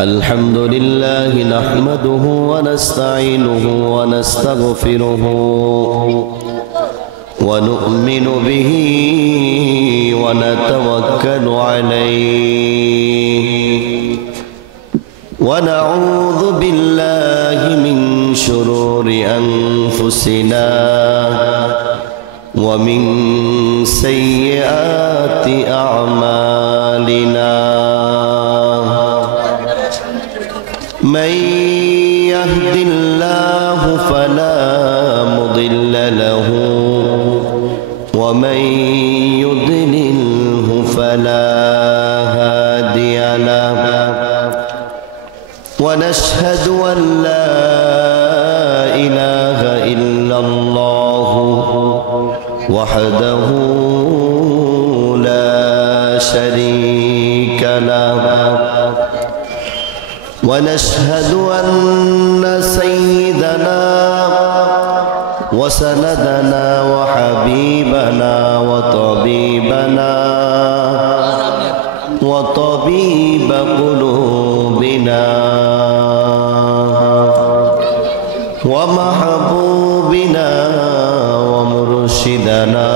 الحمد لله نحمده ونستعينه ونستغفره ونؤمن به ونتوكل عليه ونعوذ بالله من شرور أنفسنا ومن سيئات أعمالنا من يهد الله فلا مضل له ومن يضلله فلا هادي له ونشهد أن لا إله إلا الله وحده لا شريك له ونشهد أن سيدنا وسندنا وحبيبنا وطبيب قلوبنا ومحبوبنا ومرشدنا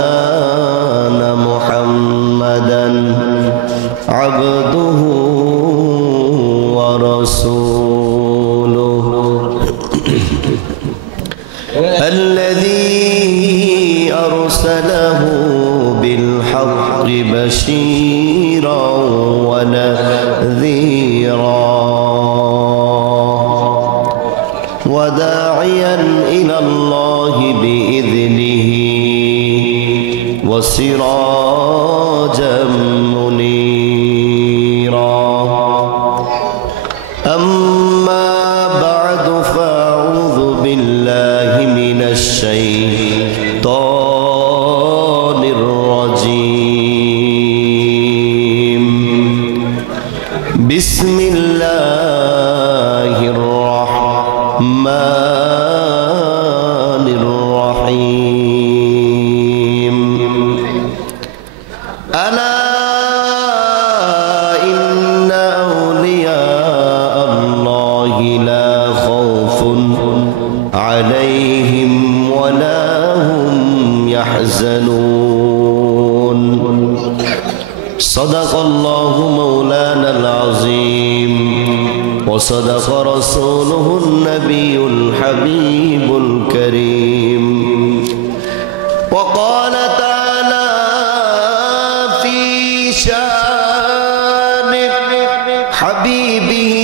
ومولانا محمدا عبده ورسوله الذي أرسله بالحق بشيرا ونذيرا وداعيا إلى الله بإذنه وسراجا منيرا أما بعد فأعوذ بالله من الشيطان الرجيم بسم الله الرحمن الرحيم ألا إن أولياء الله لا خوف عليهم ولا هم يحزنون صدق الله مولانا العظيم وصدق رسوله النبي الحبيب الكريم وقال تعالى في شان حبيبه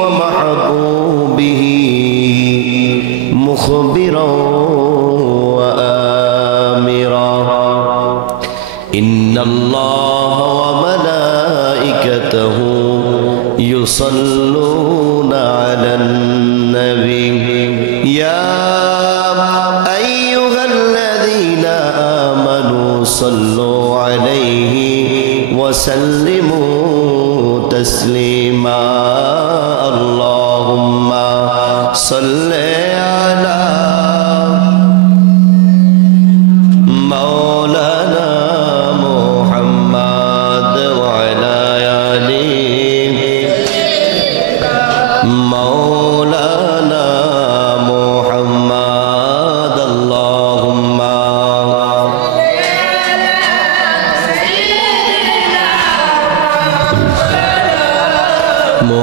ومحبوبه مخبرا وآمرا إن الله وملائكته يصلون على النبي يا أيها الذين آمنوا صلوا عليه وسلموا تسليما اللهم صل على مولانا محمد وعلى آله مولانا محمد اللهم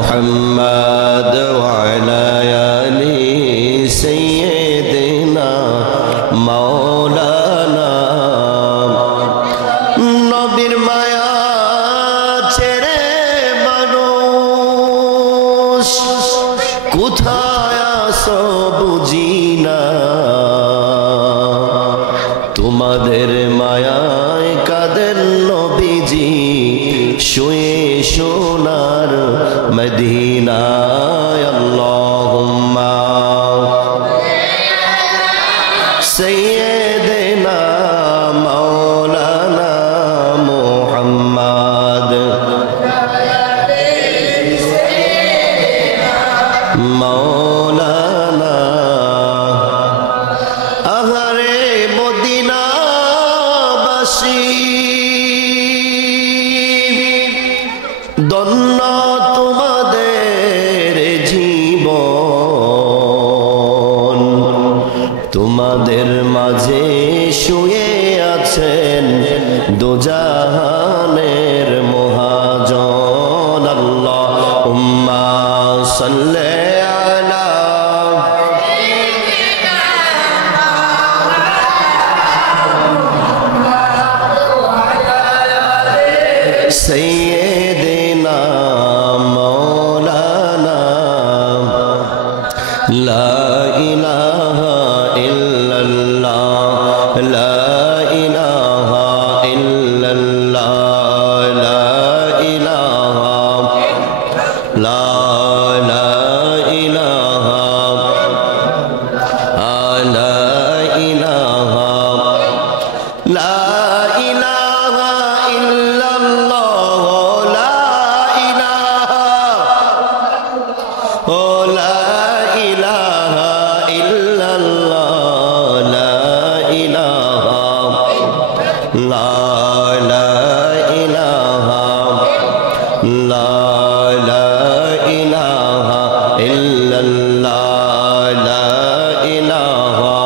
محمد وعلى آل سيدنا مولانا নবীর মায়া ছেড়ে মানুষ কোথায় আসো বুঝি না তোমাদের মায়ায় কাদের নবীজি শুয়ে সোনার মদিনায় আল্লাহুম্মা সাইয়্যিদিনা মাওলানা মুহাম্মদ মাওলানা আহারে মদিনাবাসী ধন্য তোমাদের জীবন, তোমাদের মাঝে শুয়ে আছেন দোজাহানের মহাজন। আল্লাহুম্মা সাল্লি আলা সাইয়্যিদিনা মাওলানা লা ইলাহা ইল্লাল্লাহ লা ইলাহা ইল্লাল্লাহ লা ইলাহা লা ইলাহা লা ইলাহা লা ইলাহা ইল্লাল্লাহ লা ইলাহা ও লা ইলাহা ইল্লাল্লাহ লা ইলাহা লা ইলাহা লা ইলাহা ইল্লাল্লাহ লা ইলাহা।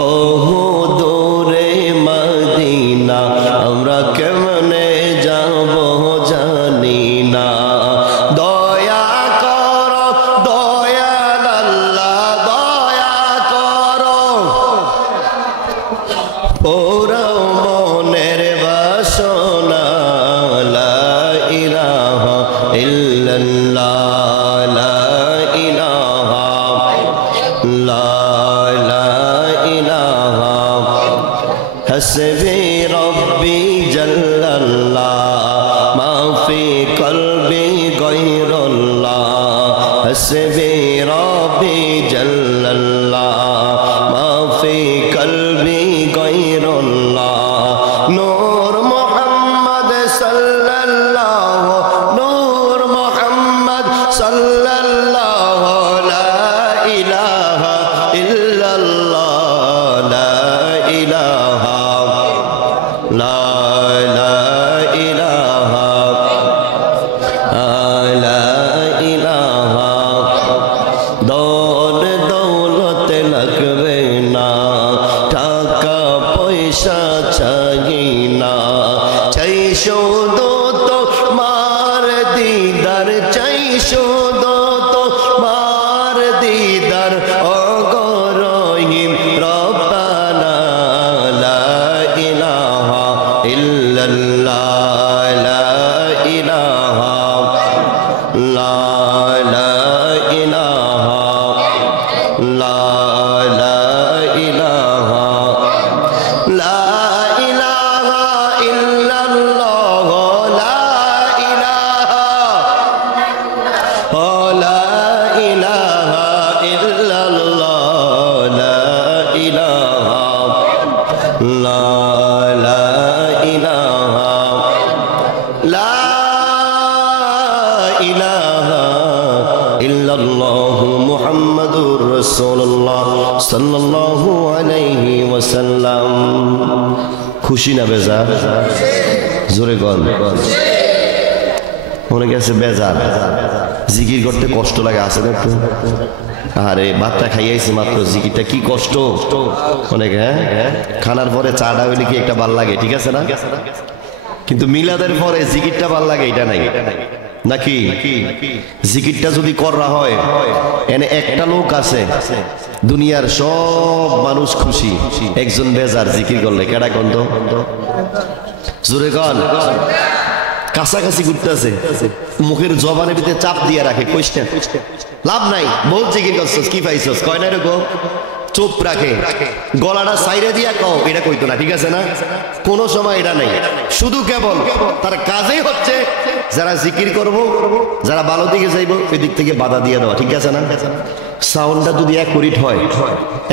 বহু দূরে মদিনা আমরা কেমনে যাব জানি না, দয়া করো দয়াল আল্লাহ দয়া করো, পুরাও মনের বাসনা লা ইলাহা ইল্লাল্লাহ লা ইলাহা লা ইলাহা হাসবি রব্বি জাল্লাল্লাহ মা ফি কলবি গায়রুল্লাহ, হাসবি রব্বি জাল্লাল্লাহ মা ফি কলবি গায়রুল্লাহ। নূর মুহাম্মদ সাল্লাল্লাহু নূর মুহাম্মদ সাল্লাল্লাহু লা ইলাহা ইল্লাল্লাহ লা ইলাহা লা ইলাহা লা ইলাহা। দৌল দৌলতে লাগবে না, টাকা পয়সা চাই না, চাই শুধু তোমার দিদার, চাই শুধু তোমার দিদার ও গো রহিম রব্বানা লা ইলাহা ইল্লাল্লাহ লা ইলাহা লা ইলাহা লা ইলাহা লা ইলাহা ইল্লাল্লাহ লা ইলাহা লা ইলাহা ইল্লাল্লাহ লা ইলাহা লা ইলাহা লা ইলাহা ইল্লাল্লাহু মুহাম্মাদুর রাসূলুল্লাহ সাল্লাল্লাহু আলাইহি ওয়াসাল্লাম। খুশি না বেজার? জোরে বল। মনে গেছে বেজার, জিকির করতে কষ্ট লাগে, আছে না একটু? আরে ভাতটা খাইয়াইছি মাত্র, জিকিরটা কি কষ্ট অনেক। হ্যাঁ, খানার পরে চাটা হইলে কি একটা ভাল লাগে, ঠিক আছে না? কিন্তু মিলাদের পরে জিকিরটা ভাল লাগে এটা নাই নাকি? জিকিরটা যদি করা হয়, এনে একটা লোক আছে দুনিয়ার সব মানুষ খুশি, একজন বেজার জিকির করলে কেডা গন্ধ জোরে কন। কাছাকাছি ঘুরতেছে, মুখের জবানের ভিতরে চাপ দিয়ে রাখে, কইছেন লাভ নাই, বহুত জিকির করছস, কি পাইছস, কয় না এরকম, চুপ রাখে, গলাটা সাইরে দিয়া কও, এটা কইতো না, ঠিক আছে না? কোনো সময় এটা নাই, শুধু কেবল তার কাজেই হচ্ছে যারা জিকির করব, যারা ভালো দিকে যাইব ওই দিক থেকে বাধা দিয়ে দেওয়া, ঠিক আছে না? সাউন্ডটা যদি 1 কোরিট হয়,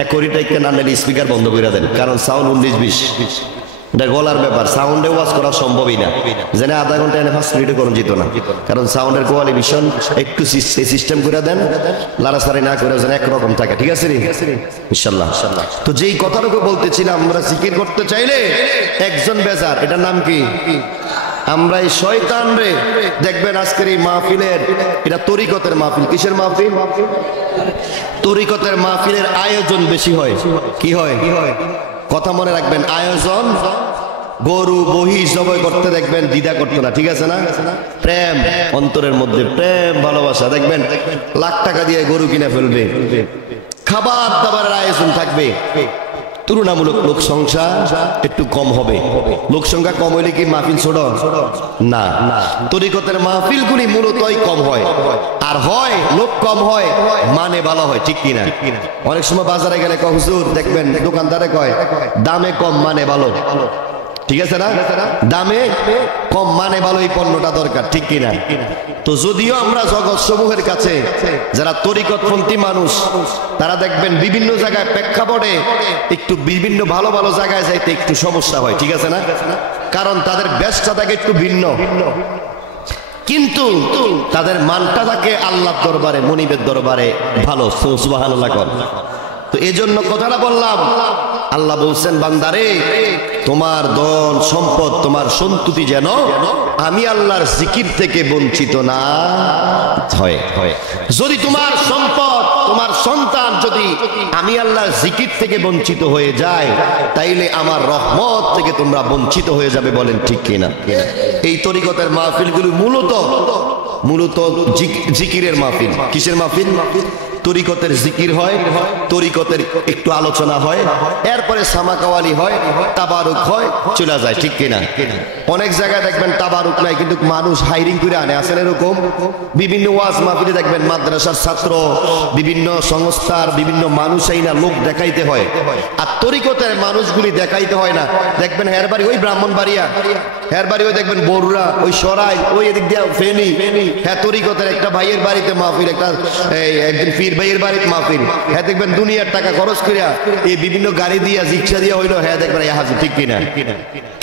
1 কোরিট না নিলে স্পিকার বন্ধ করে দেন, কারণ সাউন্ড 19-20 এটা গলার ব্যাপার, সাউন্ডে ওয়াজ করা সম্ভবই না, যেন আধা ঘন্টা এনে 5 মিনিটে করুন যেত না, কারণ সাউন্ডের কোয়ালিফিকেশন একটু সিস্টেম করে দেন, লাড়াছাড়ি না করে যেন একরকম থাকে, ঠিক আছে রে ইনশাআল্লাহ। তো যেই কথাটুকু বলতেছিলাম, আমরা জিকির করতে চাইলে একজন বেজার, এটার নাম কি? আমরা এই শয়তান রে দেখবেন আজকের এই মাহফিলের, এটা তরিকতের মাহফিল। কিসের মাহফিল? তরিকতের মাহফিলের আয়োজন বেশি হয়। কি হয়? কথা মনে রাখবেন, আয়োজন। গরু বহি জবাই করতে দেখবেন দ্বিধা করতো না, ঠিক আছে না? প্রেম, অন্তরের মধ্যে প্রেম ভালোবাসা, দেখবেন লাখ টাকা দিয়ে গরু কিনে ফেলবে। খাবার দাবারের আয়োজন থাকবে। তুলনামূলক লোক সংখ্যা একটু কম হবে। লোক সংখ্যা কম হইলে কি মাহফিল ছোট? না, তরিকতের মাহফিলগুলি মূলতই কম হয়। আর হয় লোক কম হয়, মানে ভালো হয়, ঠিক কিনা? অনেক সময় বাজারে গেলে কয় হুজুর, দেখবেন দোকানদারে কয় দামে কম মানে ভালো, ঠিক আছে না? দামে কম মানে ভালো, এই পণ্যটা দরকার, ঠিক কিনা? তো যদিও আমরা জগৎ সমূহের কাছে যারা তরিকতপন্থী মানুষ, তারা দেখবেন বিভিন্ন জায়গায় প্রেক্ষাপটে একটু বিভিন্ন ভালো ভালো জায়গায় যাইতে একটু সমস্যা হয়, ঠিক আছে না? কারণ তাদের ব্যবসা থাকে একটু ভিন্ন, কিন্তু তাদের মানটা থাকে আল্লাহর দরবারে, মনিবের দরবারে ভালো। সুবহানাল্লাহ। তো এই জন্য কথাটা বললাম, আল্লাহ বলছেন বান্দারে, তোমার ধন সম্পদ, তোমার সন্ততি যেন আমি আল্লাহর জিকির থেকে বঞ্চিত না হয়। যদি তোমার সম্পদ, তোমার সন্তান যদি আমি আল্লাহর জিকির থেকে বঞ্চিত হয়ে যায়, তাইলে আমার রহমত থেকে তোমরা বঞ্চিত হয়ে যাবে। বলেন ঠিক কিনা? এই তরিকতের মাহফিলগুলো মূলত জিকিরের মাহফিল। কিসের মাহফিল? তরিকতের জিকির হয়, তরিকতের একটু আলোচনা হয়, এরপরে সামাকাওয়ালি হয়, তাবারুক হয়, চলে যায়, ঠিক কিনা? অনেক জায়গায় দেখবেন তাবারুক নাই, কিন্তু মানুষ হাইরিং করে আনে, আসেন এরকম। বিভিন্ন ওয়াজ মাহফিলে দেখবেন মাদ্রাসার ছাত্র, বিভিন্ন সংস্থার বিভিন্ন মানুষ আইনা লোক দেখাইতে হয়। আর তরিকতের মানুষগুলি দেখাইতে হয় না। দেখবেন হের বাড়ি ওই ব্রাহ্মণবাড়িয়া, হের বাড়ি ওই দেখবেন বরুড়া, ওই সরাই, ওই এদিক দিয়ে ফেনী। হ্যাঁ, তরিকতের একটা ভাইয়ের বাড়িতে মাহফিল, একটা একদিন পীর ভাইয়ের বাড়িতে মাহফিল। হ্যাঁ, দেখবেন দুনিয়ার টাকা খরচ করিয়া এই বিভিন্ন গাড়ি দিয়া রিক্সা দিয়া হইলো, হ্যাঁ দেখবেন হাজির, ঠিক কিনা?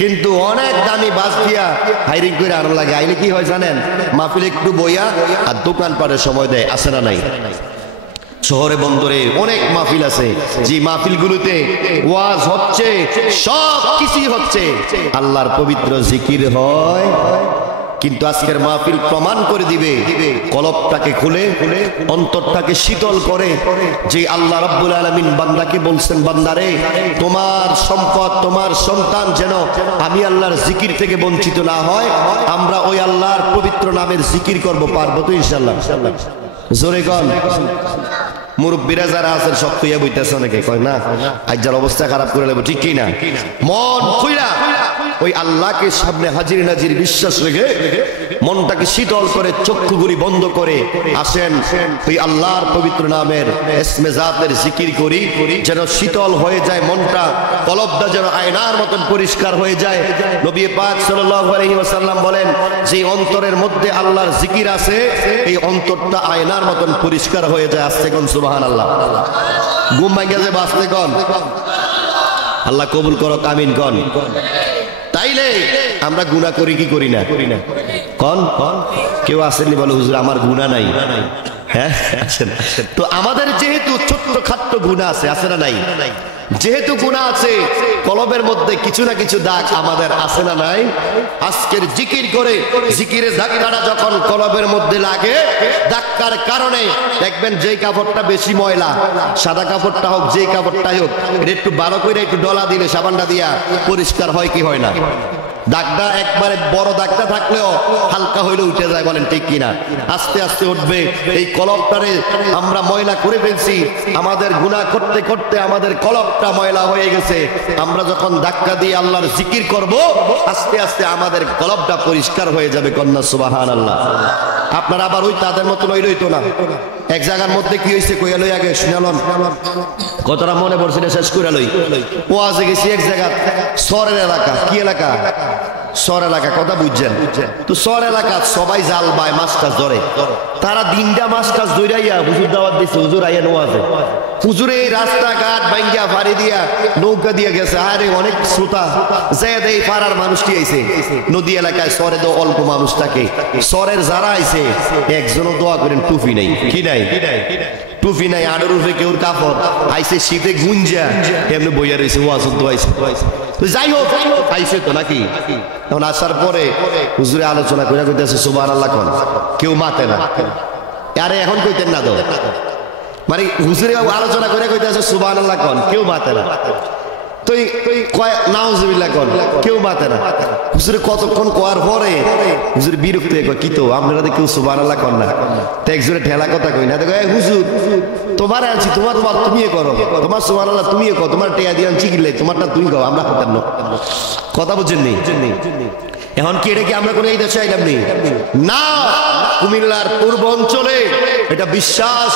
কিন্তু অনেক দামি বাস দিয়া হাইরিং করে আনা লাগে। আইলে কি হয় জানেন? মাহফিল একটু বইয়া আর দোকানপাটের সময় দেয়, আসে না নাই? শহরে বন্দরে অনেক মাহফিল আছে, যে মাহফিলগুলোতে ওয়াজ হচ্ছে, সব কিছুই হচ্ছে, আল্লাহর পবিত্র জিকির হয়। কিন্তু আজকের মাহফিল প্রমাণ করে দিবে, কলবটাকে খুলে অন্তরটাকে শীতল করে, যে আল্লাহ রাব্বুল আলামিন বান্দাকে বলছেন, বান্দারে তোমার সম্পদ, তোমার সন্তান যেন আমি আল্লাহর জিকির থেকে বঞ্চিত না হয়, আমরা ওই আল্লাহর পবিত্র নামের জিকির করব। পারবো তো ইনশাআল্লাহ? জোরে কন। মুরব্বীরা যারা আছেন সব তুইয়া বইতেছে, অনেকে কয় না আজ যার অবস্থা খারাপ করে নেবো, ঠিক কিনা? মন খুইলা ওই আল্লাহকে সামনে হাজির নাজির বিশ্বাস রেখে মনটাকে শীতল করে, চক্ষুগুলি বন্ধ করে আসেন, ওই আল্লাহর পবিত্র নামের ইসমে জাতের জিকির করি, যেন শীতল হয়ে যায় মনটা, কলবটা যেন আয়নার মতন পরিষ্কার হয়ে যায়। নবী পাক সাল্লাল্লাহু আলাইহি ওয়াসাল্লাম বলেন, যে অন্তরের মধ্যে আল্লাহর জিকির আছে, এই অন্তরটা আয়নার মতন পরিষ্কার হয়ে যায়। আসতে কোন সুবহানাল্লাহ। ঘুম ভাঙা যে বাঁচতে কোন আল্লাহ কবুল করো, আমিন কোন। তাইলে আমরা গুনাহ করি কি করি না? কোন কেউ আসেননি বলে হুজুর আমার গুনাহ নাই? হ্যাঁ, তো আমাদের যেহেতু ছোট্ট খাট্ট গুনাহ আছে, আছে না নাই? যেহেতু গুনাহ আছে, কলবের মধ্যে কিছু না কিছু দাগ আমাদের আছে না নাই? আজকের জিকির করে, জিকিরের ধাক্কাটা যখন কলবের মধ্যে লাগে, ধাক্কার কারণে দেখবেন যেই কাপড়টা বেশি ময়লা, সাদা কাপড়টা হোক, যেই কাপড়টাই হোক, এটা একটু ভালো করে একটু ডলা দিলে, সাবানটা দিয়া পরিষ্কার হয় কি হয় না? দাগটা একবারে বড় দাগটা থাকলেও হালকা হইলে উঠে যায়। বলেন ঠিক কিনা? আস্তে আস্তে উঠবে। এই কলবটারে আমরা ময়লা করে ফেলছি, আমাদের গুনাহ করতে করতে আমাদের কলবটা ময়লা হয়ে গেছে। আমরা যখন ধাক্কা দিয়ে আল্লাহর জিকির করব, আস্তে আস্তে আমাদের কলবটা পরিষ্কার হয়ে যাবে। কন্যা সুবহানাল্লাহ। আপনারা আবার ওই তাদের মতন ওই রইতো না। এক জায়গার মধ্যে কি হয়েছে কইয়া লই, আগে শুনালন, কতটা মনে পড়ছে না, শেষ করে লই। ওয়াজে গেছি এক জায়গা, শহরের এলাকা। কি এলাকা? শহর এলাকা। কথা বুঝছেন তো? শহর এলাকা সবাই জাল বায়, মাছটা ধরে। তারা দিনটা মাস কাজ দৌড়াইয়া হুজুর দাওয়াত দিচ্ছে, হুজুর আইয়া নোয়াজে, হুজুরে রাস্তাঘাট ভাঙ্গিয়া ফাড়ি দিয়া নৌকা দিয়া গেছে। আরে অনেক শ্রোতা যায় দেয়, পাড়ার মানুষটি আইছে, নদী এলাকায় সরে তো অল্প মানুষ থাকে, সরের যারা আইছে একজনও দোয়া করেন টুপি নাই, কি নাই, টুপি নাই, আডর উঠে কেউর কাপড় আইছে, শীতে গুঞ্জা এমনি বইয়া রয়েছে, ওয়াজ তো আইছে। তো যাই হোক আইছে তো নাকি। এখন আসার পরে হুজুরে আলোচনা করে কইতেছে সুবহানাল্লাহ কোন, কেউ মাতে না। আরে এখন কইতেন না তো, মানে হুজুরে আলোচনা করে কইতেছে সুবহানাল্লাহ কোন, কেউ মাতে না। তুই কয় নাউজুবিল্লাহ কোন, কেউ মাতে না। হুজুরে কতক্ষণ কোয়ার পরে হুজুর বিরক্ত হয়ে কয়, কি তো আপনারা কেউ সুবহানাল্লাহ কোন না। তো একজনে ঠেলা কথা কই না, তো কয় হুজুর তোমার আনছি, তোমার তুমিও করো, তোমার সুবহানাল্লাহ তুমিও করো, তোমার টেয়া দিয়ে আনছি কিনলে তোমারটা তুমি করো, আমরা হতেন না। কথা বুঝছেন নি? এখন কি এটা কি আমরা কোনো এই দেশে আইলাম নি? না, কুমিল্লার পূর্ব অঞ্চলে এটা বিশ্বাস,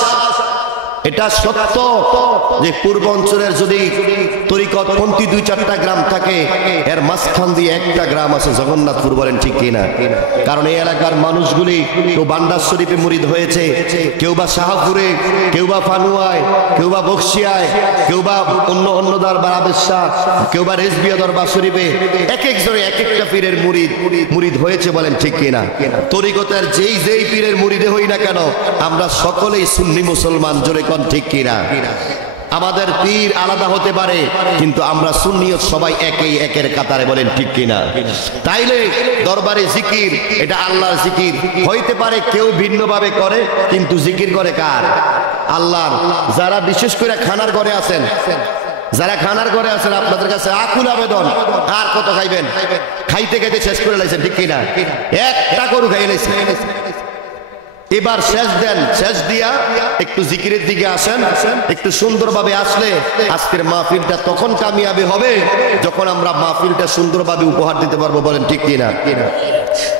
এটা সত্য যে পূর্ব অঞ্চলের যদি তরিকতপন্থী 2-4টা গ্রাম থাকে, এর মাঝখান দিয়ে একটা গ্রাম আছে জগন্নাথপুর, বলেন ঠিক কিনা? কারণ এই এলাকার মানুষগুলি কেউ বান্ডার শরীফে মুরিদ হয়েছে, কেউ বা শাহপুরে, কেউ বা ফানুয়ায়, কেউ বা বক্সিয়ায়, কেউ বা অন্য দরবার আবেশা, কেউ বা রেজবিয়া দরবার শরীফে, এক একজনে এক একটা পীরের মুরিদ হয়েছে, বলেন ঠিক কিনা? তরিকতের যেই পীরের মুরিদে হই না কেন, আমরা সকলেই সুন্নি মুসলমান, জোরে কোন ঠিক কিনা? আমাদের পীর আলাদা হতে পারে, কিন্তু আমরা সুন্নিয়ত সবাই একের কাতারে, বলেন ঠিক কিনা? তাইলে দরবারে জিকির এটা আল্লাহর জিকির হইতে পারে, কেউ ভিন্নভাবে করে, কিন্তু জিকির করে কার? আল্লাহর। যারা বিশেষ করে খানার ঘরে আছেন, যারা খানার ঘরে আছেন, আপনাদের কাছে আকুল আবেদন, আর কত খাইবেন? খাইতে খাইতে শেষ করে লাইছেন, ঠিক কিনা? একটা গরু খাইয়ে লাইছেন, এবার শেষ দেন, শেষ দিয়া একটু জিকিরের দিকে আসেন। একটু সুন্দরভাবে আসলে আজকের মাহফিলটা তখন কামিয়াবি হবে যখন আমরা মাহফিলটা সুন্দরভাবে উপহার দিতে পারবো, বলেন ঠিক কিনা?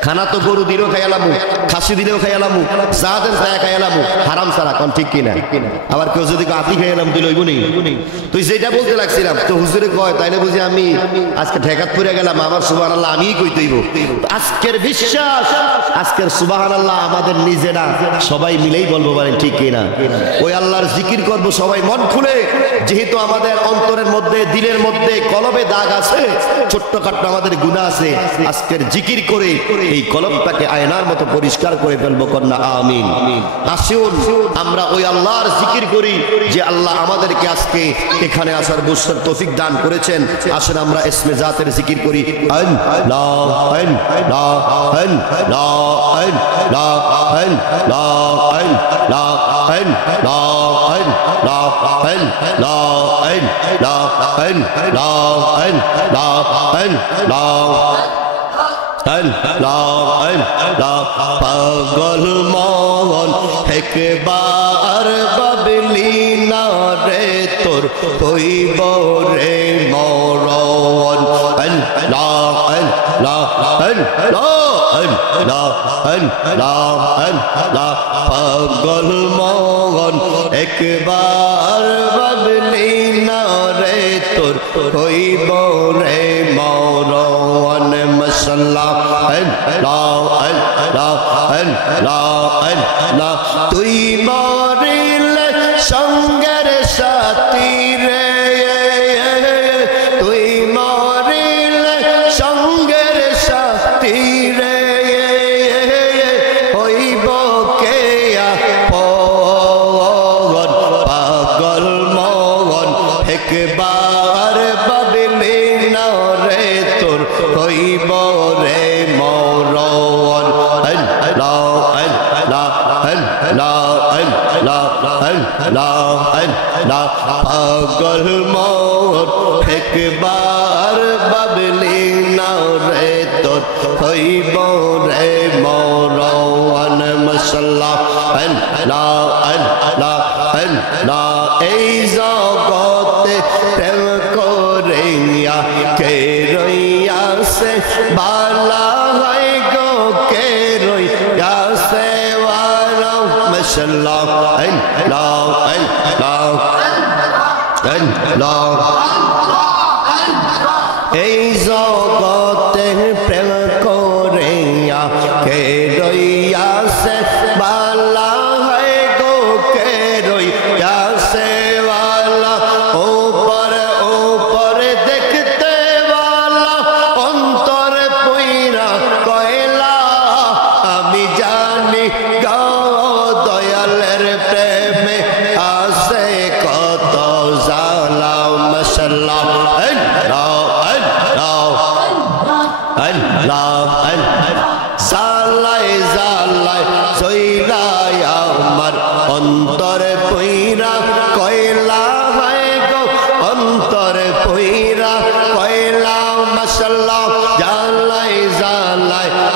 খানা তো গরু দিলেও খাইয়ালামু, খাসি দিলেও খাইয়ালামু, যা দেন তাই খাইয়ালামু, হারাম ছাড়া, কোন ঠিক কিনা? আবার কেউ যদি আতি খাইয়ালাম দিল হইবনি। তুই যেটা বলতে লাগছিলাম, তো হুজুরে কয় তাইলে বুঝি আমি আজকে ঠেকাত পড়ে গেলাম, আমার সুবহানাল্লাহ আমিই কইতে হইব। আজকের বিশ্বাস, আজকের সুবহানাল্লাহ আমাদের নিজেরা সবাই মিলেই বলবো, বলেন ঠিক কিনা? ওই আল্লাহর জিকির করব সবাই মন খুলে, যেহেতু আমাদের অন্তরের মধ্যে, দিলের মধ্যে, কলবে দাগ আছে, ছোট্টখাট্ট আমাদের গুনাহ আছে, আজকের জিকির করে এই কলবটাকে আয়নার মতো পরিষ্কার করে ফেলবো, কন্যা আমিন। আসুন আমরা ওই আল্লাহর জিকির করি যে আল্লাহ আমাদেরকে আজকে এখানে আসার বসার তৌফিক দান করেছেন। আসুন আমরা ইসমে জাতের জিকির করি। আল্লাহ আল্লাহ আল্লাহ আল্লাহ পাগল মন একবার বাবলি না রে, তোর হইব রে মরণ। আল্লাহ আল্লাহ আল্লাহ আল্লাহ আল্লাহ পাগল মন একবার বাবলি না রে, তোর হইব রে মরণ। মাশাআল্লাহ আল্লাহ আল্লাহ আল্লাহ আল্লাহ তুই মরিলে সঙ্গের সাথী রে, তুই মরিলে সঙ্গের সাথী রে, হইব কে আপন। পাগল মন একবার বাবলি না রে, তোর হইব রে মরণ। আল্লাহ আল্লাহ আল্লাহ আল্লাহ আল্লাহ আল্লাহ পাগল মন একবার বাবলি না রে, তোর হইব রে মরণ। মাশাআল্লাহ আল্লাহ আল্লাহ আল্লাহ এই জগতে প্রেম করিয়া কে রইয়াছে বালা হয় গো, কে রইয়াছে ওয়ালা। মাশাআল্লাহ আল্লাহ আল্লাহ আল্লাহ এই জগতে প্রেম করিয়া কে রইয়াছে বালা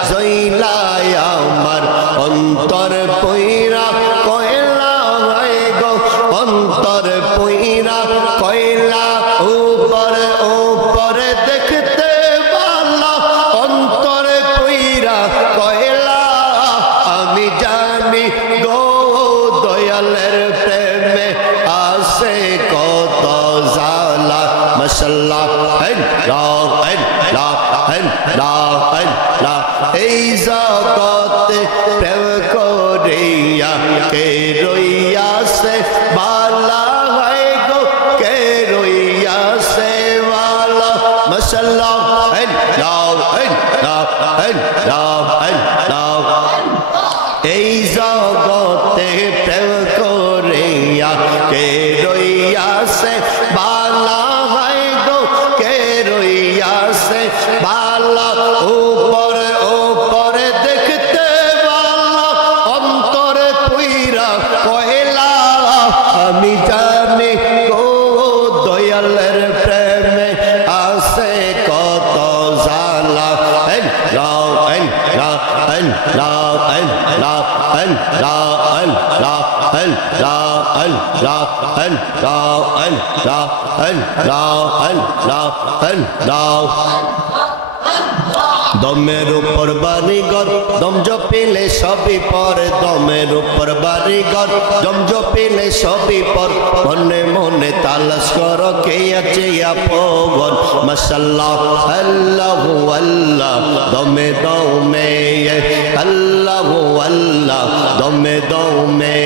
জইলাই আমার অন্তর পইরা কয়লা হয় গো অন্তর পইরা কয়লা উপরে উপরে দেখতে ভালো অন্তর পইরা কয়লা আমি জানি গো দয়ালের প্রেমে আসে কত জালা মাশাআল্লাহ এই জগতে প্রেম করিয়া কে রইয়াছে বালা হয় গো কে রইয়াছে বালা মাশাআল্লাহ এই জগতে প্রেম করিয়া কে রইয়াছে বালা হয় গো কে রইয়াছে বালা উপরে উপরে দেখতে বালা অন্তরে পুইরা কয়লা আমি জানি গো দয়ালের প্রেমে আছে কত জালা দমের উপর বাড়িঘর দম জপিলে সবই পর দমের উপর বাড়িঘর দম জপিলে সবই পর মনে মনে তালাশ কর কে আছে আপন মাশাআল্লাহ আল্লাহু আল্লাহ দমে দমে আল্লাহু আল্লাহ দমে দমে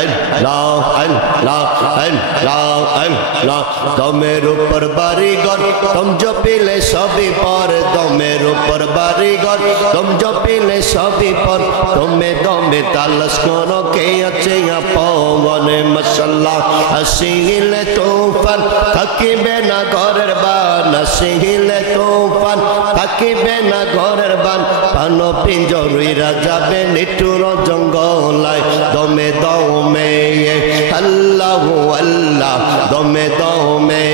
আল্লাহ আল্লাহ আল্লাহ আল্লাহ দমের উপর বাড়িঘর দম জপিলে সবই পর দমের উপর বাড়িঘর দম জপিলে সবই পর দমে দমে তালাশ করো কে আছে আপন মাশাআল্লাহ আসিলে তুফান থাকিবে না ঘরের বান আসিলে তুফান থাকিবে না ঘরের বান পান পিঞ্জরুইরা যাবে নিঠুর জঙ্গলায় দমে দমে আল্লাহু আল্লাহ দমে দমে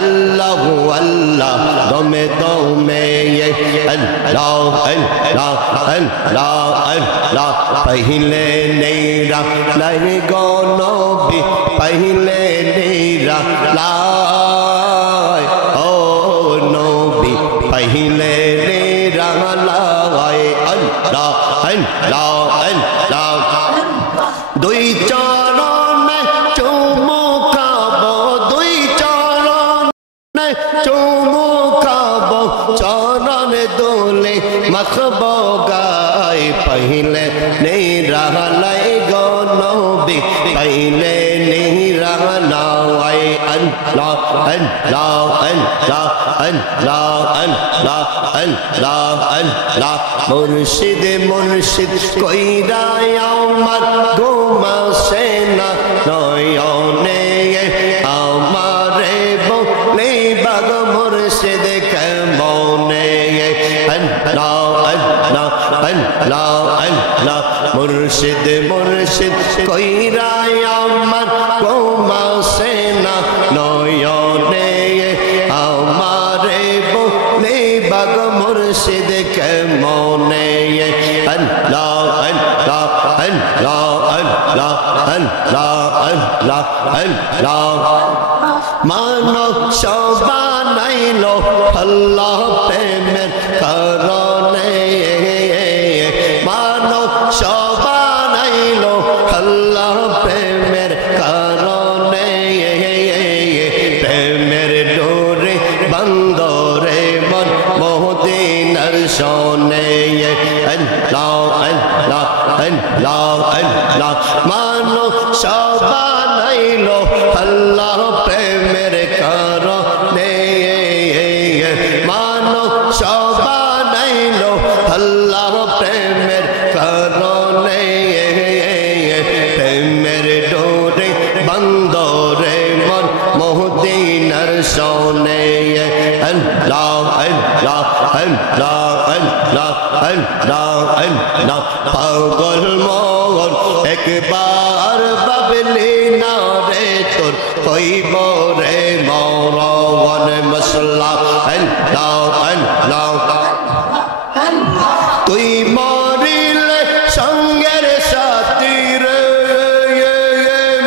আল্লাহু আল্লাহ দমে দমে আল্লাহ আল্লাহ আল্লাহ আল্লাহ পहिले নেরা লাই গো নবী পहिले নেরা লাই ও নবী পहिले নেরা লাই আল্লাহ আল্লাহ আল্লাহ দুই চরণে চুমু খাবো দুই চরণে চুমু খাবো চরণে দোলে মাখবো গায় পहिले নেই রহলাই গো নবী পहिले নেই রহলাই আল্লাহ আল্লাহ আল্লাহ আল্লাহ আল্লাহ আল্লাহ আল্লাহ মুর্শিদ মুর্শিদ কইরা আমার ঘুমাসে না নয়নে আমারে বলে বাগ মুর্শিদ কেমনে আল্লাহ আল্লাহ আল্লাহ আল্লাহ মুর্শিদ মুর্শিদ কইরা আমার ঘুমাসে না নয়নে আমারে বলে বাগ মুর্শিদ কেমনে আল্লাহ আল্লাহ আল্লাহ আল্লাহ আল্লাহ আল্লাহ আল্লাহ মানব সবানাইল আল্লাহ প্রেমের কারণে মানব সবানাইল আল্লাহ প্রেমের কারণে প্রেমের ডোরে বন্দরে মন মদিনার শোনে আল্লাহ আল্লাহ আল্লাহ আল্লাহ মানব সবানাইল আল্লাহ প্রেমের কারণে মানব সবানাইল আল্লাহ প্রেমের কারণে প্রেমের ডোরে বন্দরে মন মদিনার শোনে আল্লাহ আল্লাহ আল্লাহ আল্লাহ আল্লাহ আল্লাহ পাগল মন একবার বাবলি না রে তোর কইব রে মরণ মশলা আল্লাহ আল্লাহ তুই মরিলে সঙ্গের সাথী রে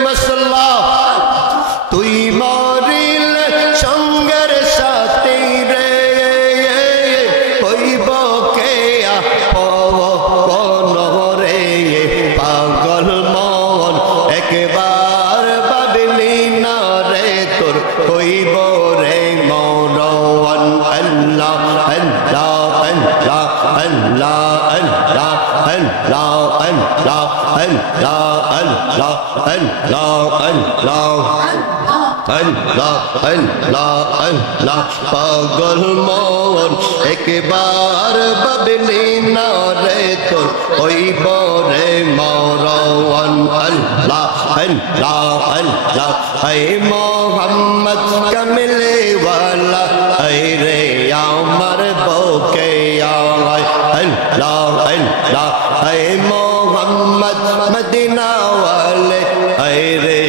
মশলা তুই মরিলে সঙ্গের সাথী রে হইব কে আপন রে পাগল মন একবার ভাবলি না রে তোর হইব রে মরণ আল্লাহ আল্লাহ আল্লাহ আল্লাহ আল্লাহ আল্লাহ আল্লাহ আল্লাহ আল্লাহ আল্লাহ আল্লাহ আল্লাহ আল্লাহ আল্লাহ পাগল মন একবার ভাবলি না রে তোর হইব রে মরণ আল্লাহ আল্লাহ আল্লাহ হে মোহাম্মদ কমলে ওয়ালা হে রে আমার বকে আয় আল্লাহ আল্লাহ হে মোহাম্মদ মদিনা ওয়ালে হে রে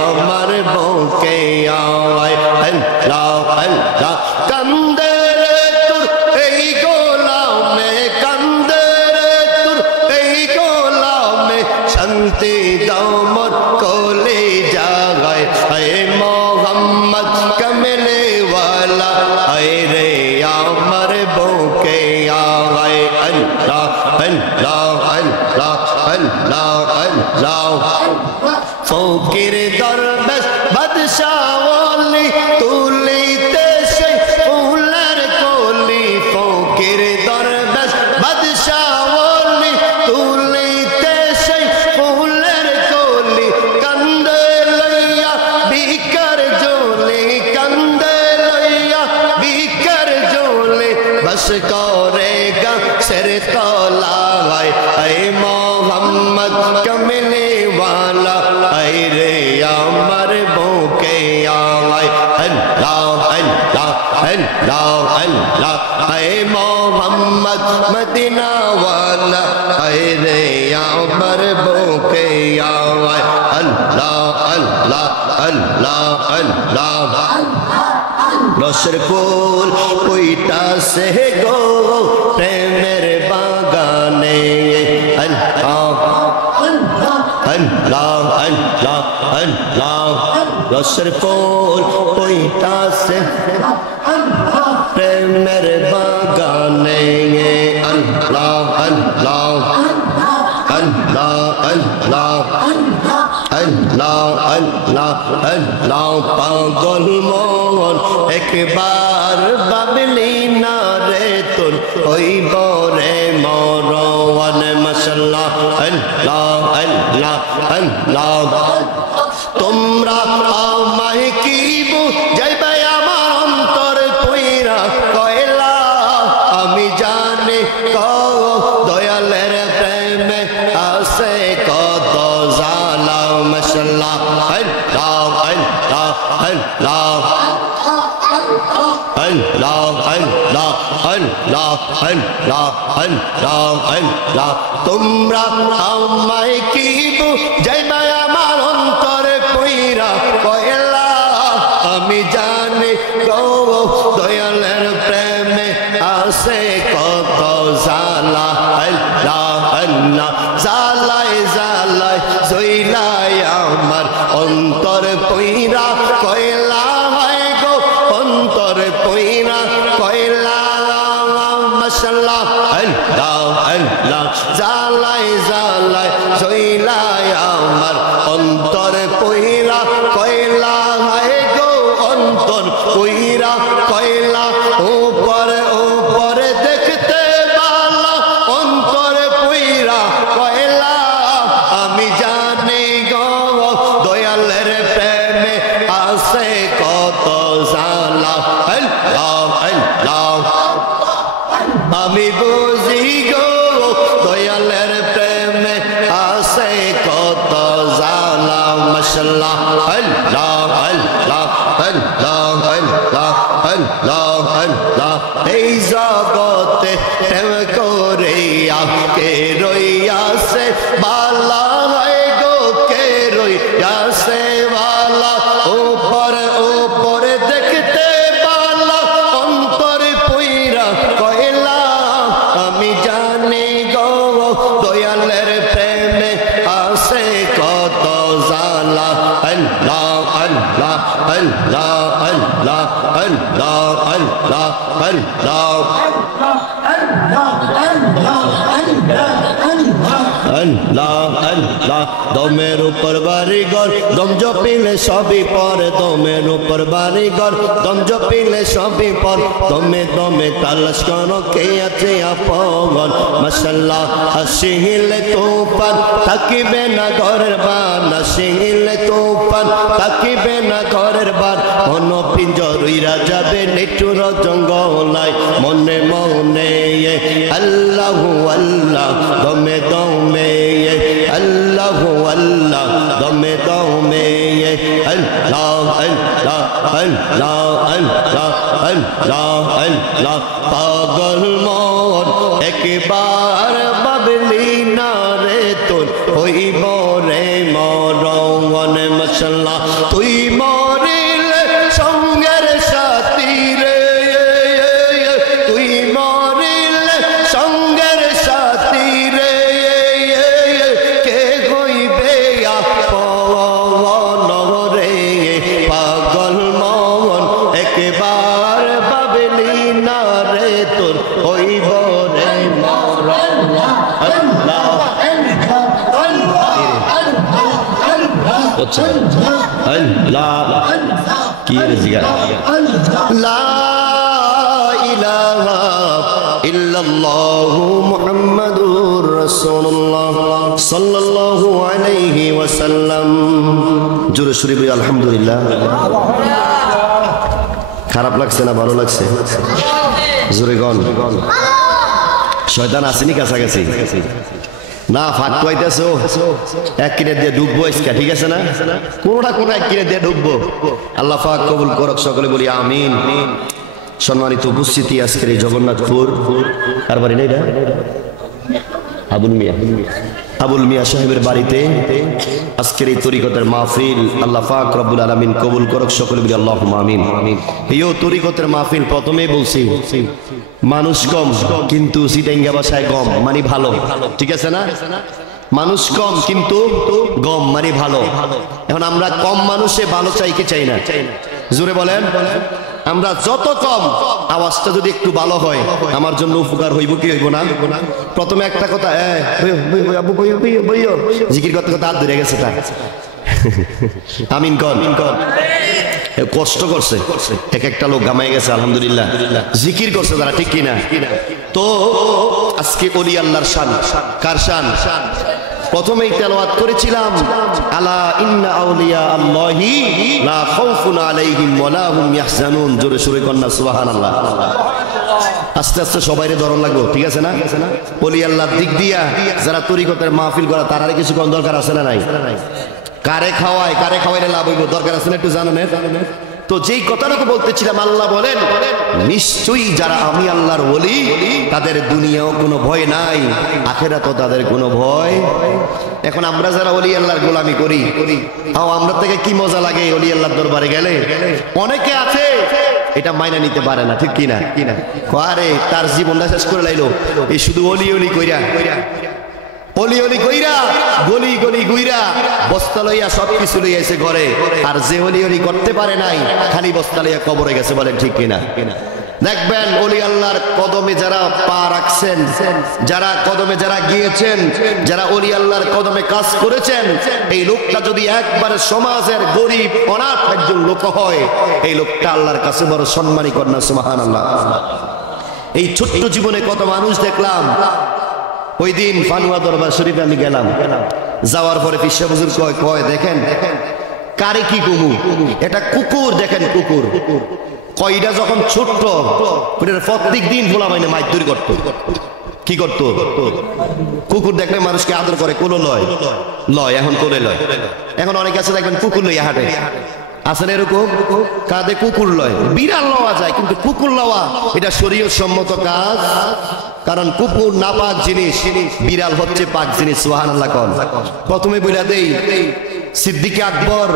আমার বকে আয় আল্লাহ আল্লাহ কান্দে রে তোর এই গোলামে কান্দে রে তোর এই গোলামে শান্তি দাও মোর কোলে জাগায় হে মোহাম্মদ কমলে ওয়ালা হে রে আমার বকে আয় আল্লাহ আল্লাহ আল্লাহ আল্লাহ আল্লাহ ফকির দরবেশ বাদশাহ ওলি তুলিতে সেই ফুলের কলি ফকির দরবেশ বাদশাহ ওলি তুলিতে সেই ফুলের কলি কান্দে লইয়া বিকার জোলে কান্দে লইয়া বিকার জোলে বস করেগা সির তলায় হে মোহাম্মদ কমলে ওয়ালা হে রে আমার বকে আয় আল্লাহ আল্লাহ আল্লাহ আল্লাহ হে মোহাম্মদ মদিনা ওয়ালা হে রে আমার বকে আয় আল্লাহ আল্লাহ আল্লাহ আল্লাহ রসের ফুল কইটা সে গো প্রেমের বাগানে আল্লাহ আল্লাহ আল্লাহ আল্লাহ রসের ফুল কইটা সে প্রেমের বাগানে আল্লাহ আল্লাহ আল্লাহ আল্লাহ আল্লাহ আল্লাহ আল্লাহ পাগল মন একবার ভাবলি না রে তোর হইব রে মরণ মাশাআল্লাহ আল্লাহ আল্লাহ আল্লাহ তোমরা আমায় কি বুঝাইবে আমার অন্তর পইরা কয়লা আমি জানি দয়ালের প্রেমে আছে কত জালা মাশাআল্লাহ আল্লাহ আল্লাহ আল্লাহ আল্লাহ আল্লাহ আল্লাহ আল্লাহ আল্লাহ আল্লাহ তোমরা আমায় কি বুঝাইবে আমার অন্তরে কইরা কয়লা আমি জানি গো দয়ালের প্রেমে আছে কত জালা আল্লাহ আল্লাহ জালাই জালাই জইলাই আমার অন্তর পইরা কয়লা হয় গো অন্তর পইরা কয়লা মাশাআল্লাহ আল্লাহ আল্লাহ জালাই জালাই জইলাই আমার অন্তর পইরা কয়লা হয় গো অন্তর পইরা কয়লা উপরে উপরে দেখতে বালা অন্তর পইরা কয়লা আমি জানি গো দয়ালের প্রেমে আছে কত জালা আল্লাহ আল্লাহ আমি বুঝি গো দয়ালের প্রেমে আছে কত জালা মাশাআল্লাহ আল্লাহ আল্লাহ আল্লাহ আল্লাহ আল্লাহ আল্লাহ এই জগতে প্রেম করিয়া কে রইয়াছে বালা হয় গো কে রইয়াছে বালা উপরে উপরে দেখতে বালা অন্তর পইরা কয়লা আমি আল্লাহ আল্লাহ দমের উপর বাড়িঘর দম জপিলে সবই পর দমের উপর বাড়িঘর দম জপিলে সবই পর দমে দমে তালাশ করো কে আছে আপন মাশাআল্লাহ হাসিলে তুফান থাকিবে না ঘরের বান হাসিলে তুফান থাকিবে না ঘরের বান মন পিঞ্জর উইরা যাবে নিঠুর জঙ্গলায় মনে মনে আল্লাহু আল্লাহ দমে দমে আল্লাহু আল্লাহ দমে দমে আল্লাহ আল্লাহ আল্লাহ আল্লাহ আল্লাহ আল্লাহ পাগল মন একবার বাবলি না রে তোর হইব রে মরণ মাশাআল্লাহ তুই মরিলে সঙ্গের সাথী রে তুই মরিলে সঙ্গের সাথী রে কে হইবে আপন রে পাগল মন একবার বাবলি না রে তোর হইব রে মরণ আল্লাহ কি লা ইলাহা ইল্লাল্লাহু মুহাম্মাদুর রাসূলুল্লাহ সাল্লাল্লাহু আলাইহি ওয়াসাল্লাম জোরে সুরে বলি আলহামদুলিল্লাহ খারাপ লাগছে না ভালো লাগছে জোরে গন শয়তান আসেনি কাছাকাছি না ফাটুয়াইতেছো এক কিনে দিয়ে ডুববো ইসকা ঠিক আছে না কোনটা কোন এক কিনে দিয়ে ডুববো আল্লাহ পাক কবুল করক সকলে বলি আমিন সম্মানিত উপস্থিতি আজকের এই জগন্নাথপুর কার বাড়ি না এটা আবুল মিয়া সাহেবের বাড়িতে আজকের এই তরিকতের মাহফিল আল্লাহ পাক রব্বুল আলামিন কবুল করক সকলে বলি আল্লাহুম্মা আমিন এই তরিকতের মাহফিল প্রথমেই বলছি মানুষ কম কিন্তু সিটাঙ্গা ভাষায় গম মানে ভালো ঠিক আছে না মানুষ কম কিন্তু গম মানে ভালো এখন আমরা কম মানুষে ভালো চাই কি চাই না জোরে বলেন আমরা যত কম আওয়াজটা যদি একটু ভালো হয় আমার জন্য উপকার হইব কি হইব না প্রথমে একটা কথা জিকির করতে করতে হাত ধরে গেছে তা আমিন কর কষ্ট করছে এক একটা লোক গামাই গেছে আলহামদুলিল্লাহ জিকির করছে তারা ঠিক কিনা তো আজকে ওলি আল্লাহর শান কার শান প্রথমেই তেলাওয়াত করেছিলাম আলা ইন্না আউলিয়া আল্লাহি লা খাউফুন আলাইহিম ওয়া লা হুম ইয়াহজানুন জোরে সুরে কন্না সুবহানাল্লাহ আস্তে আস্তে সবাইরে ধরন লাগবে ঠিক আছে না ওলি আল্লাহর দিক দিয়া যারা তরিকতের মাহফিল করা তারারে কিছু কোন দরকার আছে না নাই কারে খাওয়াইলে লাভ হইব দরকার আছে না একটু জানেন তো যেই কথাটুকু বলতেছিলাম আল্লাহ বলেন নিশ্চয়ই যারা আমি আল্লাহর ওলি তাদের দুনিয়াও কোনো ভয় নাই আখিরাতেও তাদের কোনো ভয় এখন আমরা যারা ওলি আল্লাহর গোলামি করি তাও আমরা থেকে কি মজা লাগে ওলি আল্লাহর দরবারে গেলে অনেকে আছে এটা মাইনা নিতে পারে না ঠিক কিনা আরে তার জীবনটা শেষ করে লাইলো এই শুধু ওলি ওলি কইরা অলি অলি কইরা গলি গলি গুইরা বস্তা লইয়া সবকিছু লইয়াছে ঘরে আর যে অলি অলি করতে পারে নাই খালি বস্তা লইয়া কবরে গেছে বলেন ঠিক কিনা দেখবেন ওলি আল্লাহর কদমে যারা পা রাখছেন যারা কদমে যারা গিয়েছেন যারা ওলি আল্লাহর কদমে কাজ করেছেন এই লোকটা যদি একবারে সমাজের গরিব অনাথ একজন লোক হয় এই লোকটা আল্লাহর কাছে বড় সম্মানী কন্যা সুবহানাল্লাহ এই ছোট্ট জীবনে কত মানুষ দেখলাম ওই দিন ফানুয়া দরবার শরীফে আমি গেলাম যাওয়ার পরে পিসা হুজুর কয় দেখেন কারে কি কমু এটা কুকুর দেখেন কুকুর কয়টা যখন ছোট্ট প্রত্যেক দিন ভোলা মাইনে মাইদুরি করত কি করত কুকুর দেখলে মানুষকে আদর করে কোলো লয় এখন কোলে লয় এখন অনেক আছে দেখবেন কুকুর লইয়া হাঁটে আসলে এরকম কাঁধে কুকুর লয় বিড়াল লওয়া যায় কিন্তু কুকুর লওয়া এটা শরীয়ত সম্মত কাজ কারণ কুকুর নাপাক জিনিস বিড়াল হচ্ছে পাক জিনিস সুবহানাল্লাহ কোন প্রথমে বইলা দেই সিদ্দিক আকবর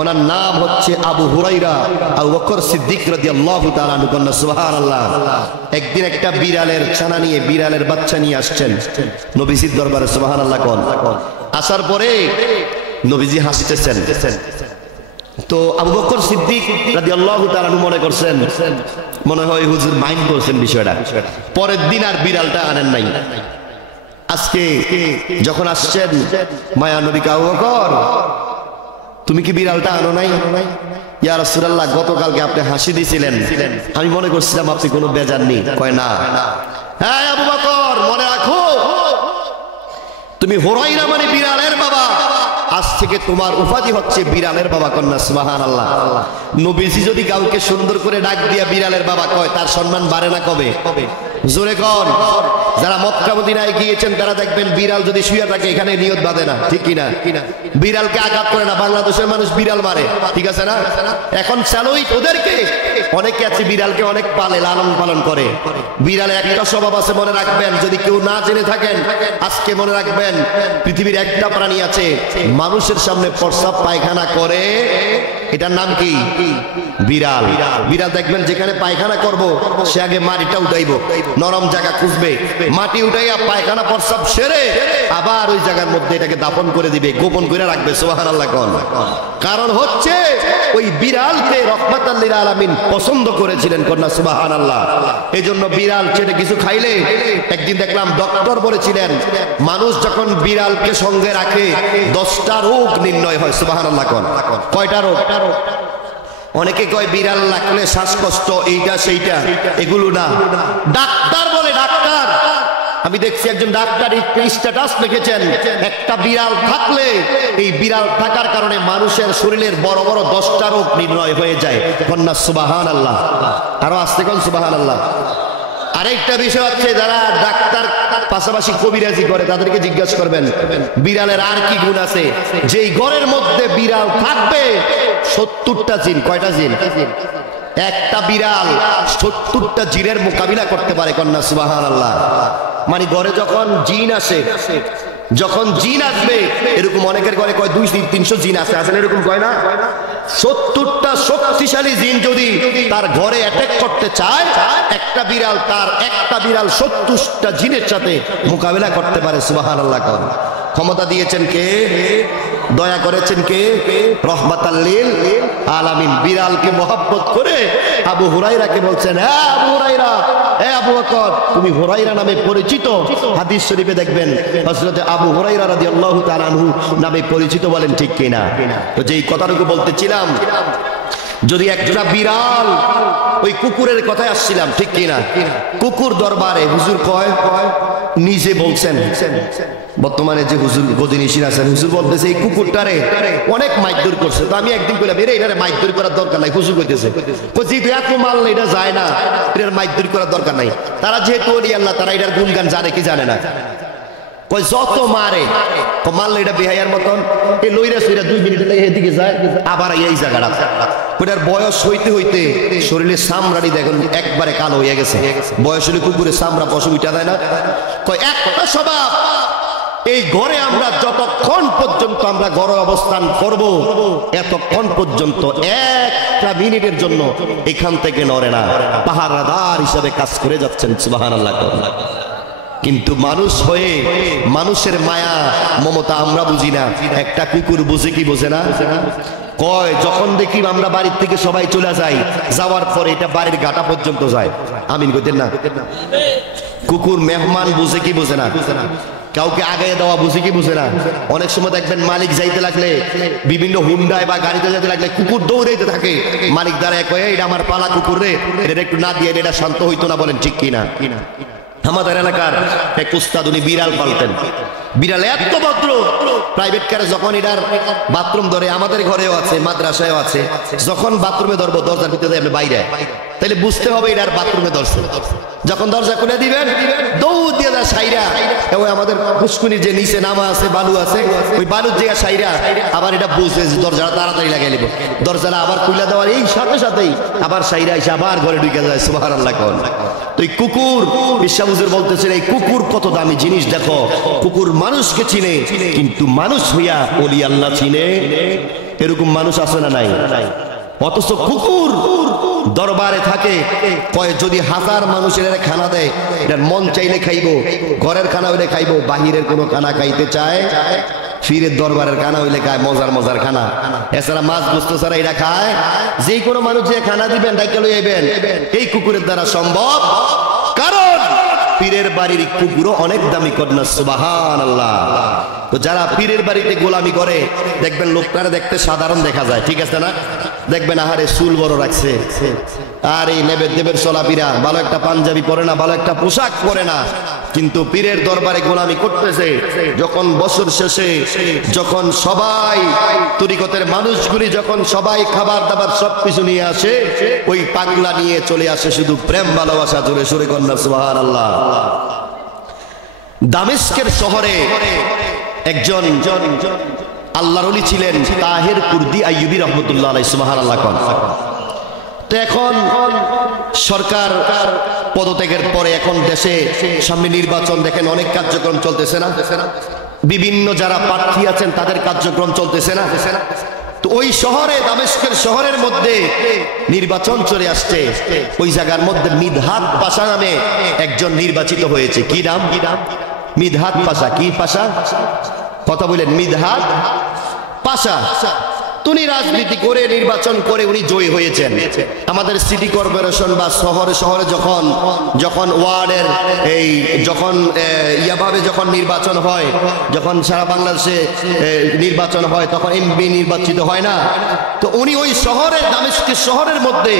ওনার নাম হচ্ছে আবু হুরাইরা আবু বকর সিদ্দিক রাদিয়াল্লাহু তাআলা আনহু কোন সুবহানাল্লাহ একদিন একটা বিড়ালের ছানা নিয়ে বিড়ালের বাচ্চা নিয়ে আসছেন নবীজির দরবারে সুবহানাল্লাহ কোন আসার পরে নবীজি হাসতেছেন তো আবু বকর সিদ্দিক রাদিয়াল্লাহু তাআলা মনে করছেন, মনে হয় হুজুর মাইন্ড করছেন বিষয়টা। পরের দিন আর বিড়ালটা আনেন নাই। আজকে যখন আসছেন মায়া নবী আবু বকর, তুমি কি বিড়ালটা আনো নাই? ইয়া রাসূলুল্লাহ, গতকালকে আপনি হাসি দিছিলেন, আমি মনে করছিলাম আপনি কোনো বেজার নেই। কয় না। হ্যাঁ আবু বকর, মনে রাখো তুমি হুরায়রা মানে বিড়ালের বাবা, আজ থেকে তোমার উপাধি হচ্ছে বিড়ালের বাবা। কন্যা সুবহানাল্লাহ। নবীজি যদি কাউকে সুন্দর করে ডাক দিয়া বিড়ালের বাবা কয়, তার সম্মান বাড়ে না কবে? জোরে কন। যারা মক্কা মদিনায় গিয়েছেন তারা দেখবেন বিড়াল যদি শুয়ে থাকে এখানে নিয়ত বাঁধে না, ঠিক কিনা? বিড়ালকে আঘাত করে না। বাংলাদেশের মানুষ বিড়াল মারে, ঠিক আছে না? এখন চালুই ওদেরকে, অনেকে আছে বিড়ালকে অনেক পালে, লালন পালন করে। বিড়ালে একটা স্বভাব আছে, মনে রাখবেন, যদি কেউ না জেনে থাকেন আজকে মনে রাখবেন, পৃথিবীর একটা প্রাণী আছে মানুষের সামনে প্রস্রাব পায়খানা করে, এটার নাম কি? বিড়াল। বিড়াল দেখবেন যেখানে পায়খানা করব সে আগে মাটিটা উঠাইব, নরম জায়গা খুঁজবে, মাটি উঠাইয়া পায়খানা প্রস্রাব সেরে আবার ওই জায়গার মধ্যে এটাকে দাফন করে দিবে, গোপন করে রাখবে। সুবহানাল্লাহ কোন। কারণ হচ্ছে ওই বিড়ালকে রহমাতাল লিল আলামিন পছন্দ করেছিলেন। কন্যা সুবহানাল্লাহ। এজন্য বিড়াল ছেড়ে কিছু খাইলে, একদিন দেখলাম ডক্টর বলেছিলেন মানুষ যখন বিড়ালকে সঙ্গে রাখে 10টা রোগ নির্ণয় হয়। সুবহানাল্লাহ কোন। কয়টা রোগ? অনেকে কয় বিড়াল লাগলে শ্বাসকষ্ট, এইটা সেইটা, এগুলো না। ডাক্তার বলে, ডাক্তার, আমি দেখছি একজন ডাক্তার স্ট্যাটাস লিখেছেন, একটা বিড়াল থাকলে এই বিড়াল থাকার কারণে মানুষের শরীরের বড় বড় 10টা রোগ নির্ণয় হয়ে যায়। কন্যা সুবহানাল্লাহ। আরো আসতে কোন সুবহানাল্লাহ। আরেকটা বিষয় হচ্ছে, যারা ডাক্তার পাশাপাশি কবিরাজি করে তাদেরকে জিজ্ঞাসা করবেন বিড়ালের আর কি গুণ আছে। যেই ঘরের মধ্যে বিড়াল থাকবে 70টা জিন। কয়টা জিন? একটা বিড়াল 70টা জিনের মোকাবিলা করতে পারে। কন্যা সুবহানাল্লাহ। মানে ঘরে যখন জিন আসে, যখন জিন আসবে, এরকম অনেকের ঘরে কয় 200-300 জিন আছে, আসলে এরকম কয় না? 70টা শক্তিশালী জিন যদি তার ঘরে অ্যাটাক করতে চায়, একটা বিড়াল 70টা জিনের সাথে মোকাবিলা করতে পারে। সুবহানাল্লাহ। ক্ষমতা দিয়েছেন কে? দয়া করেছেন কে? রহমাতাল লিল আলামিন। বিড়ালকে মহব্বত করে আবু হুরায়রাকে বলছেন, হ্যাঁ আবু হুরায়রা, হ্যাঁ আবু বকর, তুমি হুরায়রা নামে পরিচিত। হাদিস শরীফে দেখবেন হযরত আবু হুরায়রা রাদিয়াল্লাহু তাআলা আনহু নামে পরিচিত, বলেন ঠিক কিনা? তো যেই কথাটুকু বলতেছিলাম, যদি একটা বিড়াল, ওই কুকুরের কথায় আসছিলাম, ঠিক কিনা? কুকুর দরবারে হুজুর কয়, নিজে বলছেন, বর্তমানে যে হুজুর গদিনিশিন আছেন, হুজুর বলতেছে এই কুকুরটারে অনেক মাইদুর করছে। তো আমি একদিন কইলাম, এটারে মাইদুর করার দরকার নাই। হুজুর কইতেছে যেহেতু এত মাল এটা যায় না, এটার মাইদুর করার দরকার নাই। তারা যেহেতু ওলি আল্লাহ, তারা এটার গুণগান জানে কি জানে না? কই যত মারে মারলে এটা বেহাইয়ার মতন, এই লইরা সইরা 2 মিনিট লাগে এদিকে যায়, আবার এই জায়গাটা। ওটার বয়স হইতে হইতে শরীরের চামড়াটি দেখেন একবারে কালো হয়ে গেছে। বয়স হলে কুকুরের চামড়া পশু উঠা দেয় না। কই একটা স্বভাব, এই ঘরে আমরা যতক্ষণ পর্যন্ত আমরা ঘরে অবস্থান করব, এতক্ষণ পর্যন্ত একটা মিনিটের জন্য এখান থেকে নড়ে না, পাহারাদার হিসাবে কাজ করে যাচ্ছেন। সুবহানাল্লাহ। কিন্তু মানুষ হয়ে মানুষের মায়া মমতা আমরা বুঝি না। একটা কুকুর বুঝে কি বোঝে না? কয় যখন দেখি আমরা বাড়ির থেকে সবাই চলে যাই, যাওয়ার পরে এটা বাড়ির গাটা পর্যন্ত যায়। আমিন কইতেন না? কুকুর মেহমান বুঝে কি বোঝে না? কাউকে আগে দেওয়া বুঝে কি বুঝে না? অনেক সময় দেখবেন মালিক যাইতে লাগলে, বিভিন্ন হুন্ডায় বা গাড়িতে যাইতে লাগলে কুকুর দৌড়াইতে থাকে। মালিক দাঁড়ায় কয়, এটা আমার পালা কুকুর রে, এটা একটু না দিয়ে এটা শান্ত হইতো না। বলেন ঠিক কিনা? আমাদের এলাকার এক উস্তাদ, উনি বিড়াল পালতেন। বিড়াল এত ভদ্র, প্রাইভেট কারে যখন এটার বাথরুম ধরে, আমাদের ঘরেও আছে, মাদ্রাসায়ও আছে, যখন বাথরুমে ধরবো দরজার ভিতরে আপনি বাইরে, তাহলে বুঝতে হবে এটার বাথরুমে ধরছে। যখন দরজা খুলে দিবেন, দৌড় দিয়ে যা সাইরা, ওই আমাদের পুষ্কুনির যে নিচে নামা আছে, বালু আছে, ওই বালুর জায়গা সাইরা আবার এটা বুঝে দরজাটা তাড়াতাড়ি লাগাই নেব। দরজাটা আবার খুলে দেওয়ার এই সাথে সাথেই আবার সাইরা এসে আবার ঘরে ঢুকে যায়। সুবহানাল্লাহ। তো এই কুকুর, বিশ্বাস হুজুর বলতেছেন, এই কুকুর কত দামি জিনিস দেখো। কুকুর মানুষকে চিনে, কিন্তু মানুষ হইয়া ওলি আল্লাহ চিনে, এরকম মানুষ আছে না নাই? অথচ কুকুর দরবারে থাকে, কয় যদি 1000 মানুষের খানা দেয়, এটার মন চাইলে খাইবো, ঘরের খানা হইলে খাইবো, বাহিরের কোনো খানা খাইতে চায় পীরের দরবারের খানা হইলে খায় মজার মজার খানা, এছাড়া মাছ গোস্ত ছাড়া এরা খায়। যে কোনো মানুষ যে খানা দিবেন ডাইকা লই আইবেন, এই কুকুরের দ্বারা সম্ভব। কারণ পীরের বাড়ির কুকুরও অনেক দামি, কন্যা সুবহানাল্লাহ। তো যারা পীরের বাড়িতে গোলামি করে দেখবেন লোকটারা দেখতে সাধারণ দেখা যায়, ঠিক আছে না? দেখবেন আহারে চুল বড় রাখছে, আর এই নেবের দেবের চলাপীরা, ভালো একটা পাঞ্জাবি পরে না, ভালো একটা পোশাক পরে না, কিন্তু পীরের দরবারে গোলামি করতেছে। যখন বছর শেষে যখন সবাই তরিকতের মানুষগুলি যখন সবাই খাবার দাবার সবকিছু নিয়ে আসে, ওই পাগলা নিয়ে চলে আসে শুধু প্রেম ভালোবাসা। জোরে সুরে কন্যা সুবহানাল্লাহ। দামেস্কের শহরে একজন আল্লাহর ওলি ছিলেন, তাহের কুর্দি আইয়ুবী রহমতুল্লাহ আলাইহি, সুবহানাল্লাহ। তো এখন সরকার পদত্যাগের পরে এখন দেশে সামনে নির্বাচন, দেখেন অনেক কার্যক্রম চলতেছে না? বিভিন্ন যারা প্রার্থী আছেন তাদের কার্যক্রম চলতেছে না? তো ওই শহরে, দামেস্কের শহরের মধ্যে নির্বাচন চলে আসছে। ওই জায়গার মধ্যে মিদহাত পাশা নামে একজন নির্বাচিত হয়েছে। কি নাম? মিদহাত পাশা। কি পাশা? কথা বলেন। মিদহাত পাশা। উনি রাজনীতি করে নির্বাচন করে উনি জয়ী হয়েছেন। আমাদের সিটি কর্পোরেশন বা শহরে শহরে যখন ওয়ার্ডের এই যখন ইয়াভাবে যখন নির্বাচন হয়, যখন সারা বাংলাদেশে নির্বাচন হয়, তখন এমপি নির্বাচিত হয় না? তো উনি ওই শহরের, দামেস্কের শহরের মধ্যে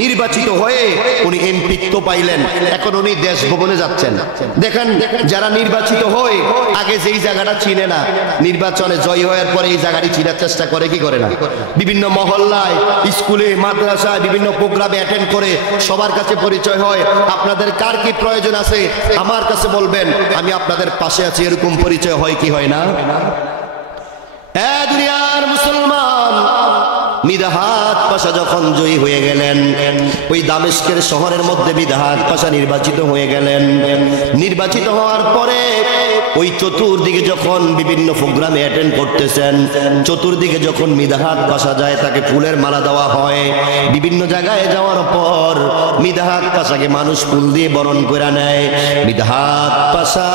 নির্বাচিত হয়ে উনি এমপিত্ব পাইলেন। এখন উনি দেশ ভবনে যাচ্ছেন। দেখেন যারা নির্বাচিত হয় আগে যেই জায়গাটা চিনে না, নির্বাচনে জয়ী হওয়ার পরে এই জায়গাটি চিনার চেষ্টা করে কি করে না? বিভিন্ন মহল্লায়, স্কুলে, মাদ্রাসায় বিভিন্ন প্রোগ্রামে অ্যাটেন্ড করে সবার কাছে পরিচয় হয়। আপনাদের কার কি প্রয়োজন আছে আমার কাছে বলবেন, আমি আপনাদের পাশে আছি, এরকম পরিচয় হয় কি হয় না? দুনিয়ার মুসলমান, মিদহাত পাশা যখন জয়ী হয়ে গেলেন, ওই দামেস্কের শহরের মধ্যে মিদহাত পাশা নির্বাচিত হয়ে গেলেন। নির্বাচিত হওয়ার পরে ওই চতুর্দিকে যখন বিভিন্ন প্রোগ্রামে অ্যাটেন্ড করতেছেন, চতুর্দিকে যখন মিদহাত পাশা যায় তাকে ফুলের মালা দেওয়া হয়। বিভিন্ন জায়গায় যাওয়ার পর মিদহাত পাশাকে মানুষ ফুল দিয়ে বরণ করে নেয়। মিদহাত পাশা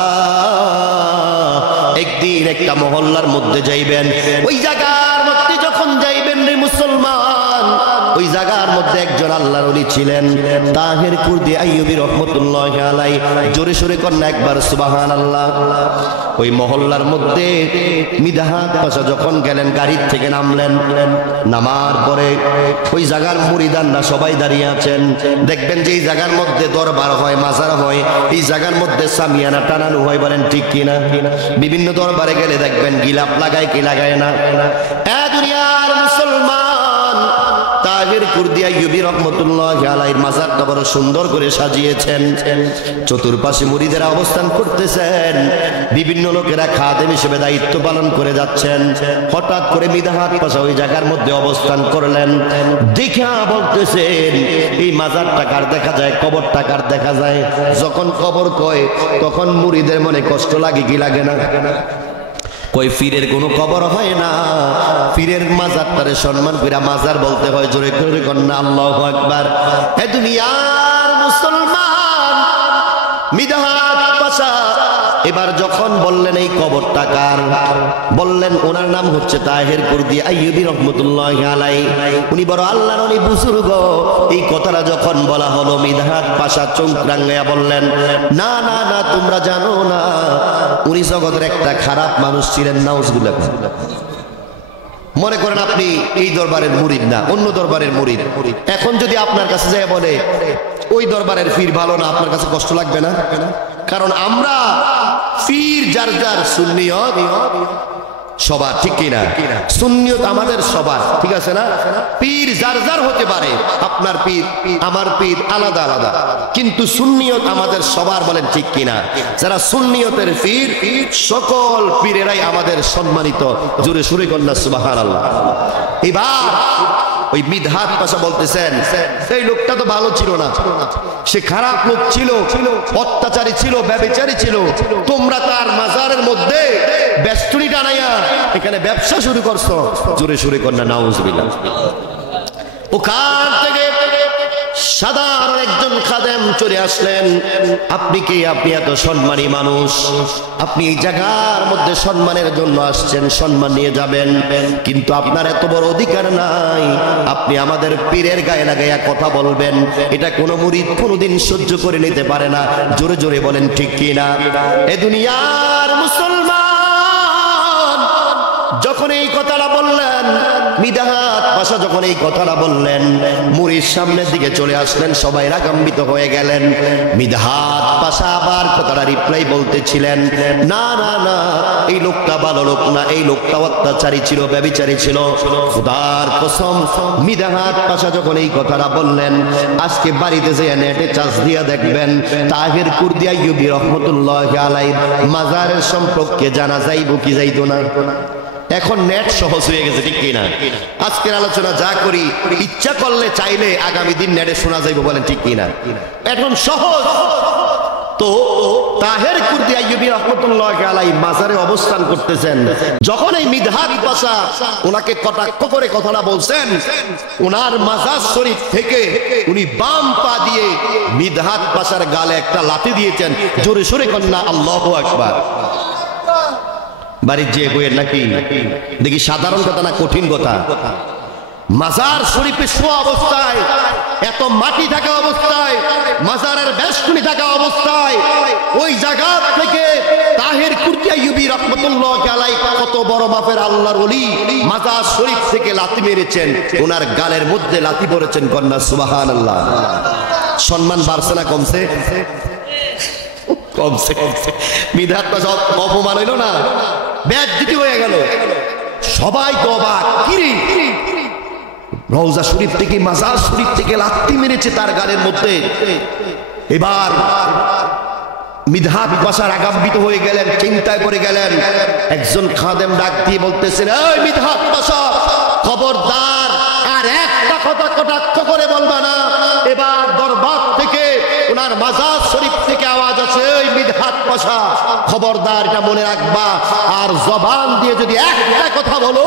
একদিন একটা মহল্লার মধ্যে যাইবেন, ওই জায়গার মধ্যে যখন যাইবেন রে মুসলমান, ওই জায়গার মধ্যে একজন আল্লাহর ওলি ছিলেন, তাহের কুর্দি আইয়ুবী রহমতুল্লাহি আলাইহি। জোরে সোরে কন্যা একবার সুবহানাল্লাহ। ওই মহল্লার মধ্যে মিদহাত পাশা যখন গেলেন, গাড়ির থেকে নামলেন, নামার পরে ওই জায়গার মুরিদানরা সবাই দাঁড়িয়ে আছেন। দেখবেন যে এই জায়গার মধ্যে দরবার হয়, মাজার হয়, এই জায়গার মধ্যে সামিয়ানা টানানো হয়, বলেন ঠিক কিনা? বিভিন্ন দরবারে গেলে দেখবেন গিলাপ লাগায় কি লাগায় না? দুনিয়ার মুসলমান, তাহের কুর্দি আইয়ুবী রহমতুল্লাহি আলাইহির মাজারটা বড় সুন্দর করে সাজিয়েছেন। চতুর্পাশে মুরিদেরা অবস্থান করতেছেন, বিভিন্ন লোকেরা খাদেম হিসেবে দায়িত্ব পালন করে যাচ্ছেন। হঠাৎ করে মিদহাত পাশা ওই জায়গার মধ্যে অবস্থান করলেন। দেখা বলতেছেন এই মাজারটা কার দেখা যায়, কবরটা কার দেখা যায়? যখন কবর কয় তখন মুরিদের মনে কষ্ট লাগে কি লাগে না? কই পীরের কোনো কবর হয় না, পীরের মাজারটারে সম্মান করে মাজার বলতে হয়। জোরে করে কন্যা আল্লাহু আকবার। হে দুনিয়ার মুসলমান, মিদহাত পাশা এবার যখন বললেন এই কবরটা কার, বললেন ওনার নাম হচ্ছে তাহের কুর্দি আইয়ুবী রহমতুল্লাহি আলাইহি। উনি বড় আল্লাহর ওলি, বুজুর্গ। এই কথাটা যখন বলা হলো, মিদহাত পাশা চোখ রাঙাইয়া বললেন, না না না, তোমরা জানো না, উনি জগতের একটা খারাপ মানুষ ছিলেন। নাউজুবিল্লাহ। মনে করেন আপনি এই দরবারের মুরিদ না, অন্য দরবারের মুরিদ। এখন যদি আপনার কাছে যায় বলে ওই দরবারের পীর ভালো না, আপনার কাছে কষ্ট লাগবে না? কারণ আমরা পীর যার যার, সুন্নিয়ত সবার, ঠিক কিনা? সুন্নিয়ত আমাদের সবার, ঠিক আছে না? পীর যার যার হতে পারে, আপনার পীর আমার পীর আলাদা আলাদা, কিন্তু সুন্নিয়ত আমাদের সবার, বলেন ঠিক কিনা? যারা সুন্নিয়তের পীর, সকল পীরেরাই আমাদের সম্মানিত। জোরে সুরে কন্যা সুবহানাল্লাহ। এবার ওই মিদহাত পাশা বলতেছেন, এই লোকটা তো ভালো ছিল না, সে খারাপ লোক ছিল, অত্যাচারী ছিল, ব্যভিচারী ছিল। তোমরা তার মাজারের মধ্যে বেষ্টনী টানাইয়া এখানে ব্যবসা শুরু করছো। জোরে সুরে কন্যা নাউজুবিল্লাহ। ওখান থেকে সাধারণ একজন খাদেম চলে আসলেন। আপনি কি? আপনি এত সম্মানী মানুষ, আপনি এই জায়গার মধ্যে সম্মানের জন্য আসছেন, সম্মান নিয়ে যাবেন, কিন্তু আপনার এত বড় অধিকার নাই আপনি আমাদের পীরের গায়ে লাগাইয়া কথা বলবেন। এটা কোনো মুরিদ কোনোদিন সহ্য করে নিতে পারে না। জোরে জোরে বলেন ঠিক কি না? এ দুনিয়ার মুসলমান যখন এই কথাটা বললেন, মিদহাত পাশা যখন এই কথাটা বললেন, মুরিদ সামনের দিকে চলে আসলেন, সবাই রাগান্বিত হয়ে গেলেন। মিদহাত পাশা আবার কথাটা রিপ্লাই বলতেছিলেন, না না না, এই লোকটা ভালো লোক না, এই লোকটা অত্যাচারী ছিল, ব্যভিচারী ছিল। খোদার কসম, মিদহাত পাশা যখন এই কথাটা বললেন, আজকে বাড়িতে যেয়ে নেটে চার্জ দিয়া দেখবেন তাহের কুর্দি আইয়ুবী রহমতুল্লাহি আলাইহি মাজারের সম্পর্কে জানা যাইব কি যাইতো না? এখন নেট সহজ হয়ে গেছে, ঠিক কিনা? আজকের আলোচনা যা করি ইচ্ছা করলে চাইলে আগামী দিন নেটে শোনা যাইবে, বলেন ঠিক কিনা? এখন সহজ। তো তাহের কুর্দি আইয়ুবী রাহমাতুল্লাহি আলাইহি মাজারে অবস্থান করতেছেন, যখন এই মিদহাত পাশা ওনাকে কটাক্ষ করে কথাটা বলছেন, ওনার মাজার শরীফ থেকে উনি বাম পা দিয়ে মিদহাত পাশার গালে একটা লাথি দিয়েছেন। জোরে সোরে কন্যা আল্লাহু আকবার। বাড়ির যে বইয়ের নাকি দেখি সাধারণ কথা না কঠিন কথা। মাজার শরীফে শোয়া অবস্থায়, এত মাটি থাকা অবস্থায়, মাজারের বেষ্টনী থাকা অবস্থায়, ওই জায়গা থেকে তাহের কুর্দি আইয়ুবী রাহমাতুল্লাহি আলাইহি কত বড় মাপের আল্লাহর ওলি মাজার শরীফ থেকে লাথি মেরেছেন, ওনার গালের মধ্যে লাথি পড়েছেন। কন্যা সুবহানাল্লাহ। সম্মান বাড়ছে না কমছে? কমছে। মিদহাত পাশা অপমান হইল না, বেয়াদবি হয়ে গেল। সবাই তো অবাক, কিরে রওজা শরীফ থেকে মাজার শরীফ থেকে লাথি মেরেছে তার গালের মধ্যে। এবার মিদহাত পাশা রাগান্বিত হয়ে গেলেন, চিন্তায় পড়ে গেলেন। একজন খাদেম ডাক দিয়ে বলতেছেন, এই মিদহাত পাশা, খবরদার আর একটা কথা কটাক্ষ করে বলবা না। এবার দরবার থেকে ওনার মাজার শরীফ থেকে আওয়াজ আছে, এই মিদহাত পাশা খবরদার, এটা মনে রাখবা, আর জবান দিয়ে যদি একটা কথা বলো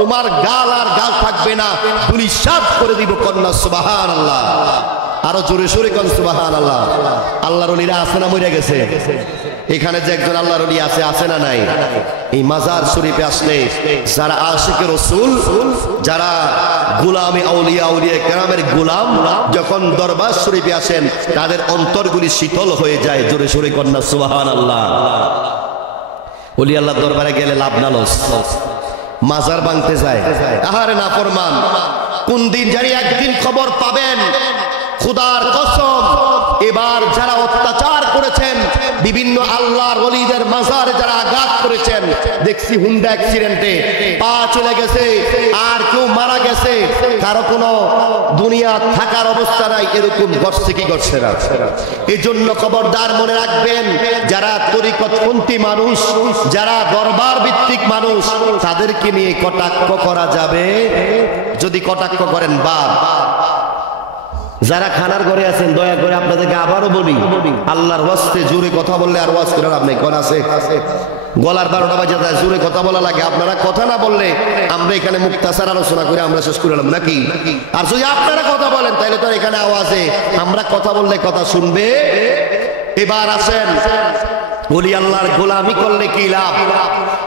তোমার গাল আর গাল থাকবে না, তুমি সাফ করে দিব। কন্যা সুবহানাল্লাহ। আরো জোরে সোরে কোন সুবহানাল্লাহ। আল্লাহর ওলিরা আছে না মরে গেছে? এখানে যে একজন আল্লাহর ওলি আছে, আছে না নাই? এই মাজার শরীফে আসলে যারা আশিকে রাসূল, যারা গোলামে আউলিয়া আউলিয়া কেরামের গোলাম, যখন দরবার শরীফে আসেন তাদের অন্তরগুলি শীতল হয়ে যায়। জোরে সোরে কন্যা সুবহানাল্লাহ। ওলি আল্লাহ দরবারে গেলে লাভ না লস? মাজার ভাঙতে যায়। আহারে নাফরমান, কোন দিন জানি একদিন খবর পাবেন, খোদার কসম, এবার যারা অত্যাচার করেছেন, বিভিন্ন আল্লাহর ওলিদের মাজারে যারা আঘাত করেছেন, দেখছি হুন্ডা অ্যাক্সিডেন্টে পা চলে গেছে, আর কেউ মারা গেছে, কারো কোনো দুনিয়া থাকার অবস্থা নাই, এরকম ঘটছে কি ঘটছে না? এই জন্য খবরদার মনে রাখবেন, যারা তরিকতপন্থী মানুষ, যারা দরবার ভিত্তিক মানুষ, তাদেরকে নিয়ে কটাক্ষ করা যাবে। যদি কটাক্ষ করেন বাপ। যারা খানার ঘরে আছেন, দয়া করে আপনাদেরকে আবারও বলি, আল্লাহর ওয়াস্তে জোরে কথা বললে আর ওয়াজ করার আপনি কোন আছে? গলার 12টা বাজে যায়, জোরে কথা বলা লাগে। আপনারা কথা না বললে আমরা এখানে মুক্তাসার আলোচনা করে আমরা শেষ করলাম নাকি? আর যদি আপনারা কথা বলেন তাহলে তো এখানে আওয়াজে আমরা কথা বললে কথা শুনবে। এবার আসেন, ওলি আল্লাহর গোলামি করলে কি লাভ,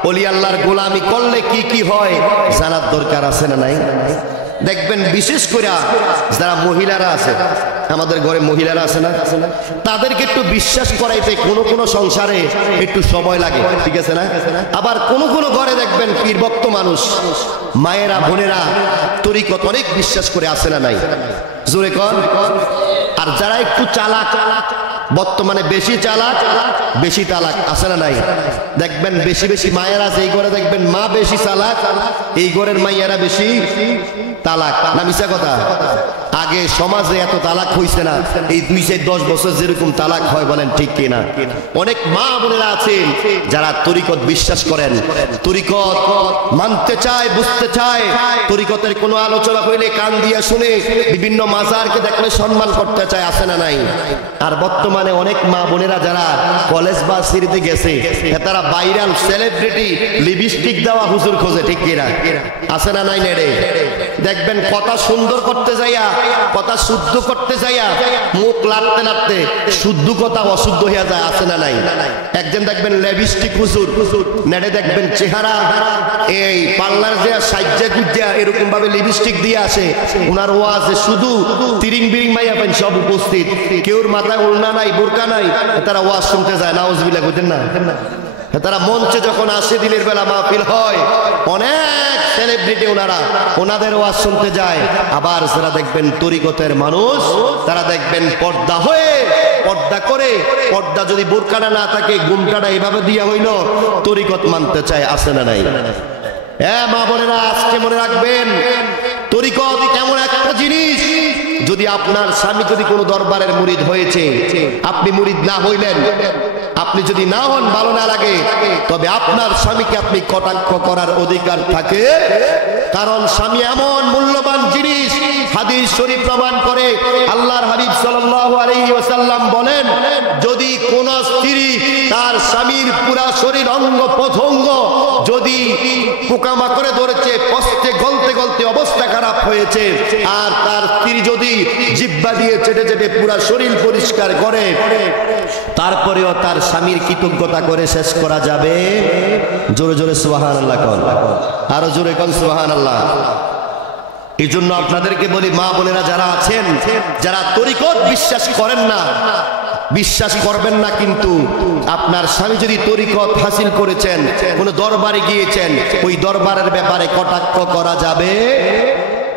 ওলি আল্লাহর গোলামি করলে কি কি হয় জানার দরকার আছে না নাই? দেখবেন বিশেষ করে যারা মহিলারা আছে, আমাদের ঘরে মহিলারা আছে না, তাদেরকে একটু বিশ্বাস করাইতে কোনো কোনো সংসারে একটু সময় লাগে, ঠিক আছে না? আবার কোনো কোনো ঘরে দেখবেন পীরভক্ত মানুষ, মায়েরা বোনেরা তরিকত অনেক বিশ্বাস করে, আছে না নাই? জোরে কন। আর যারা একটু চালাক, বর্তমানে বেশি চালাক বেশি তালাক, আছে না নাই? দেখবেন বেশি বেশি মায়েরা, যেই ঘরে দেখবেন মা বেশি চালাক, এই ঘরের মাইয়ারা বেশি তালাক। না মিছা কথা? আগে সমাজে এত তালাক হইছে না, এই 2-10 বছর যেরকম তালাক হয়, বলেন ঠিক কিনা? অনেক মা বোনেরা আছেন যারা তরিকত বিশ্বাস করেন, তরিকত মানতে চায়, বুঝতে চায়, তরিকতের কোনো আলোচনা হইলে কান দিয়া শুনে, বিভিন্ন মাজারকে দেখলে সম্মান করতে চায়, আছে না নাই? আর বর্তমানে অনেক মা বোনেরা যারা কলেজ বা সিরিতে গেছে, তারা ভাইরাল সেলিব্রিটি, লিপস্টিক দেওয়া হুজুর খোঁজে, ঠিক কিনা? আছে না নাই? নেড়ে দেখবেন কথা সুন্দর করতে যাইয়া কথা শুদ্ধ করতে যাইয়া মুখ লাড়তে লাড়তে শুদ্ধ কথা অশুদ্ধ হইয়া যায়, আছে না নাই? একজন দেখবেন লিপস্টিক হুজুর, নেড়ে দেখবেন চেহারা এই পার্লার যে সাজ্জা গুজ্জা এরকম ভাবে লিপস্টিক দিয়ে আসে, ওনার ওয়াজে শুধু তিরিং বিরিং মাইয়া পাইন সব উপস্থিত, কেউর মাথায় ওড়না নাই বোরকা নাই, তারা ওয়াজ শুনতে যায়। নাউজুবিল্লাহ কইতেন না? তারা মঞ্চে যখন আসে, দিনের বেলা মাহফিল হয়, অনেক সেলিব্রিটি ওনারা ওনাদের ওয়াজ শুনতে যায়। আবার যারা দেখবেন তরিকতের মানুষ, তারা দেখবেন পর্দা হয়ে পর্দা করে, পর্দা যদি বোরকাটা না থাকে ঘুমটাটা এইভাবে দিয়া হইল, তরিকত মানতে চায়, আছে না নাই? হ্যাঁ মা বোনেরা, আজকে মনে রাখবেন তরিকত কেমন একটা জিনিস। যদি আপনার স্বামী যদি কোনো দরবারের মুরিদ হয়েছে, আপনি মুরিদ না হইলেন, আপনি যদি না হন, ভালো না লাগে, তবে আপনার স্বামীকে আপনি কটাক্ষ করার অধিকার থাকে। কারণ স্বামী এমন মূল্যবান জিনিস, হাদিস শরীফ প্রমাণ করে। আল্লাহর হাবিব সাল্লাল্লাহু আলাইহি ওয়াসাল্লাম বলেন, যদি কোন স্ত্রী তার স্বামীর পুরা শরীর অঙ্গ প্রত্যঙ্গ যদি পোকামাকড়ে ধরেছে, পস্তে গলতে গলতে অবস্থা খারাপ হয়েছে, আর তার স্ত্রী যদি জিহ্বা দিয়ে চেটে চেটে পুরা শরীর পরিষ্কার করে, তারপরেও তার স্বামীর কৃতজ্ঞতা করে শেষ করা যাবে? জোরে জোরে সুবহানাল্লাহ কোন, আরো জোরে কোন সুবহানাল্লাহ। এই জন্য আপনাদেরকে বলি, মা বোনেরা যারা আছেন, যারা তরিকত বিশ্বাস করেন না, বিশ্বাস করবেন না, কিন্তু আপনার স্বামী যদি তরিকত হাসিল করেছেন, কোন দরবারে গিয়েছেন, ওই দরবারের ব্যাপারে কটাক্ষ করা যাবে?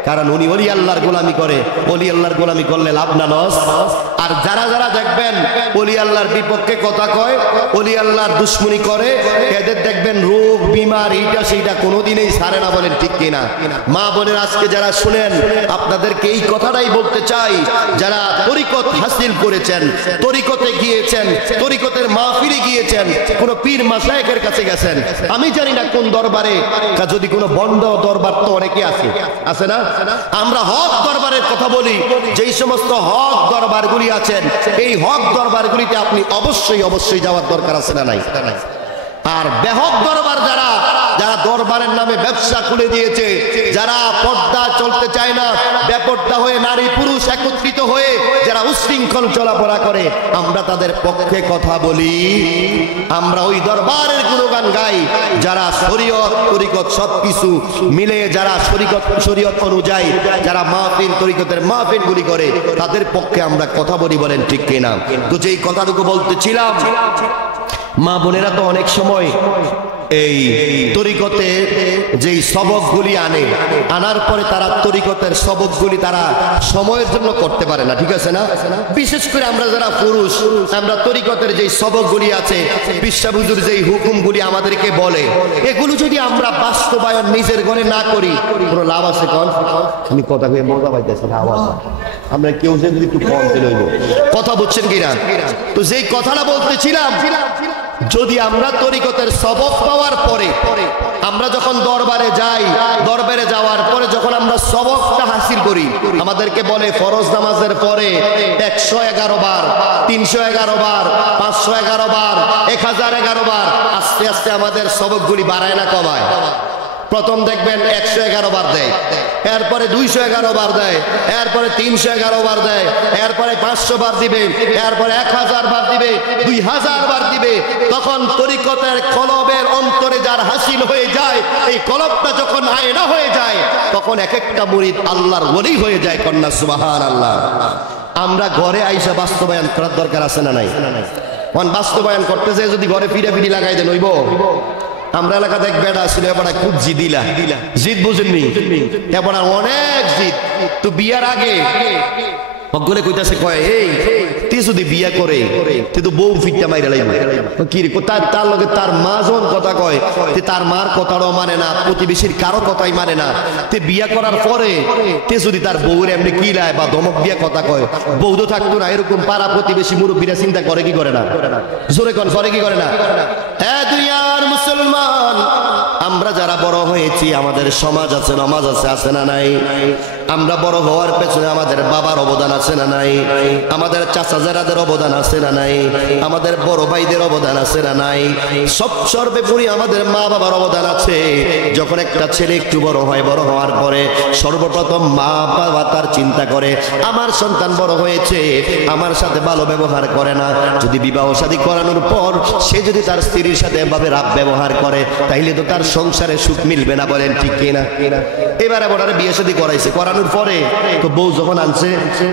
কারণ উনি ওলি আল্লাহর গোলামি করে, ওলি আল্লাহর গোলামি করলে লাভ না লস। আর যারা যারা দেখবেন ওলি আল্লাহর বিপক্ষে কথা কয়, ওলি আল্লাহর দুশ্মনী করে, এদের দেখবেন রোগ বিমার এইটা সেইটা কোনোদিনই ছাড়ে না। বলেন ঠিক কিনা? মা বোনের আজকে যারা শুনেন, আপনাদেরকে এই কথাটাই বলতে চাই, যারা তরিকত হাসিল করেছেন, তরিকতে গিয়েছেন, তরিকতের মাহফিলে গিয়েছেন, কোন পীর মাশায়েখের কাছে গেছেন, আমি জানি না কোন দরবারে, যদি কোনো বন্ধ দরবার তো অনেকে আছে, আছে না? আমরা হক দরবারের কথা বলি, যেই সমস্ত হক দরবারগুলি আছেন, এই হক দরবারগুলিতে আপনি অবশ্যই অবশ্যই যাওয়ার দরকার আছে না নাই? আর বেহক দরবার যারা যারা দরবারের নামে ব্যবসা খুলে দিয়েছে, যারা পর্দা চলতে চায় না, বেপর্দা হয়ে নারী পুরুষ একত্রিত হয়ে যারা উশৃঙ্খল চলাফেরা করে, আমরা তাদের পক্ষে কথা বলি। আমরা ওই দরবারের গুণগান গাই যারা শরীয়ত তরিকত সবকিছু মিলে, যারা শরীয়ত অনুযায়ী যারা মাহফিল তরিকতের মাহফিল গুলি করে, তাদের পক্ষে আমরা কথা বলি। বলেন ঠিক কিনা? তো যেই কথাটুকু বলতেছিলাম, মা বোনেরা তো অনেক সময় এই তরিকতে যেই সবকগুলি আনার পরে তারা তরিকতের সবকগুলি তারা সময়ের জন্য করতে পারে না, ঠিক আছে না? বিশেষ করে আমরা যারা পুরুষ, আমরা তরিকতের যেই সবকগুলি আছে, পিসা হুজুর যেই হুকুমগুলি আমাদেরকে বলে, এগুলো যদি আমরা বাস্তবায়ন নিজের ঘরে না করি, কোনো লাভ আছে? কোন আমি কথা কয়ে মজা পাইতেছি না, আওয়াজ আমরা কেউ যদি একটু কম লইব, কথা বুঝছেন কিনা? তো যেই কথাটা বলতেছিলাম, যদি আমরা তরিকতের সবক পাওয়ার পরে, আমরা যখন দরবারে যাই, দরবারে যাওয়ার পরে যখন আমরা সবকটা হাসিল করি, আমাদেরকে বলে ফরজ নামাজের পরে 111 বার, 311 বার, 511 বার, 1011 বার, আস্তে আস্তে আমাদের সবকগুলি বাড়ায় না কমায়? প্রথম দেখবেন 111 বার দেয়, এরপরে 211 বার দেয়, এরপরে 311 বার দেয়, এরপরে 500 বার দিবে, এরপরে 1000 বার দিবে, 2000 বার দিবে। তখন তরিকতের কলবের অন্তরে যার হাসিল হয়ে যায়, এই কলবটা যখন আয়না হয়ে যায়, তখন এক একটা মুরিদ আল্লাহর ওলি হয়ে যায়। কন্যা সুবহানাল্লাহ। আমরা ঘরে আইসা বাস্তবায়ন করার দরকার আছে না নাই? বাস্তবায়ন করতে চাই, যদি ঘরে ফিরে ফিরি লাগাই দেন হইব? আমরা এলাকা দেখ বেড়া ছিল, এবার খুব জিদিলা, জিদ বুঝেননি, এবার অনেক জিদ। তো বিয়ার আগে বলে কইতাছে, কয় এই তুই যদি বিয়া করে তুই তো বউ ফিটটা মাইরা লাগবে। কি রে, তার লগে তার মা যখন কথা কয়, তার মার কথাটাও মানে না, প্রতিবেশীর কারো কথাই মানে না। তে বিয়া করার পরে তে যদি তার বউর এমনি কিলায় বা ধমক দিয়া কথা কয়, বউ তো থাকতো না। এরকম পাড়া প্রতিবেশী মুরব্বীরা চিন্তা করে কি করে না? জোরে কোন করে কি করে না? হ্যাঁ দুনিয়ার মুসলমান, আমরা যারা বড় হয়েছি, আমাদের সমাজ আছে, নামাজ আছে, আছে না নাই? আমরা বড় হওয়ার পেছনে আমাদের বাবার অবদান আছে না নাই? আমাদের চাচাজারাদের অবদান আছে না নাই? আমাদের বড় ভাইদের অবদান আছে না নাই? সর্বোপরি আমাদের মা বাবার অবদান আছে। যখন একটা ছেলে একটু বড় হয়, বড় হওয়ার পরে সর্বপ্রথম মা বাবা তার চিন্তা করে, আমার সন্তান বড় হয়েছে, আমার সাথে ভালো ব্যবহার করে না। যদি বিবাহ শাদী করানোর পর সে যদি তার স্ত্রীর সাথে এভাবে রাব ব্যবহার করে, তাইলে তো তার সংসারে সুখ মিলবে না। বলেন ঠিক কিনা? এবার এবার বিয়ে শাদী করাইছে, করানোর পরে তো বউ যখন আনছে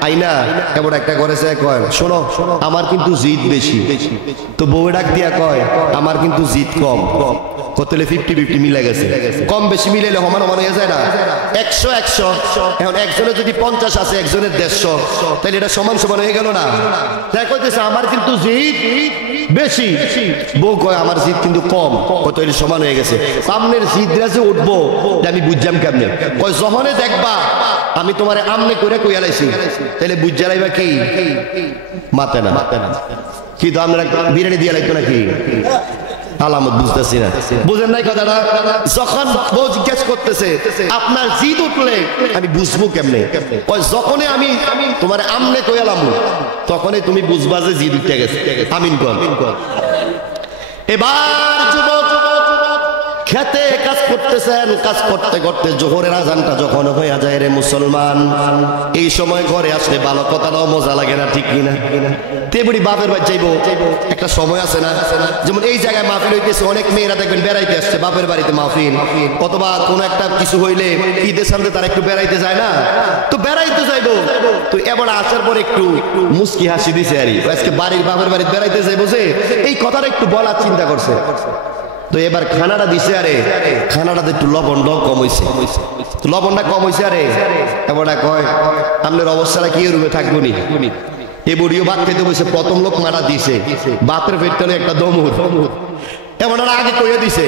আইনা এবার একটা করেছে, কয় শোনো আমার কিন্তু জিদ বেশি। তো বউ ডাক দিয়া কয় আমার কিন্তু জিদ কম। কতলে 50-50 মিলে গেছে। কম বেশি মিলাইলে সমান সমান হয়ে যায় না? 100-100। এখন একজনের যদি 50 আছে, একজনের 150, তাহলে এটা সমান সমান হয়ে গেল না? তাই কইতেছে আমার কিন্তু জিদ বেশি, বউ কয় আমার জিদ কিন্তু কম। কত সমান হয়ে গেছে। সামনের জিদরা যে উঠবো আমি বুঝলাম কেমনে? কয় যখনে দেখবা আমি তোমারে আমনে করে কইয়া লাইছি, তাহলে বুঝা লাইবা কি মাতে না কি? তো আমরা বিরিয়ানি দিয়ে লাগতো নাকি? আলামত বুঝতেছি না, বুঝেন নাই কথাটা? যখন বউ জিজ্ঞেস করতেছে আপনার জিদ উঠলে আমি বুঝবো কেমনে? যখনই আমি তোমার আমনে কইলাম তখনই তুমি বুঝবা যে জিদ উঠে গেছে। আমিন কোন। এবার যুবক খেতে কাজ করতেছেন, কাজ করতে করতে জোহরের আজানটা যখন হয়ে যায় রে মুসলমান, এই সময় ঘরে আসলে ভালো কথাটাও মজা লাগে না, ঠিক কিনা? তেমনি বাপের বাড়ি যাইবো, একটা সময় আছে না? যেমন এই জায়গায় মাহফিল হইতেছে, অনেক মেয়েরা দেখবেন বেড়াইতে আসছে বাপের বাড়িতে মাহফিল, অথবা কোনো একটা কিছু হইলে ঈদের সামনে তারা একটু বেড়াইতে যায় না? তো বেড়াইতে যাইবো, তো এবার আসার পর একটু মুস্কি হাসি দিছে আর আজকে বাড়ির বাপের বাড়িতে বেড়াইতে যাইবো, যে এই কথাটা একটু বলার চিন্তা করছে। তো এবার খানাটা দিছে, আরে খানাটাতে একটু লবণটাও কম হয়েছে, লবণটা কম হয়েছে। আরে এবার কয় আপনার অবস্থাটা কি রুমে থাকবো নি? এ বুড়িও ভাত খেতে বসে, প্রথম লোক মারা দিছে, ভাতের পেটটা একটা দমুর। এমন আগে কইয়া দিছে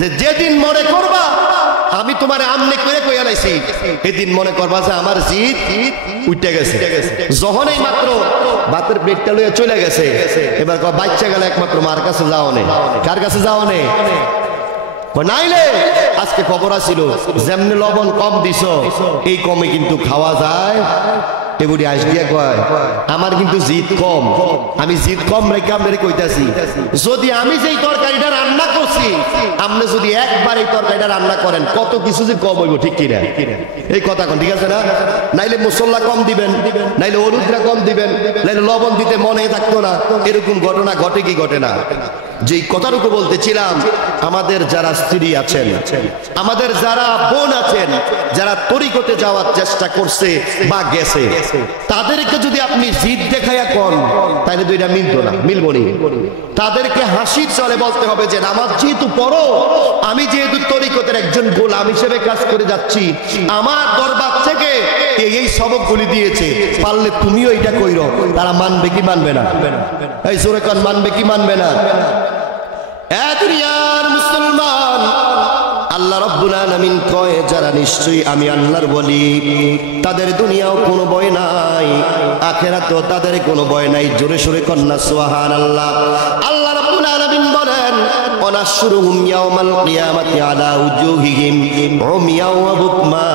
যে যেদিন মনে করবা আমি তোমার আমনে করে কইয়া লাইছি, এদিন মনে করবা যে আমার জিদ উঠে গেছে। যখনই মাত্র ভাতের পেটটা লইয়া চলে গেছে, এবার বাচ্চা গেলে একমাত্র মার কাছে যাও নে। কার কাছে যাও নে? নাইলে আজকে খবর আসিল যেমনি লবণ কম দিছ এই কমে কিন্তু খাওয়া যায়। এগুলি আস দিয়া কয় আমার কিন্তু জিদ কম, আমি জিদ কম রেখে আপনারে কইতাছি, যদি আমি যেই তরকারিটা রান্না করছি আপনি যদি একবার এই তরকারিটা রান্না করেন কত কিছু যে কম হইব, ঠিক কিনা? এই কথা কোন ঠিক আছে না? নাইলে মশলা কম দিবেন, নাইলে হলুদটা কম দিবেন, নাইলে লবণ দিতে মনে থাকতো না। এরকম ঘটনা ঘটে কি ঘটে না? যেই কথাটুকু বলতেছিলাম, আমাদের যারা স্ত্রী আছেন, আমাদের যারা বোন আছেন, যারা তরিকতে যাওয়ার চেষ্টা করছে বা গেছে, তাদেরকে যদি আপনি জিদ দেখাইয়া কন তাহলে তো এটা মিলতো না, মিলবো নি। তাদেরকে হাসির চলে বলতে হবে যে নামাজ যেহেতু পড়ো, আমি যেহেতু তরিকতের একজন গোলাম হিসেবে কাজ করে যাচ্ছি, আমার দরবার থেকে এই সবকগুলি দিয়েছে, পারলে তুমিও এটা কইরো। তারা মানবে কি মানবে না? এই জোরে কান, মানবে কি মানবে না? দুনিয়ার মুসলমান, আল্লাহ রাব্বুল আলামিন কয় যারা নিশ্চয়ই আমি আল্লাহর বলি তাদের দুনিয়াও কোনো ভয় নাই, আখিরাতেও তাদের কোনো ভয় নাই। জোরে সোরে কন্যা সুবহানাল্লাহ। আল্লাহ রাব্বুল আলামিন বলেন ওয়ানাশরুহুম ইয়াওমাল কিয়ামাতি আলা উজুহিহিম উমিয়া ওয়া বুকমা।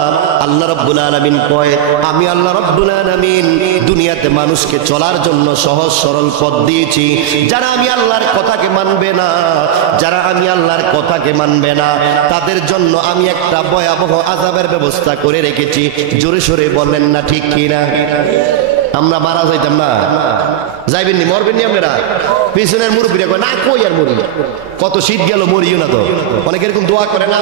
আল্লাহ রাব্বুল আলামিন কয় আমি আল্লাহ রাব্বুল আলামিন দুনিয়াতে মানুষকে চলার জন্য সহজ সরল পথ দিয়েছি। যারা আমি আল্লাহর কথাকে মানবে না, যারা আমি আল্লাহর কথাকে মানবে না, তাদের জন্য আমি একটা ভয়াবহ আযাবের ব্যবস্থা করে রেখেছি। জোরে সোরে বলেন না ঠিক কিনা? আমরা মারা যাইতাম না, যাইবেন নি, মরবেন নি আপনারা? পিছনের মুরব্বীরা কয় না কই আর মরি, কত শীত গেল মরিও না। তো অনেক এরকম দোয়া করে না,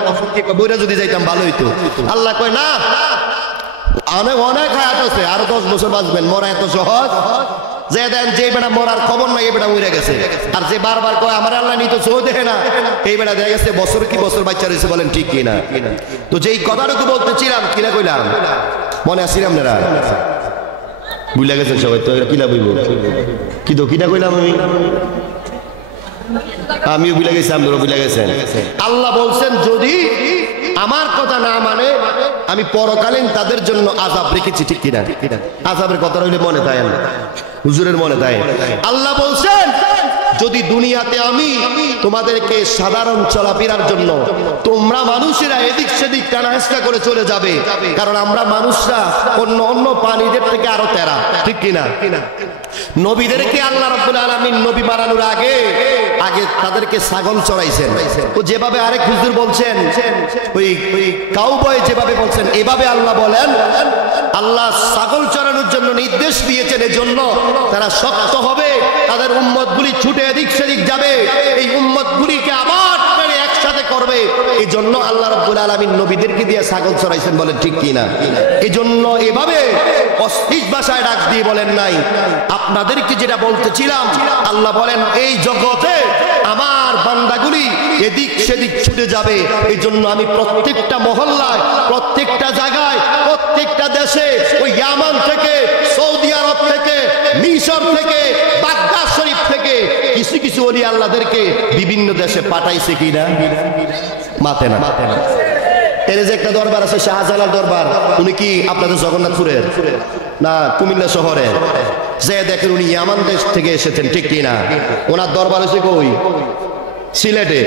বইরা যদি যাইতাম ভালো হইতো। আল্লাহ কয় না, অনেক অনেক হায়াত আছে, আরো 10 বছর বাঁচবেন, মরা এত সহজ যে দেন যে বেটা মরার খবর নাই এই বেটা মরে গেছে। আর যে বারবার কয় আমার আল্লাহ নিত চোখ দেখে না, এই বেটা দেখা গেছে বছর কি বছর বাচ্চা রয়েছে। বলেন ঠিক কিনা? তো যেই কথাটুকু বলতেছিলাম কিনা কইলাম, মনে আসছিল আপনারা? বুঝলা গেছেন সবাই তো? কিনা বইব কি তো কিনা কইলাম আমিও বুঝলা গেছি, আপনারও বুঝলা গেছেন। আল্লাহ বলছেন যদি আমার কথা না মানে আমি পরকালীন তাদের জন্য আযাব রেখেছি, ঠিক কিনা? আযাবের কথা রইলে মনে থাকে না, হুজুরের মনে থাকে। আল্লাহ বলছেন যদি দুনিয়াতে আমি তোমাদেরকে সাধারণ চলাফেরার জন্য, তোমরা মানুষেরা এদিক সেদিক টানাহেসা করে চলে যাবে, কারণ আমরা মানুষরা অন্য প্রাণীদের থেকে আরো তেরা, ঠিক কিনা? নবীদেরকে আল্লাহ রাব্বুল আলামিন নবী বানানোর আগে তাদেরকে ছাগল চড়াইছেন। তো যেভাবে আরেক হুজুর বলছেন, ওই কাউবয় যেভাবে বলছেন, এভাবে আল্লাহ বলেন, আল্লাহ ছাগল চড়ানোর জন্য নির্দেশ দিয়েছেন, এজন্য তারা শক্ত হবে, তাদের উম্মতগুলি ছুটে এদিক সেদিক যাবে, এই উম্মতগুলিকে আবার একসাথে করবে। এই জন্য আল্লাহ রাব্বুল আলামিন নবীদেরকে দিয়ে ছাগল চড়াইছেন, বলেন ঠিক কিনা? এই জন্য এভাবে অশ্লীল ভাষায় ডাক দিয়ে বলেন নাই। আপনাদেরকে যেটা বলতেছিলাম, আল্লাহ বলেন এই জগতে আমার বান্দাগুলি এদিক সেদিক ছুটে যাবে, এই জন্য আমি প্রত্যেকটা মহল্লায়, প্রত্যেকটা জায়গায়, প্রত্যেকটা দেশে, ওই ইয়ামান থেকে, সৌদি আরব থেকে, মিশর থেকে, বাগদাদ শরীফ থেকে কিছু কিছু ওলি আল্লাহদেরকে বিভিন্ন দেশে পাঠাইছে কিনা? মাতে না। এর যে একটা দরবার আছে শাহজালাল দরবার, উনি কি আপনাদের জগন্নাথপুরের না কুমিল্লা শহরে? যে দেখেন উনি ইয়ামান দেশ থেকে এসেছেন, ঠিক কিনা? ওনার দরবার হচ্ছে কই? সিলেটে।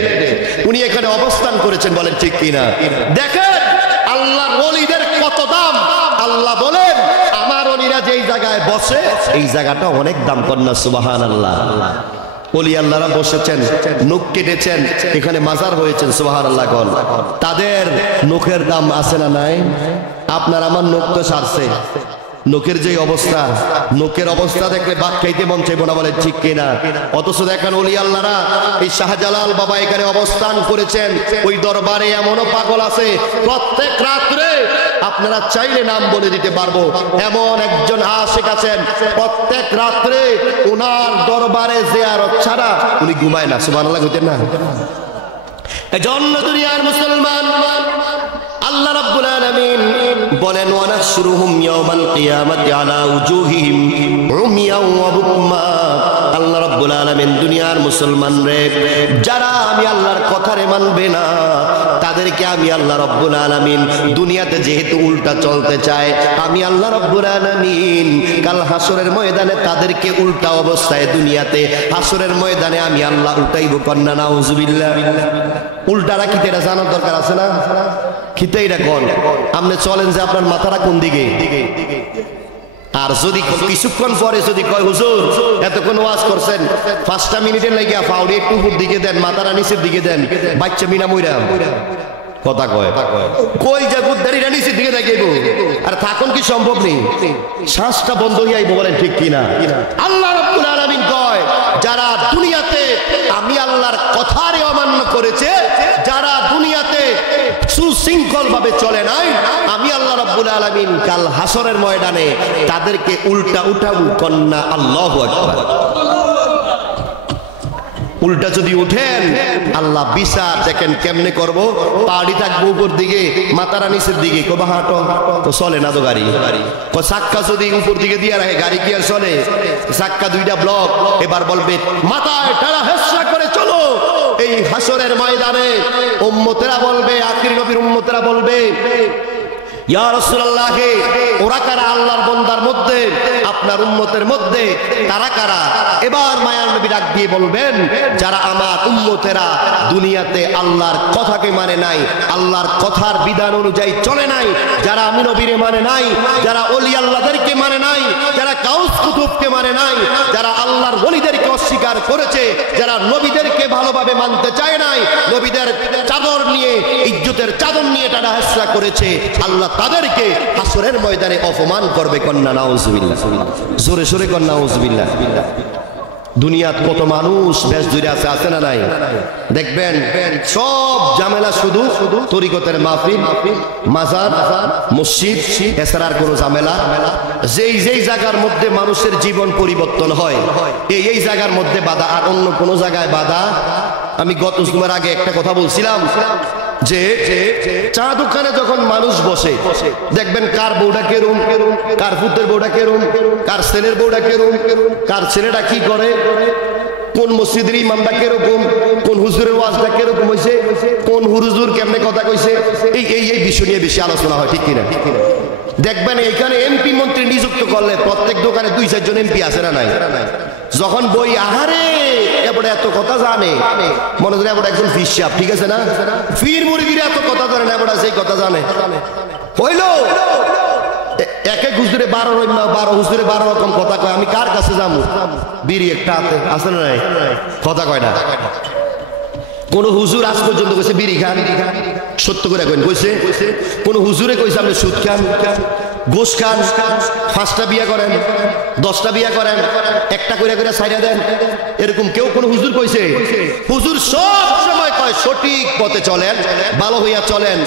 উনি এখানে অবস্থান করেছেন, বলেন ঠিক কিনা? দেখেন আল্লাহর ওলিদের কত দাম। আল্লাহ বলেন আমার ওলিরা যেই জায়গায় বসে, এই জায়গাটা অনেক দাম। কন্যা সুবহানাল্লাহ। ওলি আল্লাহরা বসেছেন, নখ কেটেছেন, এখানে মাজার হয়েছেন, সুবহানাল্লাহ। তাদের নখের দাম আছে না নাই? আপনার আমার নখ তো সারছে, নখের যে অবস্থা, নখের অবস্থা দেখলে ভাত খাইতে মন চাইবো না, বলে ঠিক কিনা? অথচ দেখেন ওলি আল্লাহরা, এই শাহজালাল বাবা এখানে অবস্থান করেছেন, ওই দরবারে এমনও পাগল আছে, প্রত্যেক রাত্রে আপনারা চাইলে নাম বলে দিতে পারবো, এমন একজন আশিক আছেন, প্রত্যেক রাত্রে ওনার দরবারে জিয়ারত ছাড়া উনি ঘুমায় না। সুবহানাল্লাহ কইতেন না? এজন্য দুনিয়ার মুসলমান, আল্লাহ রাব্বুল আলামিন বলেন ওয়ানাশরুহুম ইয়াওমাল কিয়ামাতি আলা উজুহিহিম উমিয়াও ওয়া বুকমা। আল্লাহ রাব্বুল আলামিন দুনিয়ার মুসলমান রে, যারা আমি আল্লাহর কথারে মানবে না, তাদেরকে আমি আল্লাহ রাব্বুল আলামিন দুনিয়াতে যেহেতু উল্টা চলতে চায়, আমি আল্লাহ রাব্বুল আলামিন কাল হাসরের ময়দানে তাদেরকে উল্টা অবস্থায় দুনিয়াতে হাসরের ময়দানে আমি আল্লাহ উঠাইব। কন্না নাউজুবিল্লাহ। উল্টারা কি এটা জানার দরকার আছে না? খিতেইরা কোন আপনি চলেন যে আপনার মাথাটা কোন দিকে? আর যদি কিছুক্ষণ পরে যদি কয় হুজুর এতক্ষণ ওয়াজ করছেন, 5টা মিনিটের লাগিয়া ফাউড়ি একটু উপর দিকে দেন, মাথাটা নিচের দিকে দেন, বাচ্চা মিনা মইরা কথা কয় কই যে গুদ্দারিটা নিচের দিকে দেখাইব, আর থাকুন কি সম্ভব নেই? শ্বাসটা বন্ধ হয়ে আইব, বলেন ঠিক কিনা? আল্লাহ রাব্বুল আলামিন কয় যারা দুনিয়াতে আমি আল্লাহর কথারে অমান্য করেছে, যারা দুনিয়াতে সুশৃঙ্খল ভাবে চলে নাই, আমি আল্লাহ রাব্বুল আলামিন কাল হাসরের ময়দানে তাদেরকে উল্টা উঠাবো। কন্যা আল্লাহু আকবার। উল্টা যদি উঠেন, আল্লাহ বিচার দেখেন কেমনে করব। পাড়ি থাকবো উপর দিকে, মাথারা নিচের দিকে, কবা হাঁটো তো চলে না তো গাড়ি। চাক্কা যদি উপর দিকে দিয়ে রাখে, গাড়ি কি আর চলে? চাক্কা 2টা ব্লক। এবার বলবে মাথায় টানা হেসা করে চলো। এই হাসরের ময়দানে উম্মতেরা বলবে, আখির নবীর উম্মতেরা বলবে, ইয়া রাসূলুল্লাহ, ওরা কারা আল্লাহর বান্দার মধ্যে, আপনার উম্মতের মধ্যে তারা কারা? এবার মায়ার নবী ডাক দিয়ে বলবেন, যারা আমার উম্মতেরা দুনিয়াতে আল্লাহর কথাকে মানে নাই, আল্লাহর কথার বিধান অনুযায়ী চলে নাই, যারা আমি নবীরে মানে নাই, যারা ওলি আল্লাহদেরকে মানে নাই, যারা গাউস কুতুবকে মানে নাই, যারা আল্লাহর ওলিদেরকে অস্বীকার করেছে, যারা নবীদেরকে ভালোভাবে মানতে চায় নাই, নবীদের চাদর নিয়ে, ইজ্জতের চাদর নিয়ে টানা হেসা করেছে, আল্লাহ তাদেরকে হাসরের ময়দানে অপমান করবে। কন্যা নাউজুবিল্লাহ। জোরে সোরে কন্যা নাউজুবিল্লাহ। দুনিয়াত কত মানুষ বেশ দূরে আছে, আছে না নাই? দেখবেন সব ঝামেলা শুধু তরিকতের মাহফিল, মাজার, মসজিদ, এছাড়া আর কোনো ঝামেলা। যেই যেই জায়গার মধ্যে মানুষের জীবন পরিবর্তন হয়, এই জায়গার মধ্যে বাধা, আর অন্য কোনো জায়গায় বাধা। আমি গত জুমার আগে একটা কথা বলছিলাম যে চা দোকানে যখন মানুষ বসে, দেখবেন কার বউটা কেরম, কার পুত্রের বউটা কেরম, কার ছেলের বউটা কেরম, কার ছেলেটা কি করে, কোন মসজিদের ইমামটা কিরকম, কোন হুজুরের ওয়াজটা কিরকম হয়েছে, কোন হুজুর কেমনে কথা কইছে, এই বিষয় নিয়ে বেশি আলোচনা হয়, ঠিক কিনা? দেখবেন এইখানে এমপি মন্ত্রী নিযুক্ত করলে প্রত্যেক দোকানে 2-4 জন এমপি আছে না নাই? যখন বই আহারে এবারে এত কথা জানে, মনে করে এবারে একজন ফির সাহেব, ঠিক আছে না? ফির মুরিদিরা এত কথা জানে না, এবারে সেই কথা জানে হইলো এক এক হুজুরে 12 হুজুরে 12 রকম কথা কয়। আমি কার কাছে যাবো? বিড়ি একটা হাতে আছে না নাই? কথা কয় না। কোন হুজুর আজ পর্যন্ত কইছে বিড়ি খান? সত্য করে কইন কইছে? কোন হুজুরে কইছে আপনি সুদ খান, ঘুষ খান, 5টা বিয়া করেন, 10টা বিয়া করেন, একটা করে করে ছাইড়া দেন, এরকম কেউ কোন হুজুর কইছে? হুজুর সব সময় কয় সঠিক পথে চলেন, ভালো হইয়া চলেন,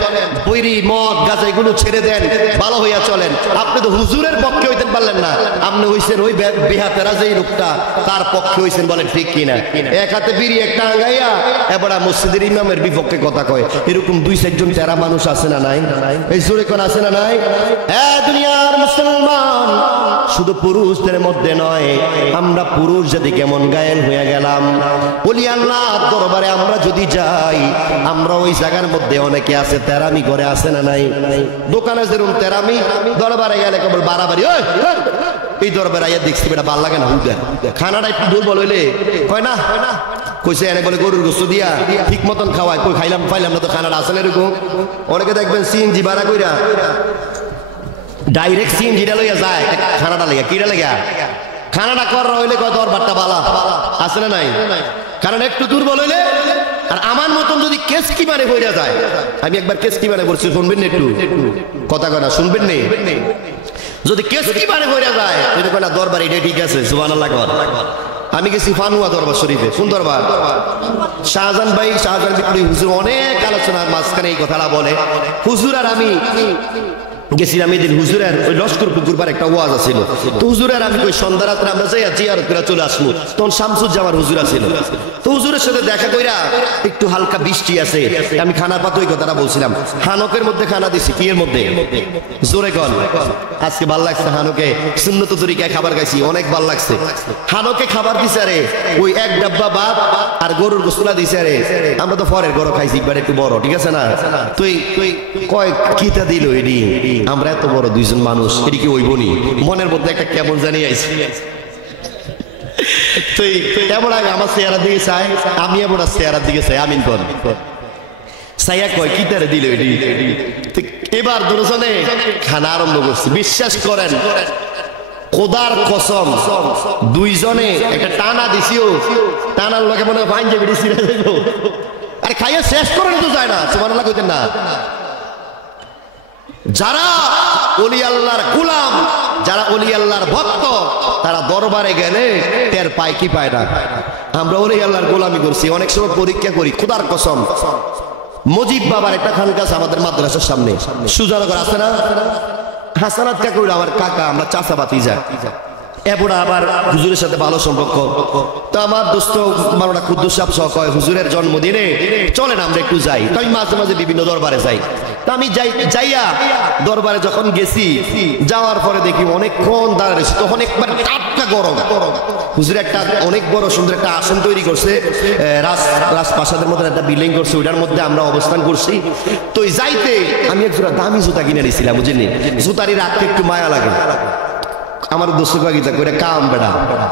বৈরি মদ গাঁজা এগুলো ছেড়ে দেন, ভালো হইয়া চলেন। আপনি তো হুজুরের পক্ষে হইতে পারলেন না, আপনি হইছেন ওই বেহাতেরা যেই লোকটা তার পক্ষে হইছেন। বলেন ঠিক কিনা? এক হাতে বিড়ি একটা আঙ্গাইয়া এবার মসজিদের ইমামের বিপক্ষে কথা কয়। এরকম 2-4 জন তেরা মানুষ আছে না নাই? এই জোরে কোন আছে না নাই? দুনিয়ার মুসলমান শুধু পুরুষদের মধ্যে নয়, আমরা পুরুষ যদি কেমন গায়েল হয়ে গেলাম, ওলি আল্লাহর দরবারে আমরা যদি যাই, আমরা ওই জায়গার মধ্যে অনেকে আছে তেরামি করে, আছে না নাই? দোকানে যেরকম তেরামি, দরবারে গেলে কেবল বাড়াবাড়ি। এই দরবারে আইয়া দেখছি বেটা ভাল লাগে না, খানাটা একটু দুর্বল হইলে কয় না কইছে এনে বলে গরুর গোস্ত দিয়া ঠিক মতন খাওয়ায়, কই খাইলাম পাইলাম না তো খানাটা আসলে এরকম। অনেকে দেখবেন সিএনজি ভাড়া কইরা ডাইরেক্ট সিএনজিটা লইয়া যায় খানাটা লেগে। কিটা লেগে? খানাটা কর হইলে কয় দরবারটা বালা, আছে না নাই? কারণ একটু দুর্বল হইলে। আর আমার মতন যদি কেসকি মানে হইয়া যায়, আমি একবার কেসকি মানে করছি, শুনবেন না? একটু কথা কয় না, শুনবেন নেই? যদি কেসকি মানে হইয়া যায়, এটা কয় না দরবার এটা ঠিক আছে, সুবহানাল্লাহ কর। আমি গেছি ফানুয়া দরবার শরীফে। কোন দরবার? শাহজাহান ভাই, শাহজাহান বিপ্লবী হুজুর অনেক আলোচনার মাঝখানে এই কথাটা বলে। হুজুর আর আমি গেছিলাম এদিন, হুজুরের ওই লস্কর পুকুর পার একটা ওয়াজ আছিল। তো হুজুরের আমি ওই সন্ধ্যা রাত্রে আমরা যাই জিয়ারত করে চলে আসবো, তখন শামসুজ্জামান হুজুর আছিল। তো হুজুরের সাথে দেখা কইরা একটু হালকা বৃষ্টি আছে, আমি খানার পাতে ওই কথাটা বলছিলাম। হানকের মধ্যে খানা দিছি। কি এর মধ্যে? জোরে কন। আজকে ভাল লাগছে হানকে, সুন্নত তরিকায় খাবার খাইছি, অনেক ভাল লাগছে। হানকে খাবার দিছে রে, ওই এক ডাব্বা ভাত আর গরুর গোশলা দিছে রে। আমরা তো ফরের গরু খাইছি, একবার একটু বড়, ঠিক আছে না? তুই কয় কিটা দিল এডি, আমরা এত বড় 2 জন মানুষ, এটি কি হইবনি? মনের মধ্যে একটা কেমন জানি আইছে। তুই এমন আগে আমার চেহারার দিকে চাই, আমি এমন চেহারার দিকে চাই। আমিন বল। সাইয়া কয় কি তারে দিল এটি। এবার দুজনে খানা আরম্ভ করছে। বিশ্বাস করেন, খোদার কসম, 2 জনে একটা টানা দিছিও, টানার লোকে মনে হয় পাঞ্জাবি দিছি। আরে খাইয়া শেষ করে তো যায় না, সুবহানাল্লাহ কইতেন না? যারা ওলি আল্লাহর গোলাম, যারা ওলি আল্লাহর ভক্ত, তারা দরবারে গেলে টের পায় কি পায় না। আমরা ওলি আল্লাহর গোলামি করছি, অনেক সময় পরীক্ষা করি। খোদার কসম, মজিব বাবার একটা খানকা আছে আমাদের মাদ্রাসার সামনে, সুজানগর আছে না? হাসানাত কাকা আমার কাকা, আমরা চাচাবাতি যা এবার আবার হুজুরের সাথে ভালো সম্পর্ক। তো আমার দোস্ত মাওলানা কুদ্দুস সাহেব সহ কয় হুজুরের জন্মদিনে চলেন আমরা একটু যাই। তো আমি মাঝে মাঝে বিভিন্ন দরবারে যাই। তো আমি যাইয়া দরবারে যখন গেছি, যাওয়ার পরে দেখি অনেকক্ষণ দাঁড়িয়েছি, তখন একবার টাটকা গরম। হুজুর একটা অনেক বড় সুন্দর একটা আসন তৈরি করছে, রাজপ্রাসাদের মধ্যে একটা বিল্ডিং করছে, ওইটার মধ্যে আমরা অবস্থান করছি। তো যাইতে আমি এক জোড়া দামি জুতা কিনে নিয়েছিলাম, বুঝলি? জুতারি রাখতে একটু মায়া লাগে। আমার দোস্ত গীতা করে কাম বেড়া,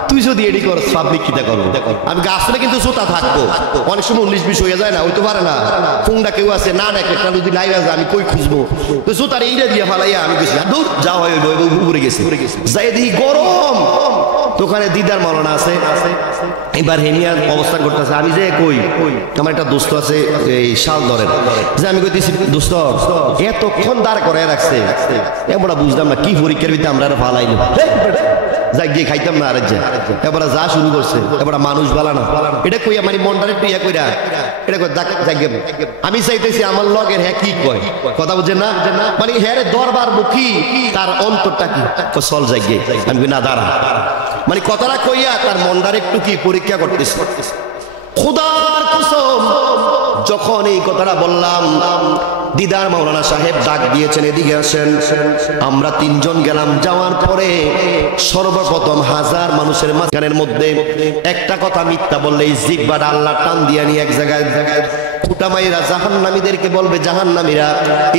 তুই যদি এডি কর পাবলিক কিতা করবো? আমি আসলে কিন্তু জুতা থাকবো, অনেক সময় 19-20 হয়ে যায় না, হইতে পারে না। ফোনটা কেউ আছে না, একটা যদি লাইভ আছে আমি কই খুঁজবো? তো জুতার এইটা দিয়ে ফালাইয়া আমি গেছি, দূর যা হয় উপরে গেছি। যাই দেখি গরম, দোকানে দিদার মাওলানা আছে, এবার হেনিয়ার অবস্থান করতেছে। আমি যে কই, আমার একটা দোস্ত আছে এই শাল ধরেন, যে আমি কইতেছি দোস্ত এতক্ষণ দাঁড় করে রাখছে, এবার বুঝলাম না কি পরীক্ষার ভিতরে আমরা ফালাইলাম, যাই গিয়ে খাইতাম না। আর এবার যা শুরু করছে, এবার মানুষ বালা না, এটা কই আমার মনটারে একটু ইয়া কইরা এটা আমি চাইতেছি আমার লগের হ্যাঁ কি কয়, কথা বুঝছেন না? মানে হ্যাঁ দরবার মুখী, তার অন্তরটা কি চল যাই গিয়ে। আমি না দাঁড়া, মানে কথাটা কইয়া তার মনটার একটু কি পরীক্ষা করতেছে। খোদার কসম, যখন এই কথাটা বললাম, দিদার মাওলানা সাহেব ডাক দিয়েছেন, এদিকে আসেন। আমরা 3 জন গেলাম। যাওয়ার পরে সর্বপ্রথম 1000 মানুষের মাঝখানের মধ্যে একটা কথা মিথ্যা বললে জিহ্বাটা আল্লাহ টান দিয়া নিয়ে এক জায়গায় ফুটামাইরা জাহান্নামীদেরকে বলবে, জাহান্নামীরা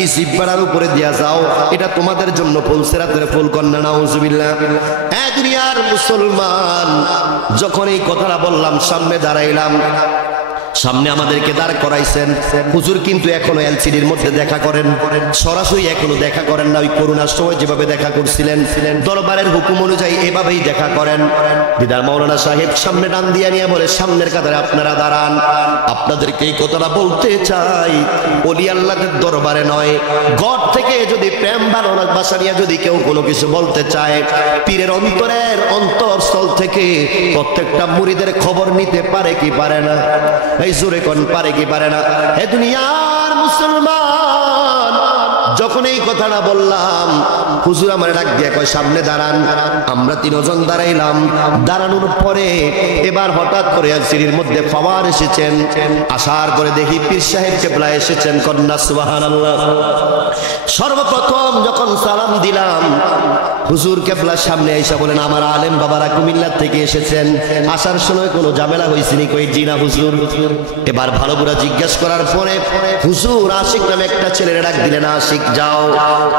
এই জিহ্বার উপরে দিয়া যাও, এটা তোমাদের জন্য ফুলসিরাতের ফুল। কন্যা নাউজুবিল্লাহ। দুনিয়ার মুসলমান, যখন এই কথাটা বললাম, সামনে দাঁড়াইলাম, সামনে আমাদেরকে দাঁড় করাইছেন। হুজুর কিন্তু এখনো এলসিডির মধ্যে দেখা করেন, সরাসরি এখনো দেখা করেন না। ওই করোনার সময় যেভাবে দেখা করছিলেন, দরবারের হুকুম অনুযায়ী এভাবেই দেখা করেন। দিদার মাওলানা সাহেব সামনে ডান দিয়া নিয়ে বলে, সামনের কাতারে আপনারা দাঁড়ান। আপনাদেরকে এই কথাটা বলতে চাই, ওলি আল্লাহদের দরবারে নয়, ঘর থেকে যদি প্রেম ভালোবাসা নিয়ে যদি কেউ কোনো কিছু বলতে চায়, পীরের অন্তরের অন্তরস্থল থেকে প্রত্যেকটা মুরিদের খবর নিতে পারে কি পারে না? এই জোরে কোন পারে কি পারে না? হে দুনিয়ার মুসলমান, যখন এই কথাটা বললাম, হুজুর আমার ডাক দিয়ে কয়, সামনে দাঁড়ান। আমরা তিনজন দাঁড়াইলাম। দাঁড়ানোর পরে এবার হঠাৎ করে সিঁড়ির মধ্যে পাওয়ার এসেছেন। আসার পরে দেখি পীর সাহেব কেবলা এসেছেন। কন্যা সুবহানাল্লাহ। সর্বপ্রথম যখন সালাম দিলাম, হুজুর কেবলা সামনে এসে বলেন, আমার আলেম বাবারা কুমিল্লা থেকে এসেছেন, আসার সময় কোনো ঝামেলা হয়েছিনি? কই জি না হুজুর। এবার ভালো করে জিজ্ঞেস করার পরে হুজুর আশিক নামে একটা ছেলের ডাক দিলেন, আশিক যাও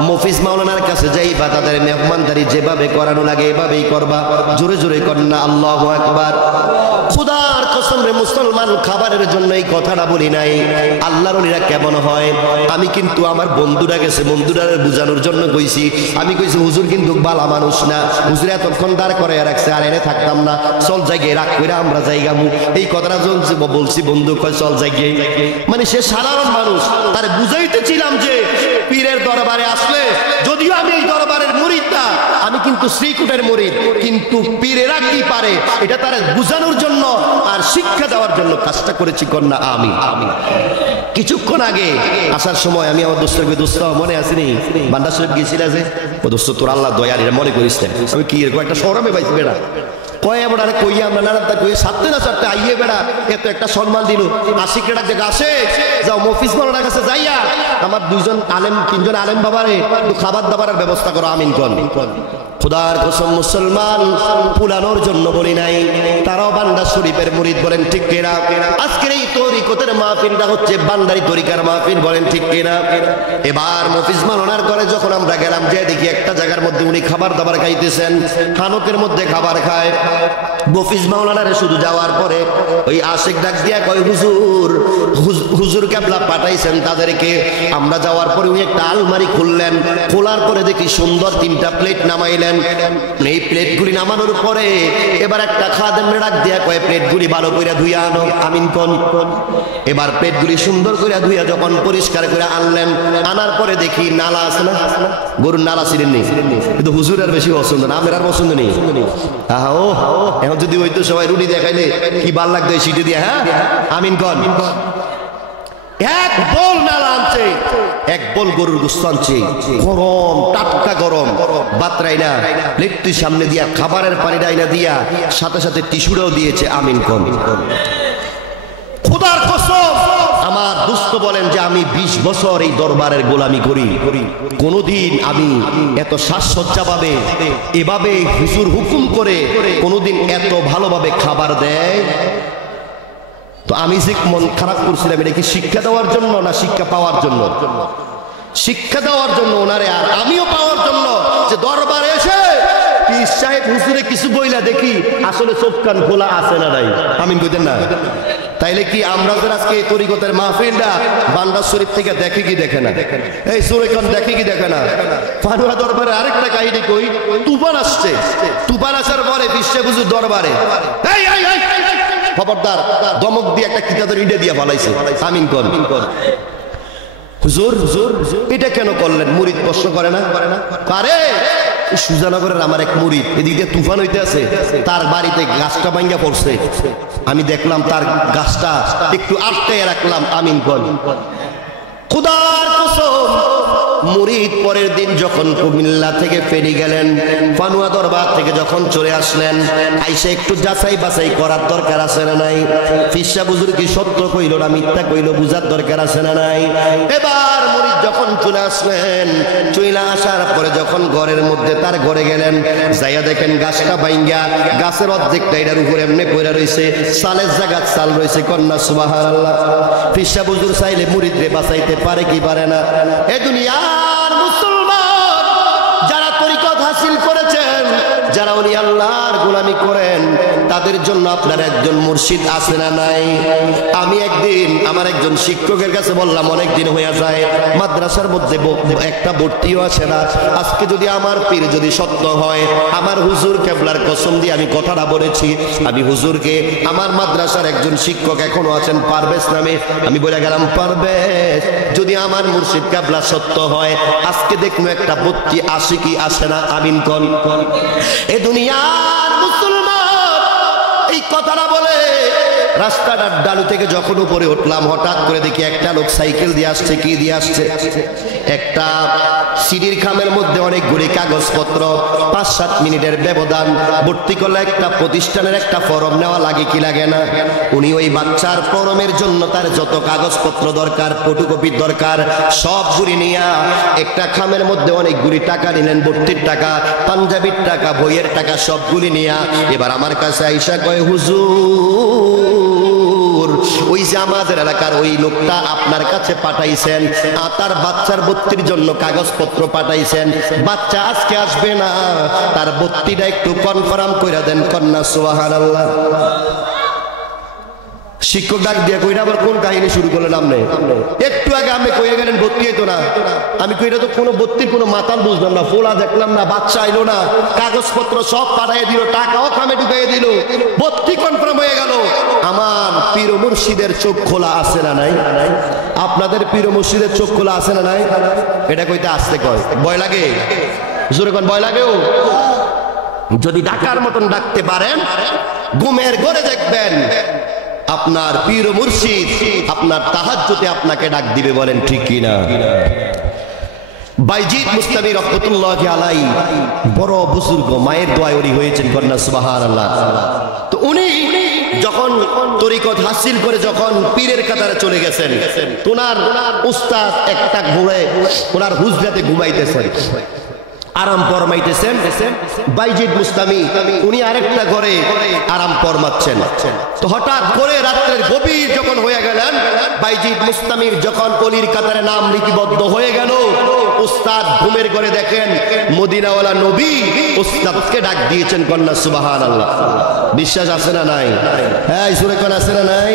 মফিজ মাওলানার কাছে যাইবা, তাদের মেহমানদারি যেভাবে করানো লাগে এভাবেই করবা। জোরে জোরে কন্যা আল্লাহু আকবার। খুদার কসম রে মুসলমান, খাবারের জন্য এই কথাটা বলি নাই। আল্লাহর ওলিরা কেমন হয়, আমি কিন্তু আমার বন্ধুরা গেছে, বন্ধুরা বুঝানোর জন্য কইছি। আমি কইছি হুজুর কিন্তু বালা মানুষ না, হুজুর এতক্ষণ দাঁড় করে রাখছে, আর এনে থাকতাম না, চল জায়গায় রাগ করে আমরা জায়গামু। এই কথাটা বলছি, বন্ধু কয় চল জায়গায়। মানে সে সাধারণ মানুষ, তার বুঝাইতেছিলাম যে পীরের দরবারে আসলে, যদিও আমি এই দরবারের মুরিদ না, আমি কিন্তু শ্রীকুটের মুরিদ, কিন্তু পীরেরা কি পারে এটা তারা বুঝানোর জন্য আর শিক্ষা দেওয়ার জন্য কাজটা করেছি। কন্যা আমি কিছুক্ষণ আগে আসার সময় আমি আমার দোস্তকে, দোস্ত মনে আসেনি বান্ডা শরীফ গিয়েছিল যে, ও দোস্ত তোর আল্লাহ দয়ার, এটা মনে করিস না। আমি কি এরকম একটা শহরে পাইছি বেড়া, কয় আমরা কইয়া আমরা নানা কই সাতটা না চারটে আইয়ে বেড়া, এত একটা সম্মান দিল। আশিক ডাক দেখে আসে, যাও মফিজ মাওলানার কাছে যাইয়া আমার দুইজন আলেম, তিনজন আলেম বাবারে একটু খাবার দাবারের ব্যবস্থা করো। আমিন কোন। খুদার কসম মুসলমান, পুলানোর জন্য বলি নাই, তারাও বান্দা শরীফের মুরিদ, বলেন ঠিক কিনা? আজকের এই তরিকতের মাহফিলটা হচ্ছে বান্দারি তরিকার মাহফিল, বলেন ঠিক কিনা? এবার মফিজ মাওলানার ঘরে যখন আমরা গেলাম, যে দেখি একটা জায়গার মধ্যে উনি খাবার দাবার খাইতেছেন, হানকের মধ্যে খাবার খায়। মফিজ মাওলানারে শুধু যাওয়ার পরে ওই আশিক ডাক দিয়া কয়, হুজুর হুজুর কেবলা পাঠাইছেন তাদেরকে। আমরা যাওয়ার পরে উনি একটা আলমারি খুললেন, খোলার পরে দেখি সুন্দর 3টা প্লেট নামাইলেন। এই প্লেটগুলি নামানোর পরে এবার একটা খাদেম ডাক দিয়া কয়, প্লেটগুলি ভালো করে ধুইয়া আনো। আমিন কোন। এবার প্লেটগুলি সুন্দর করে ধুইয়া যখন পরিষ্কার করে আনলেন, আনার পরে দেখি নালা আছে না, গরুর নালা ছিলেন নেই, কিন্তু হুজুরের বেশি পছন্দ না, আমার আর পছন্দ নেই। আহা ও এখন যদি হইতো সবাই রুটি দেখাইলে কি ভাল লাগতো সিটি দিয়ে। হ্যাঁ আমিন কোন। এক বল নালা আনছে, এক বল গরুর গোশত আনছে, গরম টাটকা গরম, বাতরাই না। প্লেটটি সামনে দিয়া খাবারের পানি ডাইনা দিয়া সাথে সাথে টিস্যুটাও দিয়েছে। আমিন কোন। খুদার কসম, আমার দোস্ত বলেন যে আমি 20 বছর এই দরবারের গোলামি করি, কোনদিন আমি এত সাজসজ্জা ভাবে এভাবে হুজুর হুকুম করে কোনদিন এত ভালোভাবে খাবার দেয়। তো আমি যে মন খারাপ করছিলাম, এটা কি শিক্ষা দেওয়ার জন্য না শিক্ষা পাওয়ার জন্য? শিক্ষা দেওয়ার জন্য ওনারে, আর আমিও পাওয়ার জন্য, যে দরবারে এসে পীর সাহেব হুজুরে কিছু বইলা দেখি আসলে চোখ কান খোলা আছে না নাই। আমিন কইতেন না? তাইলে কি আমরা যে আজকে এই তরিকতের মাহফিলটা বান্দা শরীফ থেকে দেখে কি দেখে না? এই সুরেকন দেখে কি দেখে না? পানুয়া দরবারে আরেকটা কাহিনী কই, তুফান আসছে, তুফান আসার পরে পীর সাহেব হুজুর দরবারে খবরদার দমক দিয়ে একটা কিতাবের ইডে দিয়ে ফালাইছে। আমিন কোন। হুজুর হুজুর এটা কেন করলেন? মুরিদ প্রশ্ন করে না? আরে সুজানগরের আমার এক মুরিদ এদিকে তুফান হইতে আছে, তার বাড়িতে গাছটা ভাঙ্গা পড়ছে, আমি দেখলাম তার গাছটা একটু আটকায় রাখলাম। আমিন কোন। খুদার কসম মুরিদ পরের দিন যখন কুমিল্লা থেকে ফেরি গেলেন, পানুয়া দরবার থেকে যখন চলে আসলেন, আইসা একটু যাচাই বাছাই করার দরকার আছে না নাই? পীর সাহেব হুজুর কি সত্য কইল না মিথ্যা কইল বুঝার দরকার আছে না নাই? এবার মুরিদ যখন চলে আসলেন, চলে আসার পরে যখন ঘরের মধ্যে তার ঘরে গেলেন, যাইয়া দেখেন গাছটা ভাঙ্গা, গাছের অর্ধেকটা এটার উপরে এমনি পড়ে রয়েছে, সালের জায়গা চাল রয়েছে। কন্যা সুবহানাল্লাহ। পীর সাহেব হুজুর চাইলে মুরিদরে বাঁচাইতে পারে কি পারে না? এ দুনিয়ার মুসলমান যারা তরিকত হাসিল করেছেন, যারা ওলি আল্লাহর গোলামি করেন, তাদের জন্য আপনার একজন মুর্শিদ আছে না নাই? আমি একদিন আমার একজন শিক্ষকের কাছে বললাম, অনেকদিন হয়ে যায় মাদ্রাসার মধ্যে একটা ভর্তিও আসে না। আজকে যদি আমার পীর যদি সত্য হয়, আমার হুজুর কেবলার কসম দিয়ে আমি কথাটা বলেছি, আমি হুজুরকে, আমার মাদ্রাসার একজন শিক্ষক এখনো আছেন পারভেজ নামে, আমি বলে গেলাম, পারভেজ যদি আমার মুর্শিদ কেবলা সত্য হয়, আজকে দেখুন একটা ভর্তি আসে কি আসে না? আমিন কোন? এ দুনিয়ার মুসলমান এই কথাটা বলে রাস্তাটার ডালু থেকে যখন উপরে উঠলাম, হঠাৎ করে দেখি একটা লোক সাইকেল দিয়ে আসছে। কি দিয়ে আসছে? একটা সিঁড়ির খামের মধ্যে অনেকগুলি কাগজপত্র, 5-7 মিনিটের ব্যবধান, ভর্তি করলে একটা প্রতিষ্ঠানের একটা ফরম নেওয়া লাগে কি লাগে না? উনি ওই বাচ্চার ফরমের জন্য তার যত কাগজপত্র দরকার, ফটোকপির দরকার, সবগুলি নিয়ে একটা খামের মধ্যে অনেকগুলি টাকা নিলেন, ভর্তির টাকা, পাঞ্জাবির টাকা, বইয়ের টাকা, সবগুলি নিয়ে এবার আমার কাছে আইসা কয়, হুজুর ওই যে আমাদের এলাকার ওই লোকটা আপনার কাছে পাঠাইছেন, তার বাচ্চার ভর্তির জন্য কাগজপত্র পাঠাইছেন, বাচ্চা আজকে আসবে না, তার ভর্তিটা একটু কনফার্ম করে দেন। কন্যা সুবহানাল্লাহ। শিক্ষক ডাক দিয়ে কইরা আবার কোন কাহিনী শুরু করলেন? আপনি একটু আগে আপনি কইয়া গেলেন ভর্তি হইতো না। আমি কইরা তো কোনো ভর্তির কোনো মাতাল বুঝলাম না, ফোলা দেখলাম না, বাচ্চা আইলো না, কাগজপত্র সব পাঠাই দিল, টাকাও খামে ঢুকাই দিল, ভর্তি কনফার্ম হয়ে গেল। আমার পীর মুর্শিদের চোখ খোলা আছে না নাই? আপনাদের পীর মুর্শিদের চোখ খোলা আছে না নাই? এটা কইতে আসতে কয় ভয় লাগে, জোরে কোন ভয় লাগেও? যদি ডাকার মতন ডাকতে পারেন, ঘুমের ঘরে দেখবেন আপনার পীর মুর্শিদ আপনার তাহাজ্জুদে আপনাকে ডাক দিবে। বলেন ঠিক কিনা? বাইজিদ মুস্তামি রহমাতুল্লাহি আলাইহি বড় বুজুর্গ, মায়ের দোয়ায় উনি হয়েছেন। কন্যা সুবহানাল্লাহ। তো উনি যখন তরিকত হাসিল করে যখন পীরের কাতারে চলে গেছেন, ওনার উস্তাদ একটা ঘুরে ওনার হুজরাতে ঘুমাইতেছেন, আরাম ফরমাইতেছেন। বাইজিদ মুস্তামি উনি আরেকটা ঘরে আরাম ফরমাচ্ছেন। তো হঠাৎ করে রাত্রের গভীর যখন হয়ে গেলেন, বাইজিদ মুস্তামির যখন অলির কাতারে নাম লিপিবদ্ধ হয়ে গেল, উস্তাদ ঘুমের ঘরে দেখেন মদিনাওয়ালা নবী উস্তাদকে ডাক দিয়েছেন। কন্যা সুবহানাল্লাহ। বিশ্বাস আছে না নাই? হ্যাঁ, সুরে কোন আছে না নাই?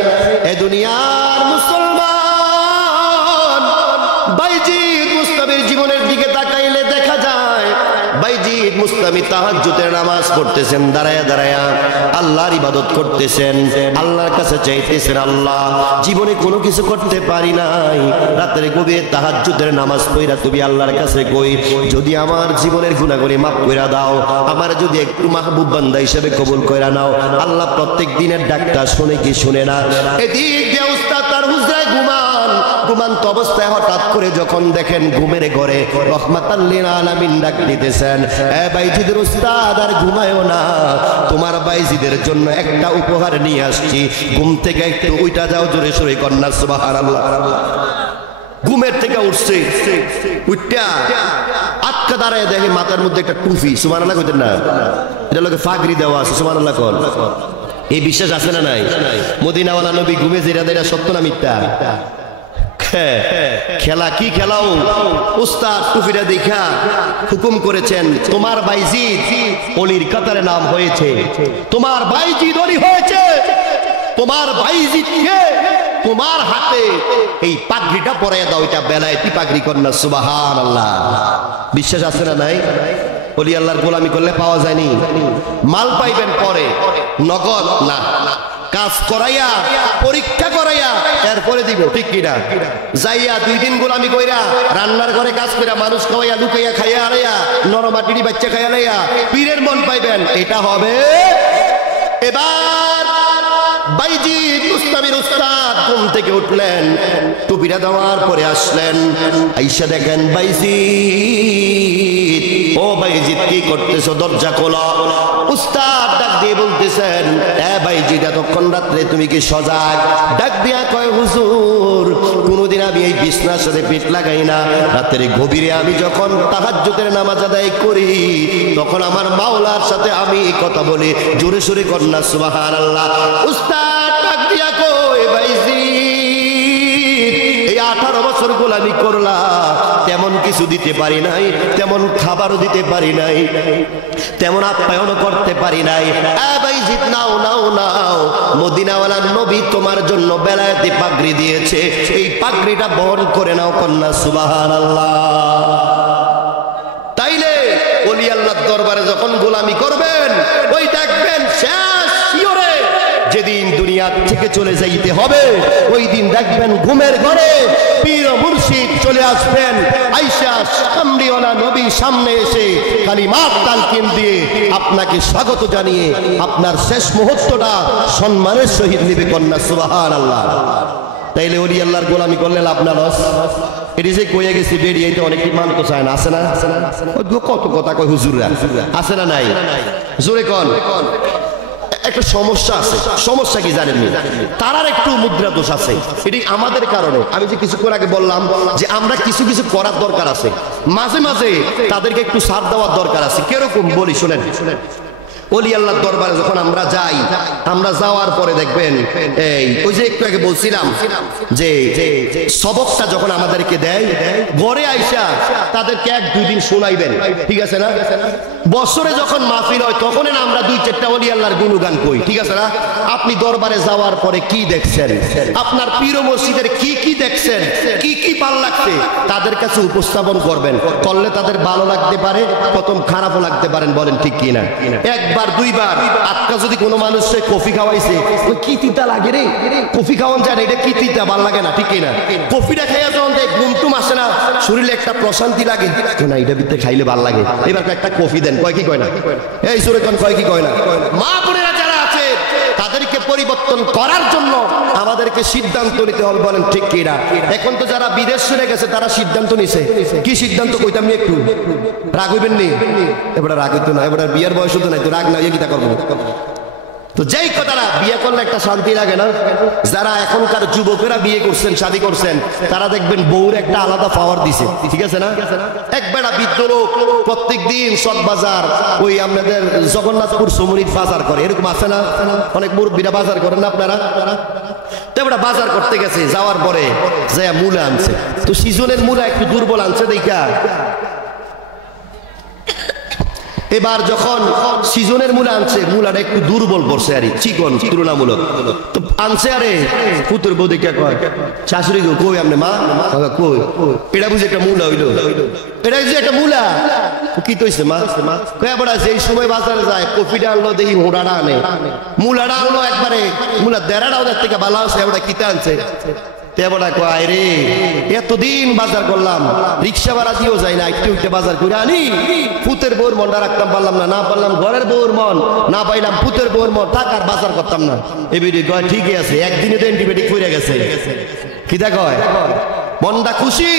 এ দুনিয়ার মুসলমান বাইজিদ মুস্তামির জীবনের দিকে তাকাইলে দেখা যায় বাইজিদ মুস্তামি তাহাজ্জুদের নামাজ পড়তেছেন, দাঁড়ায়া দাঁড়ায়া আল্লাহর ইবাদত করতেছেন, আল্লাহর কাছে চাইতেছেন, আল্লাহ জীবনে কোনো কিছু করতে পারি নাই, রাতের গভীরে তাহাজ্জুদের নামাজ পড়া তুমি আল্লাহর কাছে কই, যদি আমার জীবনের গুনাহগুলি মাফ কইরা দাও, আমার যদি একটু মাহবুব বান্দা হিসেবে কবুল কইরা নাও। আল্লাহ প্রত্যেক দিনের ডাকটা শুনে কি শুনে না? এদিক দিয়ে উস্তাদ তার হুজরায় ঘুমান্ত অবস্থায় হঠাৎ করে যখন দেখেন ঘুমের ঘরে রহমাতাল লিল আলামিন ডাক দিতেছেন, এ বাইজিদের উস্তাদ আর ঘুমায়ও না, তোমার বাইজিদের জন্য একটা উপহার নিয়ে আসছি, ঘুম থেকে একটু উইটা যাও, জোরে সোরে কন্যা সুবহানাল্লাহ। ঘুমের থেকে উঠছে, উঠটা আটকা দাঁড়ায় দেখে মাথার মধ্যে একটা টুপি, সুবহানাল্লাহ কইতেন না, এটা লোকে ফাগরি দেওয়া আছে, সুবহানাল্লাহ কর। এই বিশ্বাস আছে না নাই? মদিনাওয়ালা নবী ঘুমে যেটা দেয় সত্য না মিথ্যা? খেলা কি খেলাও? উস্তাদ টুপিটা দেখা হুকুম করেছেন, তোমার বাইজিদ অলির কাতারে নাম হয়েছে, তোমার বাইজিদ অলি হয়েছে, তোমার বাইজিদকে তোমার হাতে এই পাগড়িটা পরাইয়া দাও, এটা বেলায়েতি পাগড়ি। কন্যা সুবহানাল্লাহ। বিশ্বাস আছে না নাই? অলি আল্লাহর গোলামি করলে পাওয়া যায়নি, মাল পাইবেন পরে, নগদ না, কাজ করাইয়া পরীক্ষা করাইয়া এরপরে দিব, ঠিক কিনা? যাইয়া 2 দিন গোলামি কইরা রান্নার ঘরে কাজ কইরা মানুষ খাওয়াইয়া লুকাইয়া খাইয়া আড়াইয়া নরমাটিরি বাচ্চা খাইয়া লাইয়া পীরের মন পাইবেন, এটা হবে। এবার বাইজিদ মুস্তামির উস্তাদ ঘুম থেকে উঠলেন, টুপিটা দেওয়ার পরে আসলেন, আইসা দেখেন বাইজিদ, ও বাইজিদ কি করতেছো, দরজা খোলো। উস্তাদ ডাক দিয়ে বলতেছেন, এ বাইজিদ এতক্ষণ রাত্রে তুমি কি সজাগ? ডাক দিয়া কয়, হুজুর কোনদিন আমি এই বিছনার সাথে পিঠ লাগাই না, রাতের গভীরে আমি যখন তাহাজ্জুদের নামাজ আদায় করি তখন আমার মাওলার সাথে আমি কথা বলি। জোরে সোরে কন্যা সুবহানাল্লাহ। উস্তাদ ডাক দিয়া কয়, বাইজিদ এই 18 বছর গোলামি করলা, তেমন কিছু দিতে পারি নাই, তেমন খাবারও দিতে পারি নাই, তেমন আপ্যায়নও করতে পারি নাই। বাইজিদ নাও নাও নাও, মদিনাওয়ালা নবী তোমার জন্য বেলায়েতি পাগড়ি দিয়েছে, এই পাগড়িটা বহন করে নাও কন্যা সুবহানাল্লাহ। তাইলে ওলি আল্লাহর দরবারে যখন গোলামি করবেন, ওই দেখবেন শেষ শিয়রে যেদিন দুনিয়া থেকে চলে যাইতে হবে, ওই দিন দেখবেন ঘুমের ঘরে পীর ও মুর্শিদ চলে আসবেন, আয়েশা সামরিওয়ালা নবী সামনে এসে কালিমাত তালকিন দিয়ে আপনাকে স্বাগত জানিয়ে আপনার শেষ মুহূর্তটা সম্মানের সহিত নিবে কন্যা সুবহানাল্লাহ। তাইলে ওলি আল্লাহর গোলামি করলে লাভ না লস? এটি যে কইয়া গেছি বেরিয়ে, এটা অনেকেই মানতে চায় না, আছে না? কত কথা কয় হুজুররা, আছে না নাই? জোরে কন। একটা সমস্যা আছে। সমস্যা কি জানেন? তারার একটু মুদ্রা দোষ আছে, এটি আমাদের কারণে। আমি যে কিছুক্ষণ আগে বললাম যে আমরা কিছু কিছু করার দরকার আছে, মাঝে মাঝে তাদেরকে একটু ছাড় দেওয়ার দরকার আছে। কিরকম বলি শুনেন। ওলি আল্লাহর দরবারে যখন আমরা যাই, আমরা যাওয়ার পরে দেখবেন এই ওই যে একটু আগে বলছিলাম যে সবকটা যখন আমাদেরকে দেয়, ঘরে আইসা তাদেরকে 1-2 দিন শোনাইবেন, ঠিক আছে না? বছরে যখন মাহফিল হয় তখন আমরা 2-4টা ওলি আল্লাহর গুণগান কই, ঠিক আছে না? আপনি দরবারে যাওয়ার পরে কি দেখছেন, আপনার পীর মসজিদের কি কি দেখছেন, কি কি ভালো লাগছে, তাদের কাছে উপস্থাপন করবেন। করলে তাদের ভালো লাগতে পারে, প্রথম খারাপও লাগতে পারেন, বলেন ঠিক কিনা? একবার 2বার আজকে যদি কোনো মানুষে কফি খাওয়াইছে, ওই কি তিতা লাগে রে, কফি খাওয়ান যায় না, এটা কি তিতা, ভালো লাগে না, ঠিক কিনা? কফিটা খাইয়া যখন দেয় ঘুমটুম আসে না, শরীরে একটা প্রশান্তি লাগে, না এটা ভিতরে খাইলে ভালো লাগে, এবার একটা কফি দেন, কয় কি কয় না? এই সুরে কোন কয় কি কয় না? মা বোনেরা যারা আছে তাদেরকে পরিবর্তন করার জন্য আমাদেরকে সিদ্ধান্ত নিতে হবে, বলেন ঠিক কিনা? এখন তো যারা বিদেশ চলে গেছে তারা সিদ্ধান্ত নিছে। কি সিদ্ধান্ত কইতাম নি একটু? রাগ হইবেন নি? এবারে রাগ হইতো না, এবারে বিয়ের বয়স হতো না, তো রাগ না ইয়ে কিতা করবো। তো যেই কথাটা, বিয়ে করলে একটা শান্তি লাগে না? যারা এখনকার যুবকেরা বিয়ে করছেন, শাদী করছেন, তারা দেখবেন বউর একটা আলাদা পাওয়ার দিছে, ঠিক আছে না? একবার বৃদ্ধ লোক প্রত্যেক দিন সব বাজার, ওই আপনাদের জগন্নাথপুর সমুনিত বাজার করে, এরকম আছে না? অনেক মুরব্বীরা বাজার করেন না আপনারা? তো এবার বাজার করতে গেছে, যাওয়ার পরে যে মূলা আনছে, তো সিজনের মূলা একটু দুর্বল আনছে দেখা। এবার যখন সিজনের মূলা আনছে, মূলাটা একটু দুর্বল পড়ছে আর চিকন তুলনামূলক, তো আনছে আরে পুতুর বউ দেখে কয়, শাশুড়ি কই আপনি? মা কই? এটা বুঝে একটা মূলা হইলো, এটা বুঝে একটা মূলা। কি তৈছে মা? কয়া বড়া যেই সময় বাজারে যায় কফিটা আনলো, দেখি মোড়াটা আনে, মূলাটা আনলো একবারে, মূলা দেড়াটা ওদের থেকে ভালো আছে, ওটা কিতা আনছে? তেবড়া কয় রে এতদিন বাজার করলাম, রিক্সা ভাড়া দিয়েও যাই না, একটু একটু বাজার করে আনি, পুতের বউর মনটা রাখতাম পারলাম না, না পারলাম ঘরের বউর মন, না পাইলাম পুতের বউর মন, টাকার বাজার করতাম না। এবিডি কয় ঠিকই আছে, একদিনে তো অ্যান্টিবায়োটিক পড়ে গেছে। কিতা কয়? মনটা খুশি।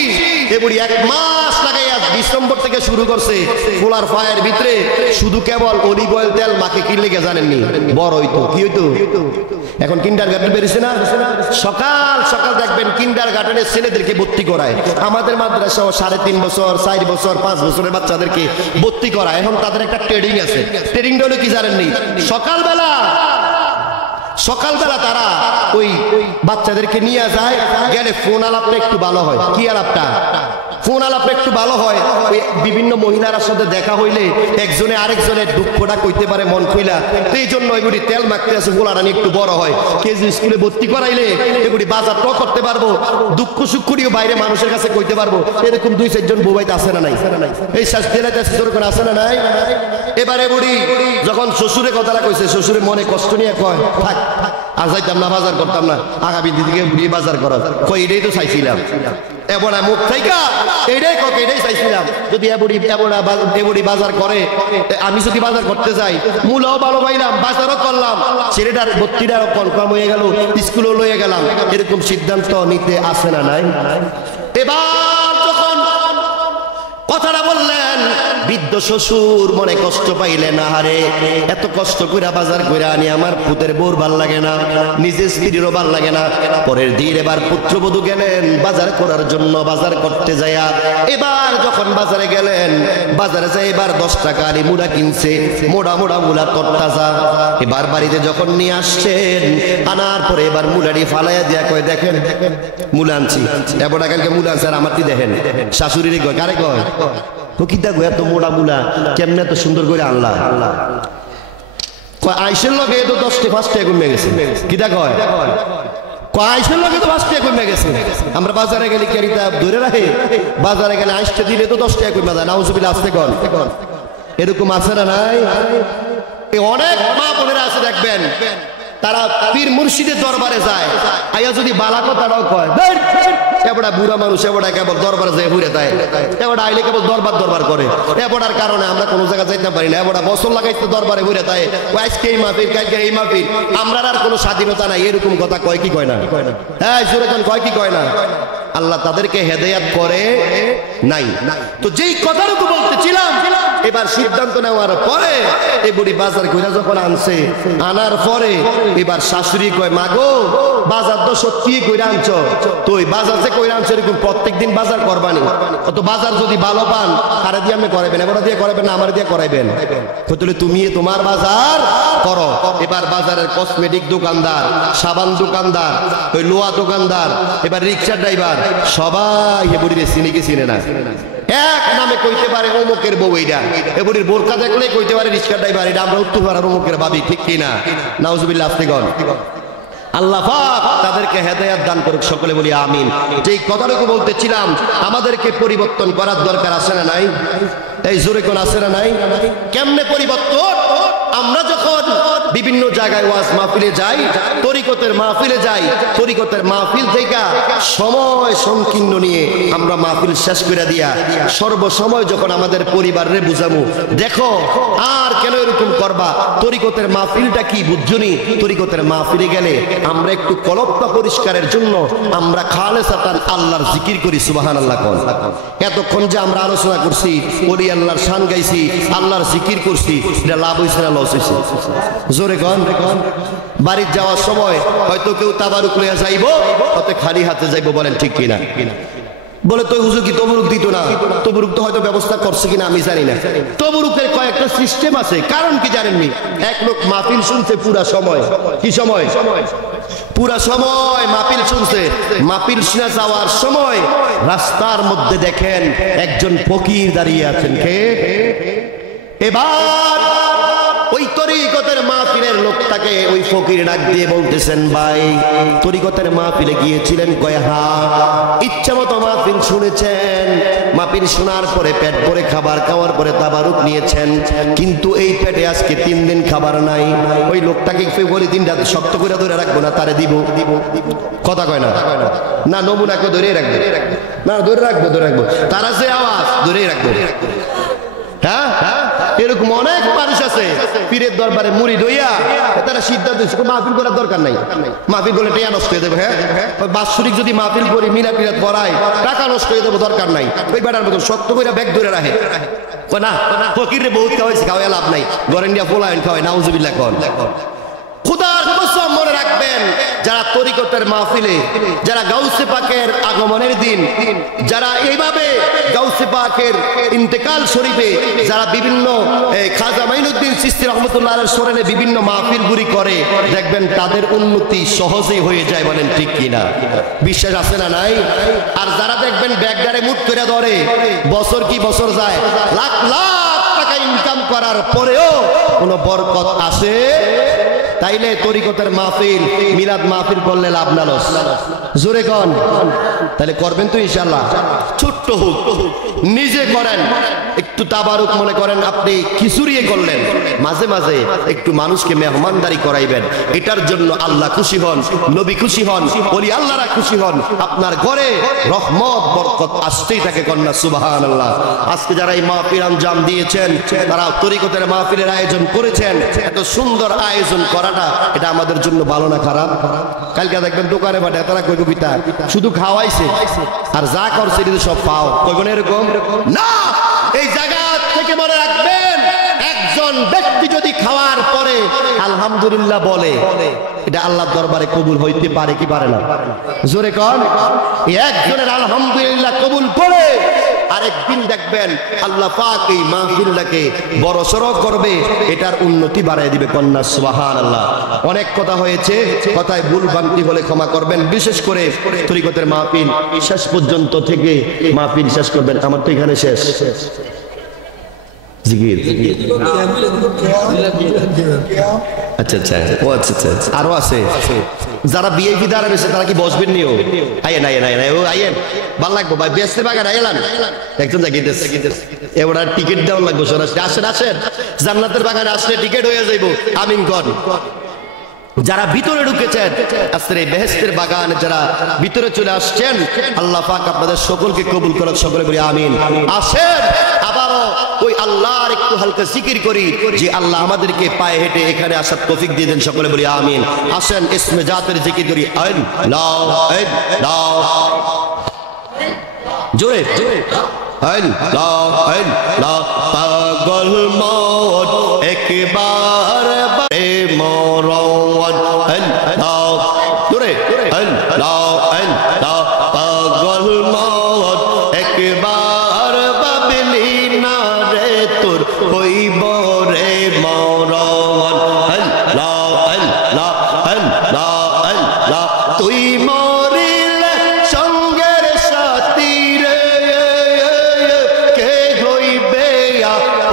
এবারে 1 মাস লাগাইয়া ডিসেম্বর থেকে শুরু করছে, ফুলার ফায়ের ভিতরে শুধু কেবল অলিভ অয়েল তেল মাকে কি লেগে জানেননি? বড় হইতো, কি হইতো? এখন কিন্ডারগার্টেন বেরিয়েছে না, সকাল সকাল দেখবেন কিন্ডারগার্টেনের ছেলেদেরকে ভর্তি করায়। আমাদের মাদ্রাসাও 3.5 বছর 4 বছর 5 বছরের বাচ্চাদেরকে ভর্তি করায়। এখন তাদের একটা ট্রেনিং আছে, ট্রেনিংটা হলো কি জানেননি? সকালবেলা তারা ওই বাচ্চাদেরকে নিয়ে যায়, গেলে ফোন আলাপটা একটু ভালো হয়। কি আলাপটা? ফোন আলাপটা একটু ভালো হয়। ওই বিভিন্ন মহিলার সাথে দেখা হইলে একজনে আরেকজনের দুঃখটা কইতে পারে মন খুইলা, তো এই জন্য এগুলি তেল মাখতে আছে, গোলারানি একটু বড় হয়। কেজি স্কুলে ভর্তি করাইলে এগুলি বাজারটাও করতে পারবো, দুঃখ সুখ করিও বাইরে মানুষের কাছে কইতে পারবো। এরকম 2-4 জন বউবাইতে আছে না নাই? এই শ্বাস দিলাইতে আছে, যেরকম আছে না নাই? এবারে বুড়ি যখন শ্বশুরে কথাটা কইছে, শ্বশুরে মনে কষ্ট নিয়ে কয়, থাক আর যাইতাম না, বাজার করতাম না, আগামী দিকে বুড়ি বাজার করার কই এটাই তো চাইছিলাম। এবড়া মুখ থাইকা এটাই কক এটাই চাইছিলাম। যদি এবড়ি বাজার করে, আমি যদি বাজার করতে যাই, মূলাও ভালো পাইলাম, বাজারও করলাম, ছেলেটার ভর্তিটারও কনফার্ম হয়ে গেল, স্কুলও লয়ে গেলাম, এরকম সিদ্ধান্ত নিতে আসে না নাই? এবার যখন কথাটা বললেন, বৃদ্ধ শ্বশুর মনে কষ্ট পাইলেন, আহারে এত কষ্ট কইরা বাজার কইরা আনি আমার পুতের বউর ভাল লাগে না, নিজের স্ত্রীরও ভাল লাগে না। পরের দিন এবার পুত্রবধূ গেলেন বাজার করার জন্য, বাজার করতে যাইয়া এবার যখন বাজারে গেলেন, বাজারে যাই এবার 10 টাকা আনি মুড়া কিনছে, মোড়া মোড়া মুলা তরতাজা। এবার বাড়িতে যখন নিয়ে আসছেন, আনার পরে এবার মুলাটি ফালাইয়া দিয়া কয়, দেখেন মুলা আনছি, এবার কালকে মুলা আনছে আর আমারটি দেখেন। শাশুড়ির কয়, কারে কয়? কিতা গো এত মোড়া মুলা কেমনে এত সুন্দর করে আনলা? আইসের লগে তো 10 5 টাকা কমে গেছে। কিতা কয়? আইসের লগে তো 5 টাকা কমে গেছে। আমরা বাজারে গেলে কেরিতা ধরে রাখে, বাজারে গেলে আইসটা দিলে তো 10 টাকা কমে যায়। নাউজুবিল্লাহ, আসতে কন। এরকম আছে না নাই? অনেক মা বোনেরা আছে দেখবেন, তারা পীর মুর্শিদের দরবারে যায়, আইয়া যদি বালা কথাটাও কয়, এবড়া বুড়া মানুষ, এবড়া কেবল দরবারে যায় ঘুরে দেয়, এবড়া আইলে কেবল দরবার করে, এবড়ার কারণে আমরা কোনো জায়গায় যাইতে পারি না, এবড়া বছর লাগাইতে দরবারে ঘুরে দেয়, আজকে এই মাহফিল, কালকে এই মাহফিল, আমরা আর কোনো স্বাধীনতা নাই, এরকম কথা কয় কি কয় না? হ্যাঁ জোরে কোন কয় কি কয় না? আল্লাহ তাদেরকে হেদায়েত করে নাই। তো যেই কথাটুকু বলতেছিলাম, এবার সিদ্ধান্ত নেওয়ার পরে এই বুড়ি বাজার কইরা যখন আনছে, আনার পরে এবার শাশুড়ি কয়, মা গো বাজার তো সত্যি কইরা আনছো, তো ওই বাজার যে কইরা আনছো এরকম প্রত্যেকদিন বাজার করবানি, তো বাজার যদি ভালো পান কারে দিয়ে আপনি করাইবেন, এবার দিয়ে করাইবেন না আমার দিয়ে করাইবেন? তাহলে তুমি তোমার বাজার করো। এবার বাজারের কসমেটিক দোকানদার, সাবান দোকানদার, ওই লোহা দোকানদার, এবার রিক্সা ড্রাইভার, সবাই এ বুড়িরে চিনে কি চিনে না? এক নামে কইতে পারে অমুকের বউ, এইটা এবারের বোরকা দেখলে কইতে পারে রিক্সা ড্রাইভার, এটা আমরা উত্তর পাড়ার অমুকের ভাবি, ঠিক কিনা? নাউজুবিল্লাহ, আস্তিগণ। আল্লাহ পাক তাদেরকে হেদায়েত দান করুক, সকলে বলি আমিন। যেই কথাটুকু বলতেছিলাম, আমাদেরকে পরিবর্তন করার দরকার আছে না নাই? এই জোরে কোন আছে না নাই? কেমনে পরিবর্তন? আমরা যখন বিভিন্ন জায়গায় ওয়াজ মাহফিলে যাই, তরিকতের মাহফিলে যাই, তরিকতের মাহফিল থেকে সময় সংকীর্ণ নিয়ে আমরা মাহফিল শেষ করে দিয়া সর্বসময় যখন আমাদের পরিবারে বুঝামু, দেখো আর কেন এরকম করবা, তরিকতের মাহফিলটা কি বুঝছনি? তরিকতের মাহফিলে গেলে আমরা একটু কলবটা পরিষ্কারের জন্য আমরা খালেসাতান আল্লাহর জিকির করি, সুবহানাল্লাহ কোন। এতক্ষণ যে আমরা আলোচনা করছি, ওলি আল্লাহর শান গাইছি, আল্লাহর জিকির করছি, এটা লাভ হইছে না লস হইছে? জোরে কোন। বাড়ির যাওয়ার সময় হয়তো কেউ তাবারুক লইয়া যাইবো, হয়তো খালি হাতে যাইবো, বলেন ঠিক কিনা? বলে তো হুজুর কি তবরুক দিত না? তবরুক তো হয়তো ব্যবস্থা করছে কিনা আমি জানি না। তবরুকের কয়েকটা সিস্টেম আছে, কারণ কি জানেননি? এক লোক মাহফিল শুনছে পুরা সময়, কি সময়? পুরা সময় মাহফিল শুনছে, মাহফিল শুনে যাওয়ার সময় রাস্তার মধ্যে দেখেন একজন ফকির দাঁড়িয়ে আছেন। কে? এবার ওই তরিকতের মাহফিলের লোকটাকে ওই ফকির ডাক দিয়ে বলতেছেন, ভাই তরিকতের মাহফিলে গিয়েছিলেন? কয় হ্যাঁ। ইচ্ছা মতো মাহফিল শুনেছেন, মাহফিল শোনার পরে পেট ভরে খাবার খাওয়ার পরে তাবারুক নিয়েছেন, কিন্তু এই পেটে আজকে 3 দিন খাবার নাই। ওই লোকটাকে বলি 3 রাত শক্ত করে ধরে রাখবো না তারে দিব? কথা কয় না? না নমুনাকে ধরে রাখবো, না ধরে রাখবো, তারা যে আওয়াজ ধরেই রাখবো। হ্যাঁ, এরকম অনেক মানুষ আছে পীরের দরবারে মুড়ি দইয়া তারা সিদ্ধান্ত মাহফিল করার দরকার নাই, মাহফিল করলে টাকা নষ্ট হয়ে দেবে। হ্যাঁ, বাৎসরিক যদি মাহফিল করি মিনা পিরাত পড়ায় টাকা নষ্ট হয়ে দেবো, দরকার নাই। ওই বেটার মতো শক্ত করে ব্যাগ ধরে রাখে, না ফকিরে বহুত খাওয়াইছে, খাওয়াই লাভ নাই, গরেন্ডিয়া ফোলাইন খাওয়াই, নাউজুবিল্লাহ কোন। খুদার কসম মনে রাখবেন, যারা তরিকতের মাহফিলে, যারা গাউসে পাকের আগমনের দিন, যারা এইভাবে গাউসে পাকের ইন্তেকাল শরীফে যারা বিভিন্ন খাজা মাইনুদ্দিন চিশতি রহমতুল্লাহ আলাইহির স্মরণে বিভিন্ন মাহফিলগুলি করে, দেখবেন তাদের উন্নতি সহজেই হয়ে যায়, বলেন ঠিক কিনা? বিশ্বাস আছে না নাই? আর যারা দেখবেন ব্যাগদারে মুঠ করে ধরে, বছর কি বছর যায়, লাখ লাখ টাকা ইনকাম করার পরেও কোনো বরকত আসে? তাইলে তরিকতের মাহফিল মিলাদ মাহফিল করলে লাভ না লস? জোরে কোন? তাহলে করবেন তো ইনশাআল্লাহ। ছোট্ট হোক নিজে করেন, একটু তাবারুক মনে করেন আপনি খিচুড়িয়ে করলেন, মাঝে মাঝে একটু মানুষকে মেহমানদারি করাইবেন। এটার জন্য আল্লাহ খুশি হন, নবী খুশি হন, ওলি আল্লাহরা খুশি হন। আপনার ঘরে রহমত বরকত আসতেই থাকে। কন্যা সুবহানাল্লাহ। আজকে যারা এই মাহফিল আঞ্জাম দিয়েছেন, তারা তরিকতের মাহফিলের আয়োজন করেছেন, এত সুন্দর আয়োজন করাটা এটা আমাদের জন্য ভালো না খারাপ? কালকে দেখবেন দোকানে বাটে তারা কইব পিতা শুধু খাওয়াইছে আর যা করছে এটা সব পাও, কইবেন এরকম না। এই জায়গা থেকে মনে রাখবেন, একজন ব্যক্তি যদি খাওয়ার পরে আলহামদুলিল্লাহ বলে, এটা আল্লাহর দরবারে কবুল হইতে পারে কি পারে না? জোরে কোন? একজনের আলহামদুলিল্লাহ কবুল করে আরেকদিন দেখবেন আল্লাহ পাক এই মাহফিলটাকে বড়সড় করবে, এটার উন্নতি বাড়ায় দিবে। কন্যা সুবহানাল্লাহ। অনেক কথা হয়েছে, কথায় ভুল ভ্রান্তি হলে ক্ষমা করবেন। বিশেষ করে তরিকতের মাহফিল শেষ পর্যন্ত থেকে মাহফিল শেষ করবেন। আমার তো এখানে শেষ জিকির। আচ্ছা আচ্ছা, ও আচ্ছা আচ্ছা, আরো আছে যারা বিএপি দ্বারা রয়েছে তারা কি বসবেন নিও? আইয়েন আইয়েন আইয়েন, ও আইয়েন, ভালো লাগবো ভাই। বেসতে বাগান আইলাম একজন জাগিয়েছে, এবার টিকিট দেওয়া লাগবো সরাসরি। আসেন আসেন, জান্নাতের বাগানে আসলে টিকিট হয়ে যাইব। আমিন কর। যারা ভিতরে ঢুকেছেন আজকের এই বেহেশতের বাগানে, যারা ভিতরে চলে আসছেন, আল্লাহ পাক আপনাদের সকলকে কবুল করুক। সকলে বলি আমিন। আসেন আবারও ওই আল্লাহর একটু হালকা জিকির করি, যে আল্লাহ আমাদেরকে পায়ে হেঁটে এখানে আসার তৌফিক দিয়ে দেন। সকলে বলি আমিন। আসেন ইসমে জাতের জিকির করি। আল্লাহ আল্লাহ, জোরে জোরে আল্লাহ আল্লাহ। পাগল মওত একবার বারে মরওয়ান, আল্লাহ জোরে আল্লাহ আল্লাহ। পাগল মওত একবার বাবলি না রে তোর হইব রে মরওয়ান, আল্লাহ আল্লাহ আল্লাহ আল্লাহ। তুই মরিলে সঙ্গের সাথী রে, কে হইবে আপন?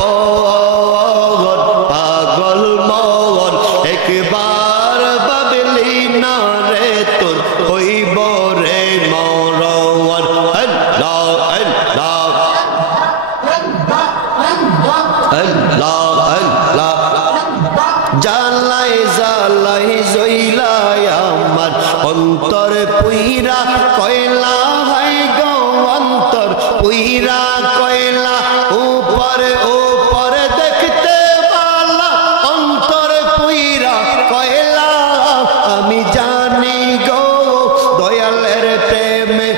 পাগল মওত একবার বাবলি না রে তোর হইব রে মরওয়ান, আল্লাহ আল্লাহ আল্লাহ আল্লাহ। জালাই জালাই জইলাই আমার অন্তর পুইরা কয়লা, হাই গো অন্তর পুইরা কয়লা। উপরে উপরে দেখতে পালা অন্তর পুইরা কয়লা। আমি জানি গো দয়ালের প্রেমে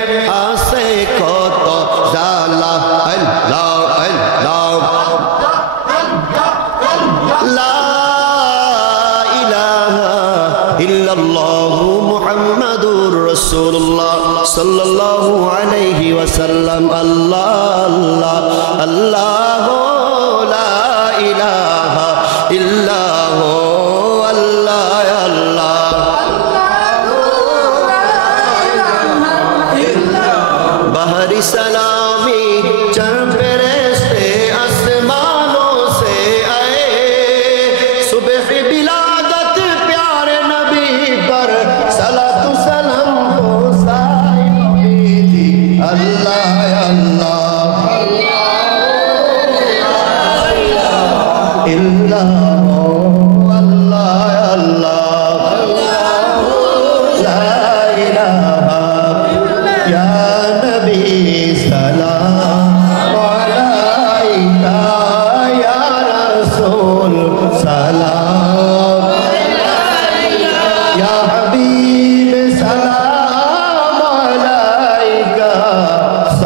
আছে কত জালা, আল্লাহ আল্লাহ। লা ইলাহা ইল্লাল্লাহু মুহাম্মাদুর রাসূলুল্লাহ সাল্লাল্লাহু আলাইহি ওয়াসাল্লাম। আল্লাহ আল্লাহ আল্লাহ, লা ইলাহা ইল্লাহু আল্লাহ আল্লাহ। বাহরি সালামি চার ফেরেশতে আসমাनों से आए, सुबह बिलादत प्यारे नबी पर सलातु सलाम हो साई नबी दी। अल्लाह अल्लाह इल्ला अल्लाह अल्लाह, ला इलाहा या नबी सलाम अलैका, या रसूल सलाम, या हबीब सलाम अलैका,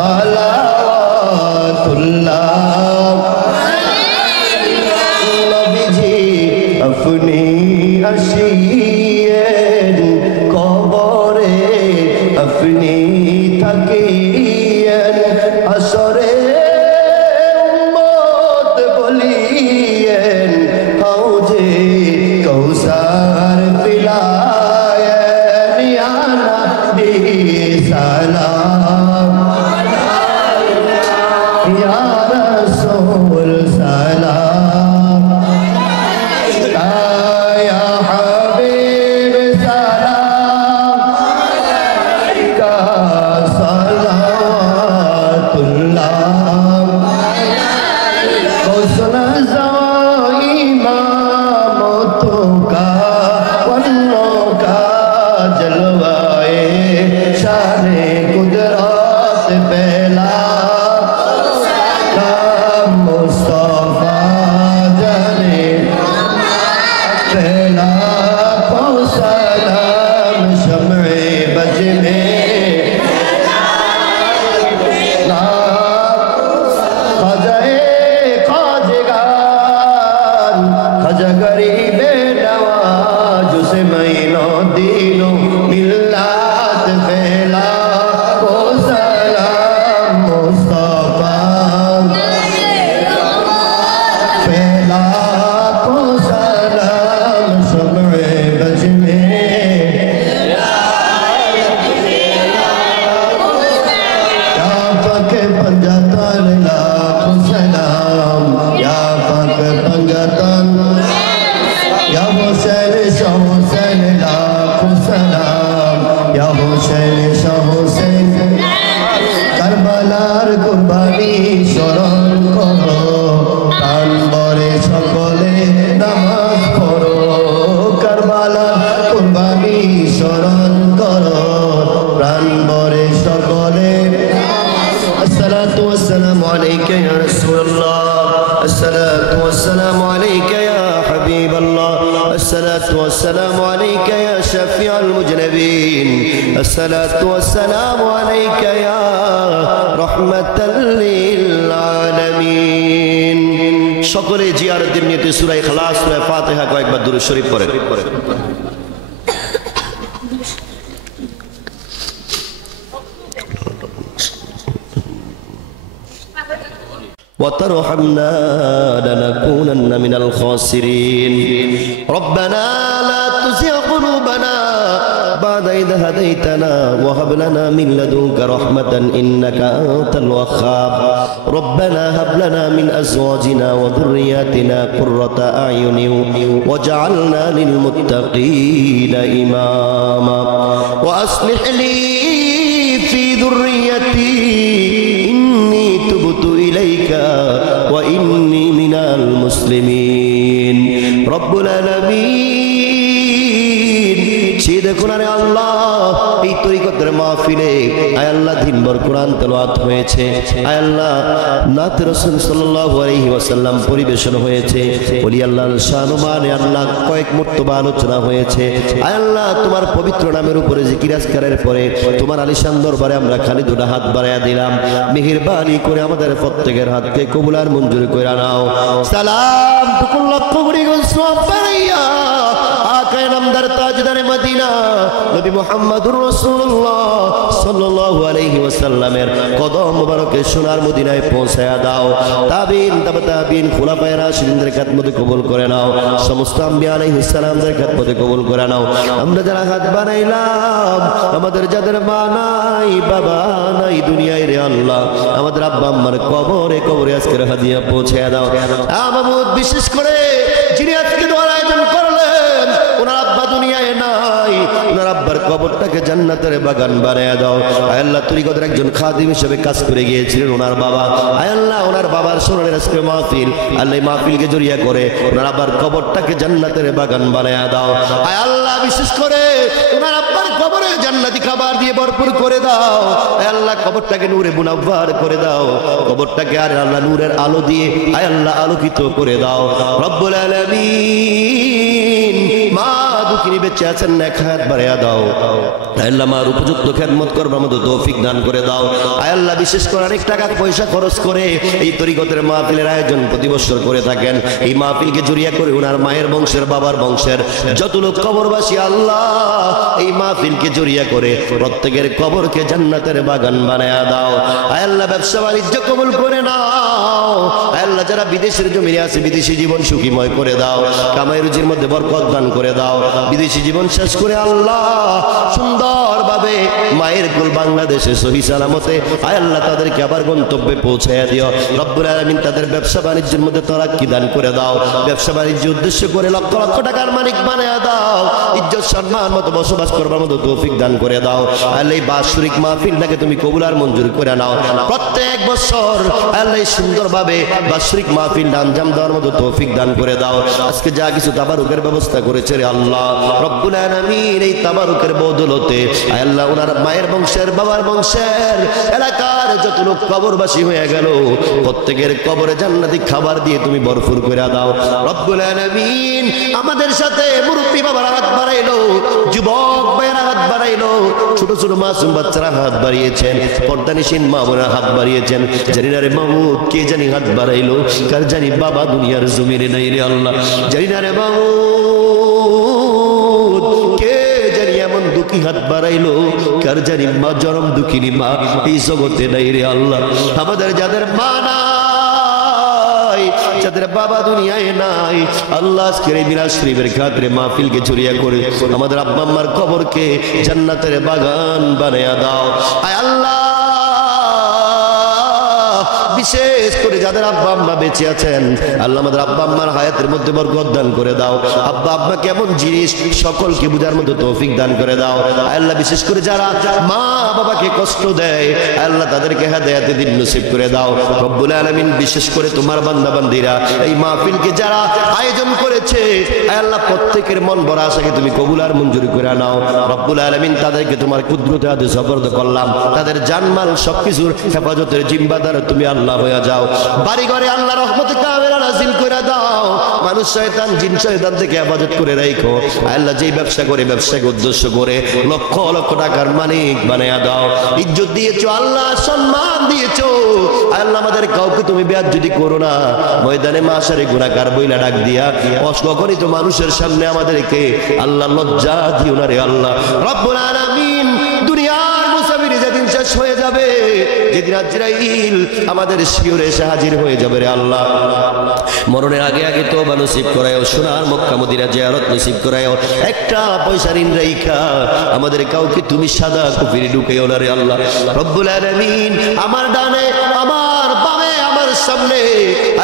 सलावतुल्लाह। नबीजी अपनी हसीयन कबरे अपनी থাকিয়েন, আসরে উম্মত বলিয়েন, হাউজে কৌসার পিলায়েন। ইয়া নবী সালাম, ইয়া রাসূল সালাম, ইয়া عليك يا رسول الله الصلاة والسلام عليك يا حبيب الله الصلاة والسلام عليك يا شفيع المذنبين الصلاة والسلام عليك يا رحمة للعالمين সকলে জিয়ারতের নিয়তে সূরা ইখলাস সূরা ফাতিহা কয়েকবার দুরূদ শরীফ পড়েন وترحمنا لنكونن من الخاسرين ربنا لا تزغ قلوبنا بعد إذ هديتنا وهب لنا من لدنك رحمة إنك أنت الوهاب ربنا هب لنا من أزواجنا وذرياتنا قرة أعين واجعلنا للمتقين إماما وأصلح لي في ذريتي إني تبت إليك وإني من المسلمين رب العالمين সেই দেখুন আরে আল্লাহ এই তরিকতের মাহফিলে আয় আল্লাহ দিনভর কোরআন তেলাওয়াত হয়েছে আয় আল্লাহ নাত রাসূল সাল্লাল্লাহু আলাইহি ওয়াসাল্লাম পরিবেশন হয়েছে ওলি আল্লাহর শান মানে আল্লাহ কয়েক মর্তবা আলোচনা হয়েছে আয় আল্লাহ তোমার পবিত্র নামের উপরে জিকির আজকারের পরে তোমার আলিশান দরবারে আমরা খালি দুটো হাত বাড়ায়া দিলাম মেহেরবানি করে আমাদের প্রত্যেকের হাতকে কবুল আর মঞ্জুর করে নাও সালাম টুকুল লক্ষ করে সওয়াব বাড়াইয়া আকায়ে নামদার তাজদারে মদিনা নবী মুহাম্মদুর রাসূলুল্লাহ সাল্লাল্লাহু আলাইহি ওয়াসাল্লামের কদম মোবারকে সোনার মদিনায় পৌঁছায়া দাও তাবিন তাবিন খুলাফায়ে রাশিদিনদের খেদমতে কবুল করে নাও সমস্ত আম্বিয়া আলাইহিস সালামদের খেদমতে কবুল করে নাও আমরা যারা হাত বানাইলাম আমাদের যাদের মা নাই বাবা নাই দুনিয়ায় রে আল্লাহ আমাদের আব্বা আম্মার কবরে আজকের হাদিয়া পৌঁছায়া দাও মাহমুদ বিশেষ করে যিনি আজকে দোয়ার আয়োজন করলেন ওনার আব্বা দুনিয়ায় নাই ওনার আব্বার কবরটাকে জান্নাতের বাগান বানায়া দাও আয় আল্লাহ তরিকতের একজন খাদিম হিসেবে কাজ করে গিয়েছিলেন ওনার বাবা আয় আল্লাহ ওনার বাবার সোনার আজকে মাহফিল আল্লাহ মাহফিলকে জড়িয়ে করে ওনার আব্বার কবরটাকে জান্নাতের বাগান বানায়া দাও আয় আল্লাহ বিশেষ করে ওনার আব্বার কবরে জান্নাতি খাবার দিয়ে ভরপুর করে দাও আয় আল্লাহ কবরটাকে নূরে মুনাওয়ার করে দাও কবরটাকে আর আল্লাহ নূরের আলো দিয়ে আয় আল্লাহ আলোকিত করে দাও রব্বুল আলামিন মা দুঃখিনী বেঁচে আছেন না হাত বাড়াইয়া দাও আয় আল্লাহ মার উপযুক্ত খেদমত করবার মতো তৌফিক দান করে দাও আয় আল্লাহ বিশেষ করে অনেক টাকা পয়সা খরচ করে এই তরিকতের মাহফিলের আয়োজন প্রতি বছর করে থাকেন এই মাহফিলকে জড়িয়ে করে ওনার মায়ের বংশের বাবার বংশের যত লোক কবরবাসী আল্লাহ এই মাহফিলকে জড়িয়ে করে প্রত্যেকের কবরকে জান্নাতের বাগান বানায়া দাও আয় আল্লাহ ব্যবসা বাণিজ্য কবুল করে নাও আয় আল্লাহ যারা বিদেশের জমিনে আছে বিদেশি জীবন সুখীময় করে দাও কামাই রুজির মধ্যে বরকত দান করে দাও বিদেশি জীবন শেষ করে আল্লাহ সুন্দরভাবে মায়ের কুল বাংলাদেশে সহি সালামতে আয় আল্লাহ তাদেরকে আবার গন্তব্যে পৌঁছায়া দিও রব্বুল আলামিন তাদের ব্যবসা বাণিজ্যের মধ্যে তারাক্কি দান করে দাও ব্যবসা বাণিজ্য উদ্দেশ্য করে লক্ষ লক্ষ টাকার মালিক বানায়া দাও ইজ্জত সম্মান মতো বসবাস করবার মতো তৌফিক দান করে দাও আল্লাহ এই বাৎসরিক মাহফিলটাকে তুমি কবুল আর মঞ্জুর করে নাও প্রত্যেক বছর আল্লাহ সুন্দরভাবে বাৎসরিক মাহফিল আঞ্জাম দেওয়ার মতো তৌফিক দান করে দাও আজকে যা কিছু তাবারুকের ব্যবস্থা করেছে রে আল্লাহ রব্বুল আলামিন এই তাবারুকের বদৌলতে আয় আল্লাহ ওনার মায়ের বংশের বাবার বংশের এলাকার যত লোক কবরবাসী হয়ে গেল প্রত্যেকের কবরে জান্নাতি খাবার দিয়ে তুমি ভরপুর করে দাও রব্বুল আলামিন আমাদের সাথে মুরব্বী বাবারা হাত বাড়াইলো যুবক ভাইয়েরা হাত বাড়াইলো ছোট ছোট মাসুম বাচ্চারা হাত বাড়িয়েছেন পর্দানিসীন মা বোনেরা হাত বাড়িয়েছেন জানি না রে মাহমুদ কে জানি হাত বাড়াইলো কার জানি বাবা দুনিয়ার জমিনে নাই রে আল্লাহ জানি না রে মাহমুদ কে জানি এমন দুঃখী হাত বাড়াইলো কার জানি মা জনম দুঃখিনী মা এই জগতে নাই রে আল্লাহ আমাদের যাদের মা নাই যাদের বাবা দুনিয়ায় নাই আল্লাহ আজকের এই মিলাদ শরীফের খাতিরে মাহফিলকে জড়িয়ে করে আমাদের আব্বা আম্মার কবরকে জান্নাতের বাগান বানায়া দাও আয় আল্লাহ বিশেষ করে যাদের আব্বা আম্মা বেঁচে আছেন আল্লাহ আমাদের আব্বা আম্মার হায়াতের মধ্যে বরকত দান করে দাও আব্বা আম্মা কেমন জিনিস সকলকে বুঝার মতো তৌফিক দান করে দাও আল্লাহ বিশেষ করে যারা মা বাবাকে কষ্ট দেয় আল্লাহ তাদেরকে হেদায়েতের দিন নসিব করে দাও রব্বুল আলামিন বিশেষ করে তোমার বান্দা বান্দীরা এই মাহফিলকে যারা আয়োজন করেছে আল্লাহ প্রত্যেকের মন ভরা আশাকে তুমি কবুল আর মঞ্জুর করে নাও রব্বুল আলামিন তাদেরকে তোমার কুদরতে হাতে সুপর্দ করলাম তাদের জানমাল সবকিছুর হেফাজতের জিম্মাদার তুমি আল্লাহ হয়ে যাও, বাড়ি ঘরে আল্লাহ রহমতে কামেলা নাযিল করে দাও, মানুষ শয়তান জিন শয়তান থেকে হেফাজত করে রাখো আল্লাহ। যেই ব্যবসা করে ব্যবসাকে উদ্দেশ্য করে লক্ষ লক্ষ টাকার মালিক বানায়া দাও। ইজ্জত দিয়েছো আল্লাহ, সম্মান দিয়েছো আল্লাহ, আমাদের কাউকে তুমি বেয়াজ্জতি করো না। ময়দানে মাশারে গুনাহগার বইলা ডাক দিয়া অগণিত মানুষের সামনে আমাদেরকে আল্লাহ লজ্জা দিও না রে আল্লাহ রব্বুল আলামিন। দুনিয়ার মুসাফির যেদিন শেষ হয়ে যাবে, যেদিন আজরাইল আমাদের শিয়রে এসে হাজির হয়ে যাবে রে আল্লাহ, মরণের আগে আগে তওবা নসিব করায়ও, সোনার মক্কা মদিনা জিয়ারত নসিব করায়ও। একটা পয়সা ঋণ রাইখা আমাদের কাউকে তুমি সাদা কফিরে ঢুকাইও না রে আল্লাহ রব্বুল আলামিন। আমার ডানে, আমার বামে, আমার সামনে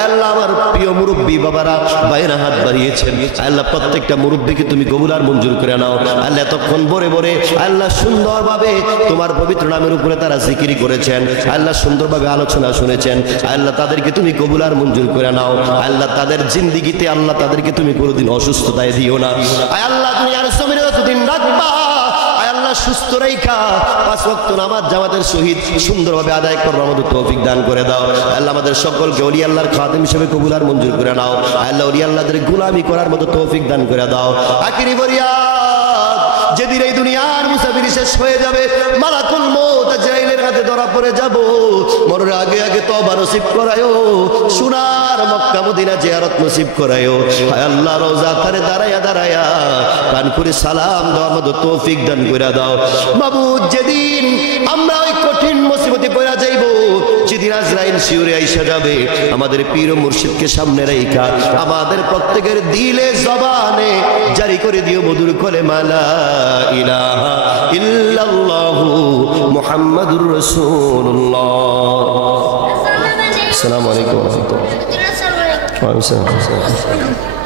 আল্লাহ আমার প্রিয় মুরব্বী বাবারা বাইরে হাত বাড়িয়েছেন আল্লাহ, প্রত্যেকটা মুরব্বীকে তুমি কবুল আর মঞ্জুর করে নাও আল্লাহ। এতক্ষণ ভরে ভরে আল্লাহ সুন্দরভাবে তোমার পবিত্র নামের উপরে তারা জিকিরি করেছেন আল্লাহ, সুন্দরভাবে আলোচনা শুনেছেন আল্লাহ, তাদেরকে তুমি কবুল আর মঞ্জুর করে নাও আল্লাহ। তাদের জিন্দিগিতে আল্লাহ তাদেরকে তুমি কোনোদিন অসুস্থতায় দিও না আল্লাহ, তুমি আর জমিনে যতদিন রাখবা আল্লাহ সুস্থ রেখা পাঁচ ওয়াক্ত নামাজ জামাতের সহিত সুন্দরভাবে আদায় করার মতো তৌফিক দান করে দাও আল্লাহ। আমাদের সকলকে ওলি আল্লাহর খাদেম হিসেবে কবুল আর মঞ্জুর করে নাও আল্লাহ। ওলি আল্লাহদের গোলামি করার মতো তৌফিক দান করে দাও। আখিরি ফরিয়াদ, যেদিন এই দুনিয়ার মুসাফির শেষ হয়ে যাবে, মালাকুল মউত আজরাইলের হাতে ধরা পড়ে যাব, মরণের আগে আগে তওবা নসিব করায়ও, সোনার মক্কা মদিনা জিয়ারত নসিব করায়ও আল্লাহ। রওজা তারে দাঁড়ায়া দাঁড়ায়া কান করে সালাম দেওয়ার মতো তৌফিক দান করে দাও মাবুদ। যেদিন আমরা ওই কঠিন মুসিবতে পড়া যাইব, যেদিন আজরাইল শিউরে আইসা যাবে, আমাদের পীর ও মুর্শিদকে সামনে রাইখা আমাদের প্রত্যেকের দিলে জবানে জারি করে দিও মধুর কলেমা লা ইলাহা ইল্লাল্লাহু মুহাম্মাদুর রাসূলুল্লাহ। আসসালামু আলাইকুম ওয়া রাহমাতুল্লাহ। ওয়া আলাইকুম আসসালাম।